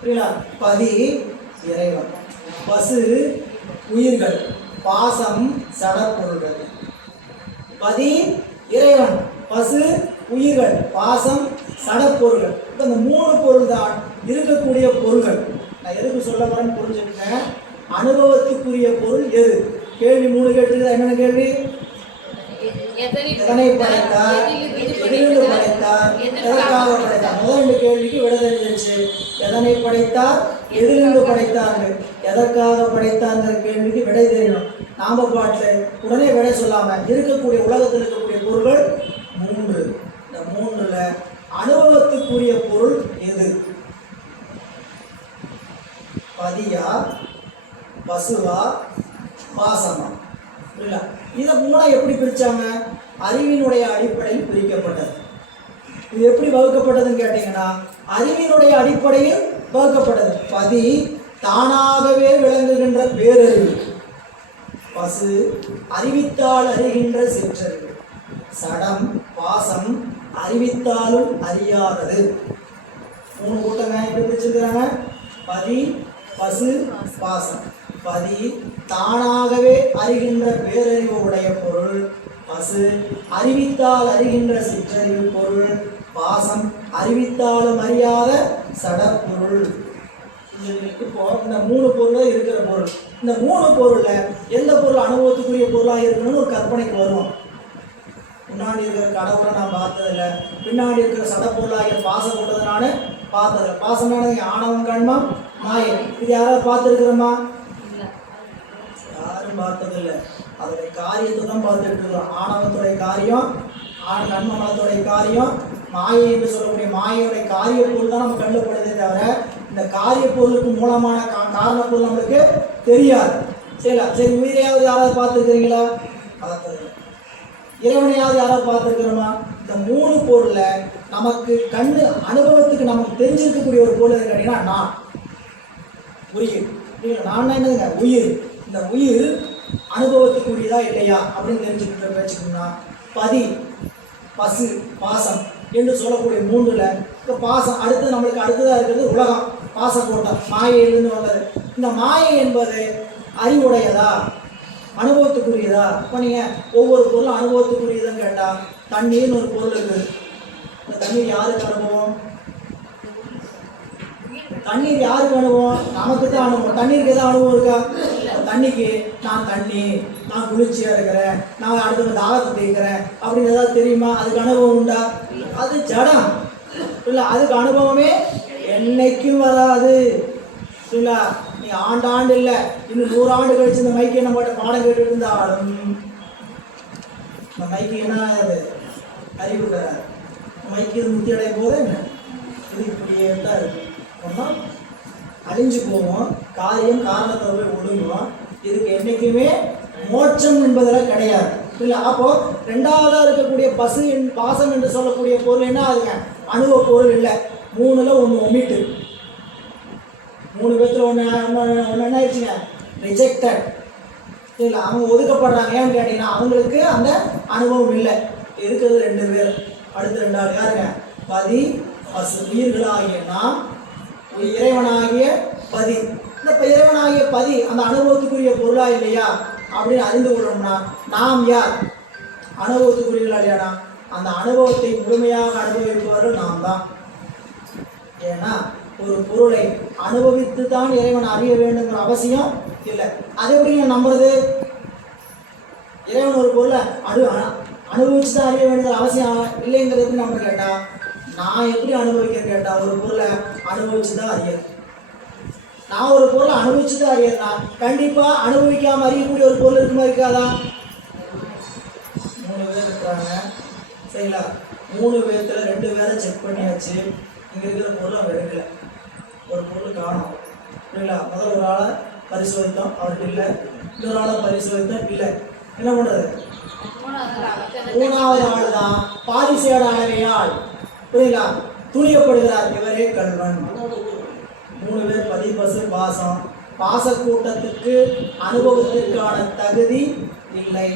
புரியல? பதி இறைவன், பசு உயிர்கள், பாசம் சடப்பொருள்கள். பதி இறைவன், பசு உயிர்கள், பாசம் சடப்பொருள்கள். இப்போ இந்த 3 பொருள் தான் இருக்கக்கூடிய பொருள்கள். நான் எதுக்கு சொல்ல போறேன்னு புரிஞ்சுக்கிட்டேன். அனுபவத்துக்குரிய பொருள் எது? கேள்வி 3 கேட்டுருக்குதா? என்னென்ன கேள்வி? எதனை படைத்தார், எதிலிருந்து படைத்தார், எதற்காக படைத்தார். முதல் 2 கேள்விக்கு விடை தெரிஞ்சிருச்சு. எதனை படைத்தார், எதிலிருந்து படைத்தார்கள், எதற்காக படைத்தார்ங்கிற கேள்விக்கு விடை தெரியணும். நாம பாட்டில் உடனே விடை சொல்லாம இருக்கக்கூடிய உலகத்தில் இருக்கக்கூடிய பொருள்கள் 3. இந்த 3ல அனுபவத்துக்குரிய பொருள் எது? பதியா, பசுவா, பாசமா? இல்ல, இதை 3 எப்படி பிரிச்சாங்க? அறிவினுடைய அடிப்படையில் பிரிக்கப்பட்டது. இது எப்படி வகுக்கப்பட்டதுன்னு கேட்டீங்கன்னா, அறிவினுடைய அடிப்படையில் வகுக்கப்பட்டது. பதி தானாகவே விளங்குகின்ற பேரறிவு, பசு அறிவித்தால் அறிகின்ற சிற்றறிவு, சடம் பாசம் அறிவித்தாலும் அறியாதது. 3 கூட்டங்க எப்படி பிரிச்சிருக்கிறாங்க? பதி, பசு, பாசம். பதி தானாகவே அறிகின்ற பேரறிவு உடைய பொருள், பசு அறிவித்தால் அறிகின்ற சிற்றறிவு பொருள், பாசம் அறிவித்தாலும் அறியாத சடப்பொருள். இப்போ இந்த 3 பொருள் இருக்கிற பொருள். இந்த 3 பொருள்ல எந்த பொருள் அனுபவத்துக்குரிய பொருளாக இருக்கணும்னு ஒரு கற்பனைக்கு வருவோம். முன்னாடி இருக்கிற கடவுளை நான் பார்த்ததில்லை, பின்னாடி இருக்கிற சடப்பொருளாகிய பாசம் கொண்டது நான் பார்த்ததில்லை. பாசம்னா ஆணவம் கண்மம் மாயை, இது யாராவது பார்த்துருக்குறோமா? யாரும் பார்த்ததில்லை. அதோடைய காரியத்தை தான் பார்த்துட்டு இருக்கிறோம். ஆணவத்துடைய காரியம், கண்மமலத்துடைய காரியம், மாயை என்று சொல்லக்கூடிய மாயையுடைய காரிய பொருள் தான் நம்ம கண்ணில் படுதே தவிர இந்த காரிய பொருளுக்கு மூலமான காரண பொருள் நம்மளுக்கு தெரியாது. சரிங்களா? சரி, உயிரையாவது யாராவது பார்த்துருக்கிறீங்களா? பார்த்ததில்லை. இறைவனையாவது யாராவது பார்த்துருக்கிறோமா? இந்த 3 பொருளில் நமக்கு கண்ணு அனுபவத்துக்கு நமக்கு தெரிஞ்சிருக்கக்கூடிய ஒரு பொருள் கேட்டீங்கன்னா நான், உயிர். நான் என்னதுங்க? உயிர். இந்த உயிர் அனுபவத்துக்குரியதா இல்லையா அப்படின்னு தெரிஞ்சுக்கிட்டு வச்சுக்கணும்னா, பதி, பசு, பாசம் என்று சொல்லக்கூடிய 3ல் இப்போ பாசம் அடுத்து நம்மளுக்கு அடுத்ததாக இருக்கிறது உலகம், பாசக்கோட்டம், மாயையிலிருந்து வந்தது. இந்த மாயை என்பது அறிவுடையதா, அனுபவத்துக்குரியதா? இப்போ நீங்கள் ஒவ்வொரு பொருளும் அனுபவத்துக்குரியதுன்னு கேட்டால், தண்ணீர்னு ஒரு பொருள் இருக்குது. இந்த தண்ணீர் யாருக்கு அனுபவம்? தண்ணீர் யாருக்கு அனுபவம்? நமக்கு தான் அனுபவம். தண்ணீருக்கு எதாவது அனுபவம் இருக்கா? தண்ணிக்கு நான் தண்ணி, நான் குளிர்ச்சியாக இருக்கிறேன், நான் அடுத்த தாகத்தை தீர்க்கிறேன் அப்படின்னு ஏதாவது தெரியுமா? அதுக்கு அனுபவம் உண்டா? அது ஜடம் இல்லை, அதுக்கு அனுபவமே என்னைக்கும் வராது. இல்லை, நீ ஆண்டாண்டு இல்லை, இன்னும் 100 ஆண்டு கழிச்சு இந்த மைக்கு நம்ம பாடம் கேட்டு இருந்தாலும் இந்த மைக்கு என்ன அது அறிவு தராது. மைக்கு இது முத்தி அடைய போது என்ன இது இப்படியே தான் இருக்கு. ஒன்றா அழிஞ்சு போவோம், காரியம் காரணத்தை போய் ஒடுங்குவோம். இதுக்கு என்றைக்குமே மோட்சம் என்பதில் கிடையாது. இல்லை, அப்போ 2ஆவதாக இருக்கக்கூடிய பாசம் என்று சொல்லக்கூடிய பொருள் என்ன ஆகுங்க? அனுபவ பொருள் இல்லை. 3ல் 1 ஒமிட்டு. 3 பேர்த்தில் ஒன்று என்ன ஆயிடுச்சுங்க? ரிஜெக்டட். இல்லை, அவங்க ஒதுக்கப்படுறாங்க. ஏன்னு கேட்டீங்கன்னா அவங்களுக்கு அந்த அனுபவம் இல்லை. இருக்கிறது 2 பேர். அடுத்து 2ஆவது யாருங்க? பதி, பசு. உயிர்களாகிய நாம், இறைவனாகிய பதி. இந்த இறைவனாகிய பதி அந்த அனுபவத்துக்குரிய பொருளா இல்லையா அப்படின்னு அறிந்து கொள்ளணும்னா நாம் யார்? அனுபவத்துக்குரியவர்களா இல்லையானா? அந்த அனுபவத்தை முழுமையாக அனுபவிப்பவர்கள் நாம் தான். ஏன்னா ஒரு பொருளை அனுபவித்து தான் இறைவன் அறிய வேண்டுங்கிற அவசியம் இல்லை. அது எப்படி நம்புறது? இறைவன் ஒரு பொருளை அனுபவிச்சு தான் அறிய வேண்டுங்கிற அவசியம் இல்லைங்கிறது எப்படி நம்ம கேட்டால், நான் எப்படி அனுபவிக்கிறேன்னு கேட்டால், ஒரு பொருளை அனுபவிச்சு தான் அறியணும். நான் ஒரு பொருளை அனுபவிச்சு தான் அறியறேன்னா கண்டிப்பாக அனுபவிக்காமல் அறியக்கூடிய ஒரு பொருள் இருக்குமா இருக்காதா? 3 பேர் இருக்கிறாங்க. சரிங்களா? 3 பேர்த்தில் 2 பேரை செக் பண்ணியாச்சு. இங்கே இருக்கிற பொருள் அவங்க எடுக்கலை. ஒரு பொருள் காணும். இல்லைங்களா? முதல் ஒரு ஆளை பரிசோதித்தோம், அவருக்கு இல்லை. இன்னொரு ஆளை பரிசோதித்தோம், இல்லை. என்ன பண்ணுறது? 3ஆவது ஆள் தான் பாரிசேட அளவையால் புரியுங்களா துணியப்படுகிறார். இவரே கல்வன். 3 பேர் பதி, பசு, பாசம். பாசக்கூட்டத்துக்கு அனுபவத்திற்கான தகுதி இல்லை.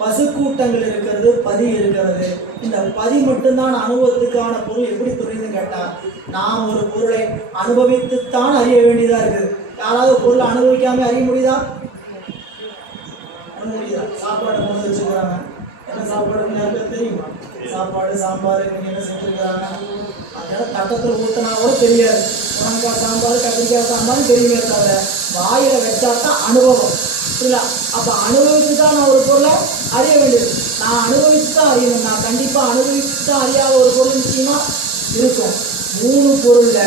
பசு கூட்டங்கள் இருக்கிறது, பதி இருக்கிறது. இந்த பதி மட்டும்தான் அனுபவத்துக்கான பொருள். எப்படி புரியுதுன்னு கேட்டால், நாம் ஒரு பொருளை அனுபவித்துத்தான் அறிய வேண்டியதாக இருக்குது. யாராவது பொருளை அனுபவிக்காமல் அறிய முடியுதா? முடியுதா? சாப்பாடு கொண்டு வச்சுக்கிறாங்க. என்ன சாப்பாடு தெரியுமா? சாப்பாடு, சாம்பார், இவங்க என்ன செஞ்சுருக்கிறாங்க. அதனால தட்டத்தில் ஊற்றினா கூட தெரியாது. முருங்கைக்காய் சாம்பார், கத்திரிக்காய் சாம்பார் தெரியுமே தவிர வாயில் வச்சா தான் அனுபவம். இல்லை, அப்போ அனுபவித்து தான் நான் ஒரு பொருளை அறிய வேண்டியது. நான் நான் அனுபவிச்சு தான் அறியணும். நான் கண்டிப்பாக அனுபவிச்சு தான் அறியாத ஒரு பொருள் நிச்சயமா இருக்கும். 3 பொருள்ல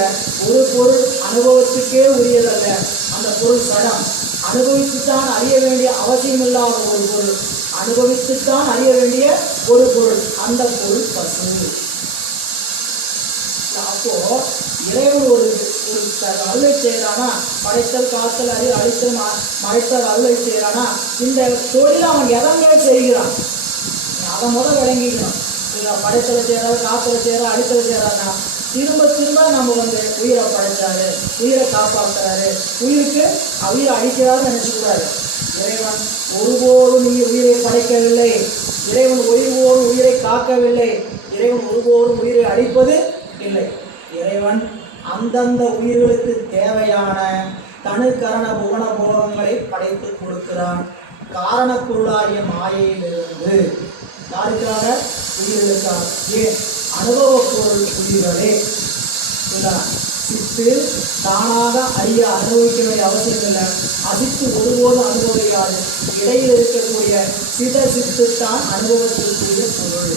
ஒரு பொருள் அனுபவத்துக்கே உரியதல்ல. அந்த பொருள் சடம். அனுபவித்துத்தான் அறிய வேண்டிய அவசியம் இல்லாத ஒரு பொருள், அனுபவித்துத்தான் அறிய வேண்டிய ஒரு பொருள், அந்த பொருள் பசு. அப்போ இறைவன் ஒரு அருளை செய்யறானா, படைத்தல் காத்தல் அழித்தல் மறைத்தல் அருளை செய்யறானா, இந்த தொழில் அவன் எதமே செய்கிறான் அதை முதல் விளங்கிக்கணும். படைத்தலை செய்யறாரு, காத்தலை செய்யறா, அழித்தலை செய்யறானா, திரும்ப திரும்ப நம்ம உயிரை படைச்சாரு, உயிரை காப்பாற்றுறாரு, உயிருக்கு உயிரை அழிக்கிறாருன்னு நினைச்சுக்கூடாது. இறைவன் ஒருபோதும் உயிரை படைக்கவில்லை, இறைவன் ஒருபோதும் உயிரை காக்கவில்லை, இறைவன் ஒருபோதும் உயிரை அழிப்பது இல்லை. இறைவன் அந்தந்த உயிர்களுக்கு தேவையான தனுக்கரண புவன போகங்களை படைத்து கொடுக்கிறான். காரண பொருளாகிய மாயையிலிருந்து யாருக்காக? உயிர்களுக்காக. ஏன்? அனுபவ பொருள் உயிர்களே. சித்து தானாக அறிய அனுபவிக்க வேண்டிய அவசியம் இல்லை. அசித்து ஒருபோதும் அனுபவிக்காது. இடையில் இருக்கக்கூடிய சித்துத்தான் அனுபவத்திற்குரிய பொருள்.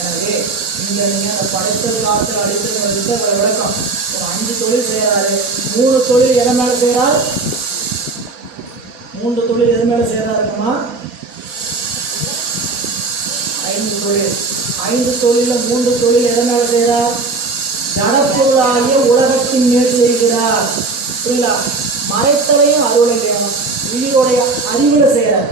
எனவே இங்கே நீங்கள் அந்த படைத்தல் காத்தல் அடித்தல் விளக்கம். ஒரு 5 தொழில் செய்கிறாரு, 3 தொழில் எதை மேலே செய்கிறார்? 3 தொழில் எது மேலே செய்கிறாருமா? 5 தொழில். 5 தொழிலில் 3 தொழில் எதை மேலே செய்கிறார்? ஜடப்பொருளாகிய உலகத்தின் மேல் செய்கிறார். புரியலா? மறைத்தலையும் அருளையும் உயிரோடைய அறிவில் செய்கிறார்.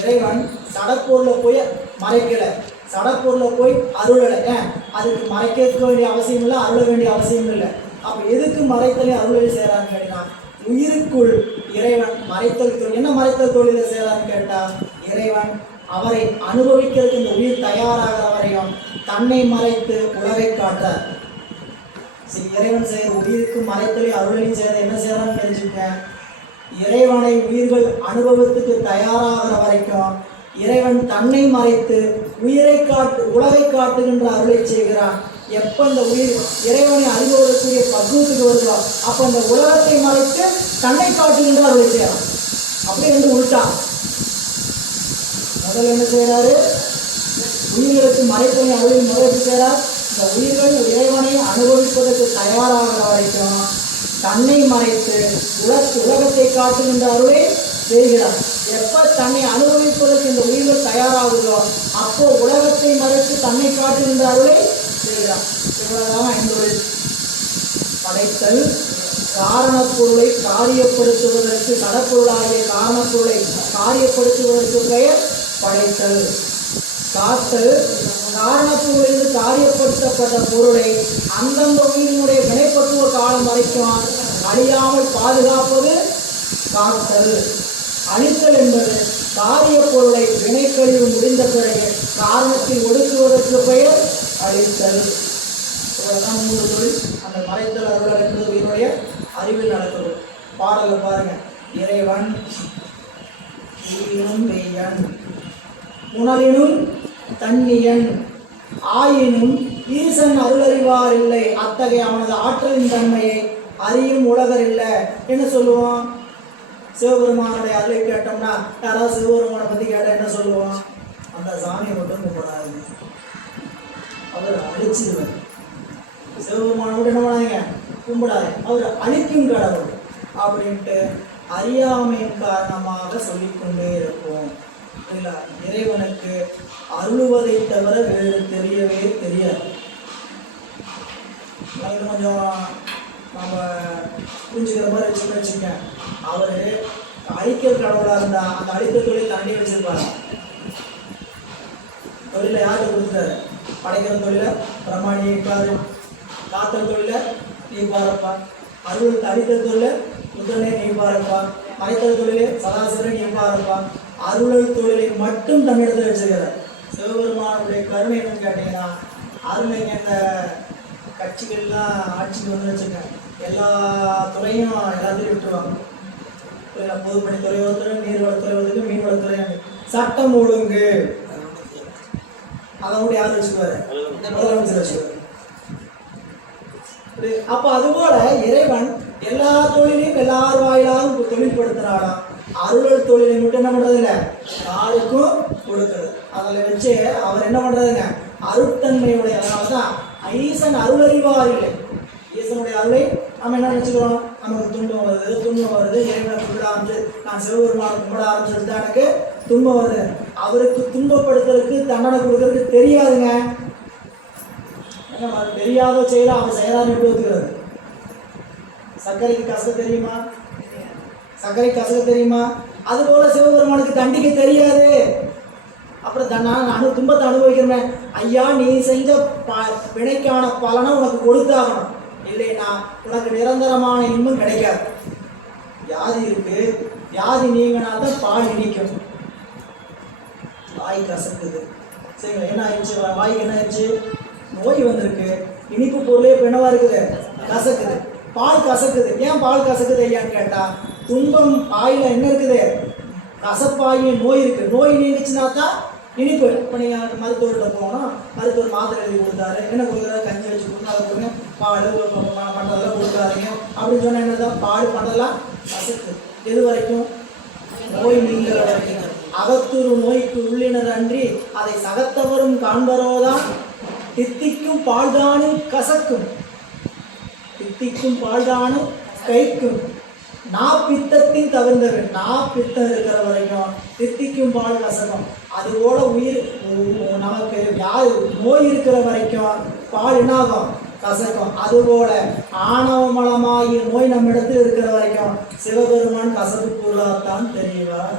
இறைவன் சடப்பொருளை போய் மறைக்கலை, சடப்பொருளை போய் அருளலை. அதுக்கு மறைக்க வேண்டிய அவசியம் இல்லை, அருள வேண்டிய அவசியம் இல்லை. அப்போ எதுக்கு மறைத்தலையும் அருளை செய்கிறான்னு கேட்டால், உயிருக்குள் இறைவன் மறைத்தல் தொழில். என்ன மறைத்தல் தொழிலை செய்கிறான்னு கேட்டால், இறைவன் அவரை அனுபவிக்கிறதுக்கு இந்த உயிர் தயாராகிற வரையும் தன்னை மறைத்து உலகை காட்டார். சரி, இறைவன் செய்கிற உயிருக்கு மறைத்தலையும் அருளையும் செய்யறது என்ன செய்யறான்னு தெரிஞ்சுக்க. இறைவனை உயிர்கள் அனுபவத்துக்கு தயாராகிற வரைக்கும் இறைவன் தன்னை மறைத்து உயிரை உலகை காட்டுகின்ற அருளை செய்கிறான். எப்போ இந்த உயிர் இறைவனை அறிவதற்குரிய பக்குவத்துக்கு வருதோ அப்போ அந்த உலகத்தை மறைத்து தன்னை காட்டுகின்ற அருளை செய்யறான். அப்படி வந்து உள்டா. முதல்ல என்ன செய்யறாரு? உயிர்களுக்கு மறைத்தலை அருளை முதல் செய்கிறார். இந்த உயிர்கள் இறைவனை அனுபவிப்பதற்கு தயாராகிற வரைக்கும் தன்னை மறைத்து உலகத்தை காட்டுகின்ற அருளை செய்கிறார். எப்ப தன்னை அனுபவிப்பதற்கு இந்த உயிர்கள் தயாராகுதோ அப்போ உலகத்தை மறைத்து தன்னை காட்டுகின்ற அருளை செய்கிறார். இவ்வளவுதான் 5 தொழில். படைத்தல், காரணப்பொருளை காரியப்படுத்துவதற்கு, சடப்பொருளாகிய காரணப்பொருளை காரியப்படுத்துவதற்கு பெயர் படைத்தல். காத்தல், காரணப்பொருளிலிருந்து காரியப்படுத்தப்பட்ட பொருளை அந்தந்த உயிரினுடைய வினைப்பட்டுவ காலம் வரைக்கும் அழியாமல் பாதுகாப்பது காத்தல். அழித்தல் என்பது காரிய பொருளை வினைக்கழிவு முடிந்த பிறகு காரணத்தில் ஒடுக்குவதற்கு பெயர் அழித்தல். இவ்வளவுதான் 3 தொழில். அந்த மறைத்தல் அருளல் என்பது உயிரினுடைய அறிவில் நடக்கிறது. பாடலை பாருங்க. இறைவன் உயிரும் மெய்யன், உணலினும் தன்னியன், ஆயினும் ஈசன் அருளறிவார் இல்லை, அத்தகைய அவனது ஆற்றலின் தன்மையை அறியும் உலகர் இல்லை. என்ன சொல்லுவோம்? சிவபெருமானுடைய அருளை கேட்டோம்னா யாராவது சிவபெருமானை பற்றி கேட்டால் என்ன சொல்லுவோம்? அந்த சாமியை மட்டும் கும்பிடாது, அவர் அழிச்சிருவார். சிவபெருமானை மட்டும் என்ன பண்ணாங்க? கும்பிடாது, அவர் அழிக்கும் கடவுள் அப்படின்ட்டு அறியாமையின் காரணமாக சொல்லிக்கொண்டே இருப்போம். இல்லை, இறைவனுக்கு அருளுவதை தவிர வேறு தெரியவே தெரியாது. கொஞ்சம் நம்ம புரிஞ்சுக்கிற மாதிரி வச்சுக்க. அவர் அழிக்கிற கடவுளாக இருந்தால் அந்த அழித்த தொழில் தாண்டி வச்சிருப்பாரு. தொழிலை யாருக்கு கொடுத்தாரு? படைக்கிற தொழிலை பிரம்மாண்டி இருப்பாரு, காத்தல் தொழிலை நீ பாருப்பா, அருள் அழித்த தொழிலை முதலே நீ பாருப்பா, மறைத்தல் தொழிலை சதாசிவரை நீ பாருப்பா. அருளல் தொழிலை மட்டும் தமிழகத்தில் வச்சிருக்கிறார். சிவபெருமானுடைய கருணை என்னன்னு கேட்டீங்கன்னா, அருளைங்க இந்த கட்சிகள்லாம் ஆட்சிக்கு வந்து வச்சுருங்க, எல்லா துறையும் எல்லாத்தையும் விட்டுருவாங்க. பொதுப்பணித்துறை ஒருத்தர், நீர்வளத்துறை ஒருத்தருக்கு, மீன்வளத்துறை, சட்டம் ஒழுங்கு அதை கூட யார் வச்சுக்குவாரு? முதலமைச்சர் வச்சுக்குவாரு. அப்போ அதுபோல இறைவன் எல்லா தொழிலையும் எல்லார் வாயிலாகவும் தொழில்படுத்துறாராம். அருளல் தொழிலை மட்டும் என்ன பண்றது இல்லை, யாருக்கும் கொடுக்கிறது. அதில் வச்சு அவர் என்ன பண்ணுறதுங்க, அருட்தன்மையுடைய. அதனால தான் ஈசன் அருளறிவார் இல்லை. ஈசனுடைய அருளை நம்ம என்ன நினச்சிக்கிறோம், நமக்கு துன்பம் வருது, இறைவனை கும்பிட ஆரம்பிச்சு, நான் சிவபெருமானை கும்பிட ஆரம்பிச்சது தான் எனக்கு துன்பம் வருது. அவருக்கு துன்பப்படுத்துறதுக்கு தண்டனை கொடுக்கறதுக்கு தெரியாதுங்க. ஏன்னா தெரியாத செயலை அவன் செய்யறான்னு எப்படி ஒத்துக்கிறது? சர்க்கரைக்கு கசக்க தெரியுமா? சர்க்கரை கசக்க தெரியுமா? அதுபோல சிவபெருமானுக்கு தண்டிக்க தெரியாது. அப்புறம் நான் துன்பத்தை அனுபவிக்கிறேன். ஐயா, நீ செஞ்ச வினைக்கான பலனை உனக்கு கொடுத்தாகணும், இல்லைன்னா உனக்கு நிரந்தரமான இன்பம் கிடைக்காது. வியாதி இருக்கு, வியாதி நீங்கினா தான் பால் இனிக்கும். வாய் கசக்குது, சரிங்களா? என்ன ஆயிடுச்சு? வாய்க்கு என்ன ஆயிடுச்சு? நோய் வந்திருக்கு. இனிப்பு பொருளே இப்போ என்னவா இருக்குது? கசக்குது. பால் கசக்குது. ஏன் பால் கசக்குது ஐயான்னு கேட்டா, துன்பம் வாயில என்ன இருக்குது? கசப்பாகிய நோய் இருக்கு. நோய் நீங்கிச்சுன்னா தான் இனிப்பு. இப்போ நீங்கள் மருத்துவர்கிட்ட போகணும், மருத்துவர் மாத்திரை எழுதி கொடுத்தாரு, என்ன கொடுக்குறாரு? கஞ்சி வச்சு கொடுங்க, அதை கொடுங்க, பால் பண்ணுறதெல்லாம் கொடுக்காதீங்க அப்படின்னு சொன்னால் என்னதான்? பால் பண்ணதெல்லாம் கசக்கு. எது வரைக்கும்? நோய் நீங்கிற வரைக்கும். அகத்துரு நோய்க்கு உள்ளினர் அன்றி அதை சகத்தவரும் காண்பரோதான் தித்திக்கும் பால்தானும் கசக்கும், தித்திக்கும் பால்தானும் கைக்கும். பித்தத்தின் தவிர்ந்தவன். பித்தம் இருக்கிற வரைக்கும் தித்திக்கும் பால் கசக்கும். அதுபோல உயிர் நமக்கு நோய் இருக்கிற வரைக்கும் பால் என்னாகும்? கசக்கும். அதுபோல ஆணவ மலமாகிய நோய் நம்மிடத்தில் இருக்கிற வரைக்கும் சிவபெருமான் கசப்பு பொருளாத்தான் தெரிவார்.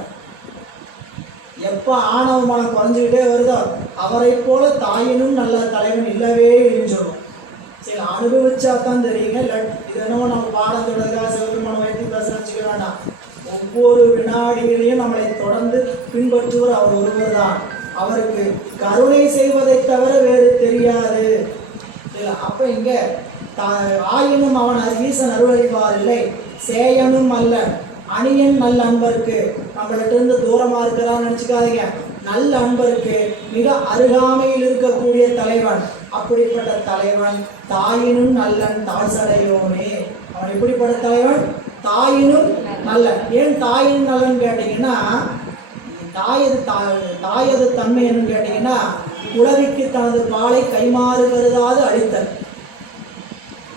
எப்ப ஆணவ மலம் குறைஞ்சுக்கிட்டே வருதோ அவரை போல தாயினும் நல்ல தலைவன் இல்லவே இல்லைன்னு சொல்லுவோம். சரி, அனுபவிச்சா தான் தெரியுங்க. இது என்னவோ நம்ம பாடத்தோட சிவபெருமானை வைத்து பேச வச்சுக்க வேண்டாம். ஒவ்வொரு வினாடிகளையும் நம்மளை தொடர்ந்து பின்பற்றுவர் அவர் ஒருவர் தான். அவருக்கு கருணை செய்வதை தவிர வேறு தெரியாது. அப்ப இங்க ஆயினும் அவன் ஈசன் அருளறிவார் இல்லை, சேயனும் அல்ல அணியன் நல்ல அன்பருக்கு. நம்மள்கிட்ட இருந்து தூரமா இருக்கிறான்னு நினைச்சுக்காதீங்க. நல்ல அன்பருக்கு மிக அருகாமையில் இருக்கக்கூடிய தலைவன். அப்படிப்பட்ட தலைவன் தாயினும் நல்லன் தாழ்சடையோனே. அவன் எப்படிப்பட்ட தலைவன்? தாயினும் நல்லன். ஏன் தாயினும் நல்லன் கேட்டீங்கன்னா, தாயது தன்மை என்னன்னு கேட்டீங்கன்னா, குழந்தைக்கு தனது பாலை கைமாறு கருதாது அளித்தல்.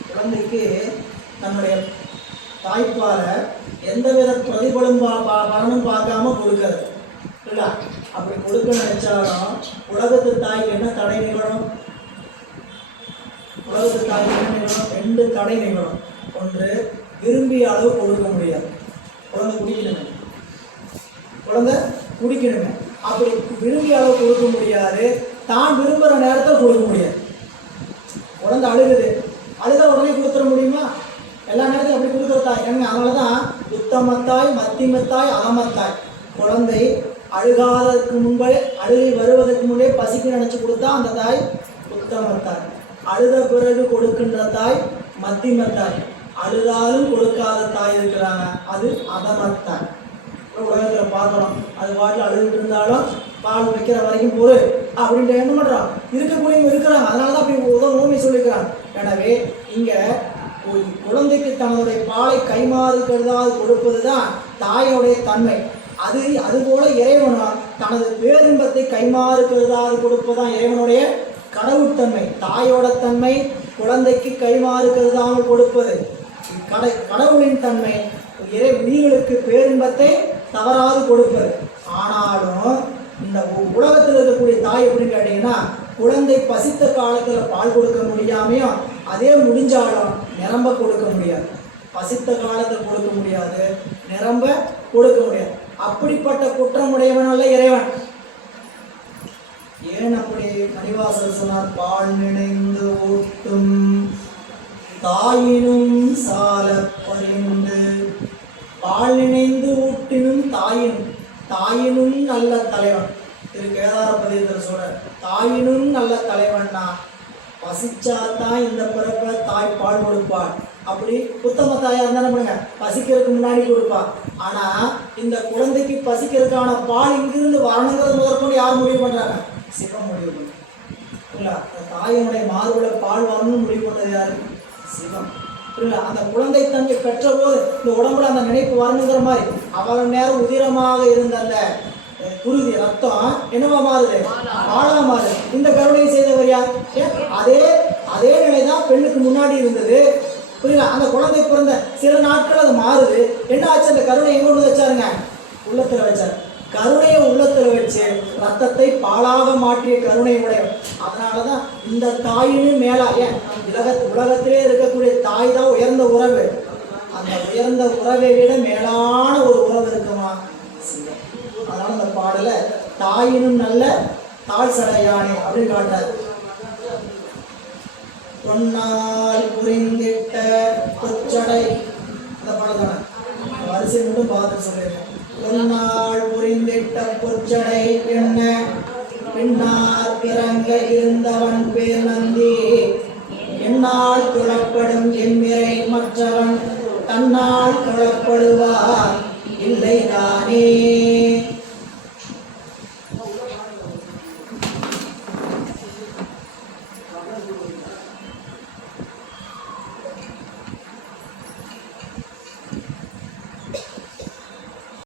குழந்தைக்கு தன்னுடைய தாய்ப்பாலை எந்தவித பிரதிபலும் பலனும் பார்க்காம கொடுக்கிறது இல்லை. அப்படி கொடுக்க நினைச்சாலும் உலகத்து தாய்க்கு என்ன தடை நிகழும்? உலகத்து தாய்க்கு என்ன நிகழும்? 2 தடை நிகழும். ஒன்று, விரும்பிய அளவு கொடுக்க முடியாது. குழந்தை குடிக்கணுங்க. அப்படி விரும்பிய அளவு கொடுக்க முடியாது. தான் விரும்புகிற நேரத்தில் கொடுக்க முடியாது. குழந்தை அழுத உடனே கொடுத்துட முடியுமா? எல்லா நேரத்தையும் அப்படி கொடுக்குறதாய் எங்க? அதனால தான் உத்தமத்தாய், மத்திமத்தாய், அகமத்தாய். குழந்தை அழுகாததுக்கு முன்பே, அழுகை வருவதற்கு முன்பே பசிக்கு நினைச்சு கொடுத்தா அந்த தாய் உத்தமத்தாய். அழுத பிறகு கொடுக்கின்ற தாய் மத்திமத்தாய். அழுதாலும் கொடுக்காத தாய் இருக்கிறாங்க, அது அதமத்தாய். உலகத்தில் பார்க்கலாம். அது பாட்டில் அழுதுட்டு இருந்தாலும் பால் வைக்கிற வரைக்கும் பொறு அப்படின்ட்டு என்ன பண்ணுறான்? இருக்கக்கூடியவங்க இருக்கிறாங்க. அதனால தான் அப்படி உதவி சொல்லிக்கிறாங்க. எனவே இங்கே குழந்தைக்கு தன்னுடைய பாலை கைமாறு கருதாது கொடுப்பது தான் தாயோடைய தன்மை. அதுபோல இறைவனா தனது பேரின்பத்தை கைமாறு கருதாது கொடுப்பதுதான் இறைவனுடைய கடவுட்தன்மை. தாயோட தன்மை குழந்தைக்கு கைமாறு கருதாமல் கொடுப்பது. கடவுளின் தன்மை உயிர்களுக்கு பேரின்பத்தை தவறாது கொடுப்பது. ஆனாலும் இந்த உலகத்தில் இருக்கக்கூடிய தாய் எப்படின்னு கேட்டீங்கன்னா, குழந்தை பசித்த காலத்தில் பால் கொடுக்க முடியாமையும், அதே முடிஞ்சாலும் நிரம்ப கொடுக்க முடியாது. பசித்த காலத்தில் கொடுக்க முடியாது, நிரம்ப கொடுக்க முடியாது. அப்படிப்பட்ட குற்றமுடையவன் அல்ல இறைவன். ஏன் அப்படி மணிவாசர் சொன்னார்? பால் நினைந்து ஊட்டும் தாயினும் சால பறிந்து. பால் நினைந்து ஊட்டினும் தாயினும் நல்ல தலைவன். திரு கேதாரபதியத்தில் சொல்ற தாயினும் நல்ல தலைவன்னா, பசிச்சாதான் இந்த பிறப்ப தாய் பால் கொடுப்பாள். அப்படி உத்தம தாயா இருந்தா பண்ணுங்க, பசிக்கிறதுக்கு முன்னாடி கொடுப்பா. ஆனா இந்த குழந்தைக்கு பசிக்கிறதுக்கான பால் இங்கிருந்து வரணுங்கிறது முதற்கொண்டு யார் முடிவு பண்றாங்க? சிவம் முடிவு பண்ணுங்க. தாயினுடைய மார்புல பால் வரணும்னு முடிவு பண்ணது யாரு? சிவம். அந்த குழந்தை தன்மை பெற்ற போது இந்த உடம்புல அந்த நினைப்பு வரணுங்கிற மாதிரி அவ்வளவு நேரம் உதிரமாக இருந்த அந்த குருதி ரத்தம் என்னவா மாறுது? பாலா மாறுது. இந்த கருணை செய்தவர் யார்? அதே அதே நிலைதான் பெண்ணுக்கு முன்னாடி இருந்தது. புரியுதா? அந்த குழந்தை பிறந்த சில நாட்கள் அது மாறுது. என்ன ஆச்சு? அந்த கருணை எங்க கொண்டு வச்சாருங்க? உள்ளத்துல வச்சார். கருணையை உள்ளத்துல வச்சு ரத்தத்தை பாலாக மாற்றிய கருணை உடையவர். அதனாலதான் இந்த தாயின்னு மேலா, ஏன் உலகத்திலே இருக்கக்கூடிய தாய் தான் உயர்ந்த உறவு. அந்த உயர்ந்த உறவை விட மேலான ஒரு உறவு இருக்குமா? அதனால அந்த பாடல தாயினும் நல்ல தாழ் சடையானே அப்படின்னு காட்டாரு. பொன்னால் புரிந்திட்ட பொச்சடை, அந்த பாடல் தானே, வரிசை மட்டும் பார்த்து சொல்லியிருக்கேன். பொன்னால் புரிந்திட்ட பொச்சடை என்ன பின்னால் பிறங்க இருந்தவன் பேர் நந்தி, என்னால் தொழப்படும் எம்மிரை மற்றவன் தன்னால் தொழப்படுவார் இல்லைதானே.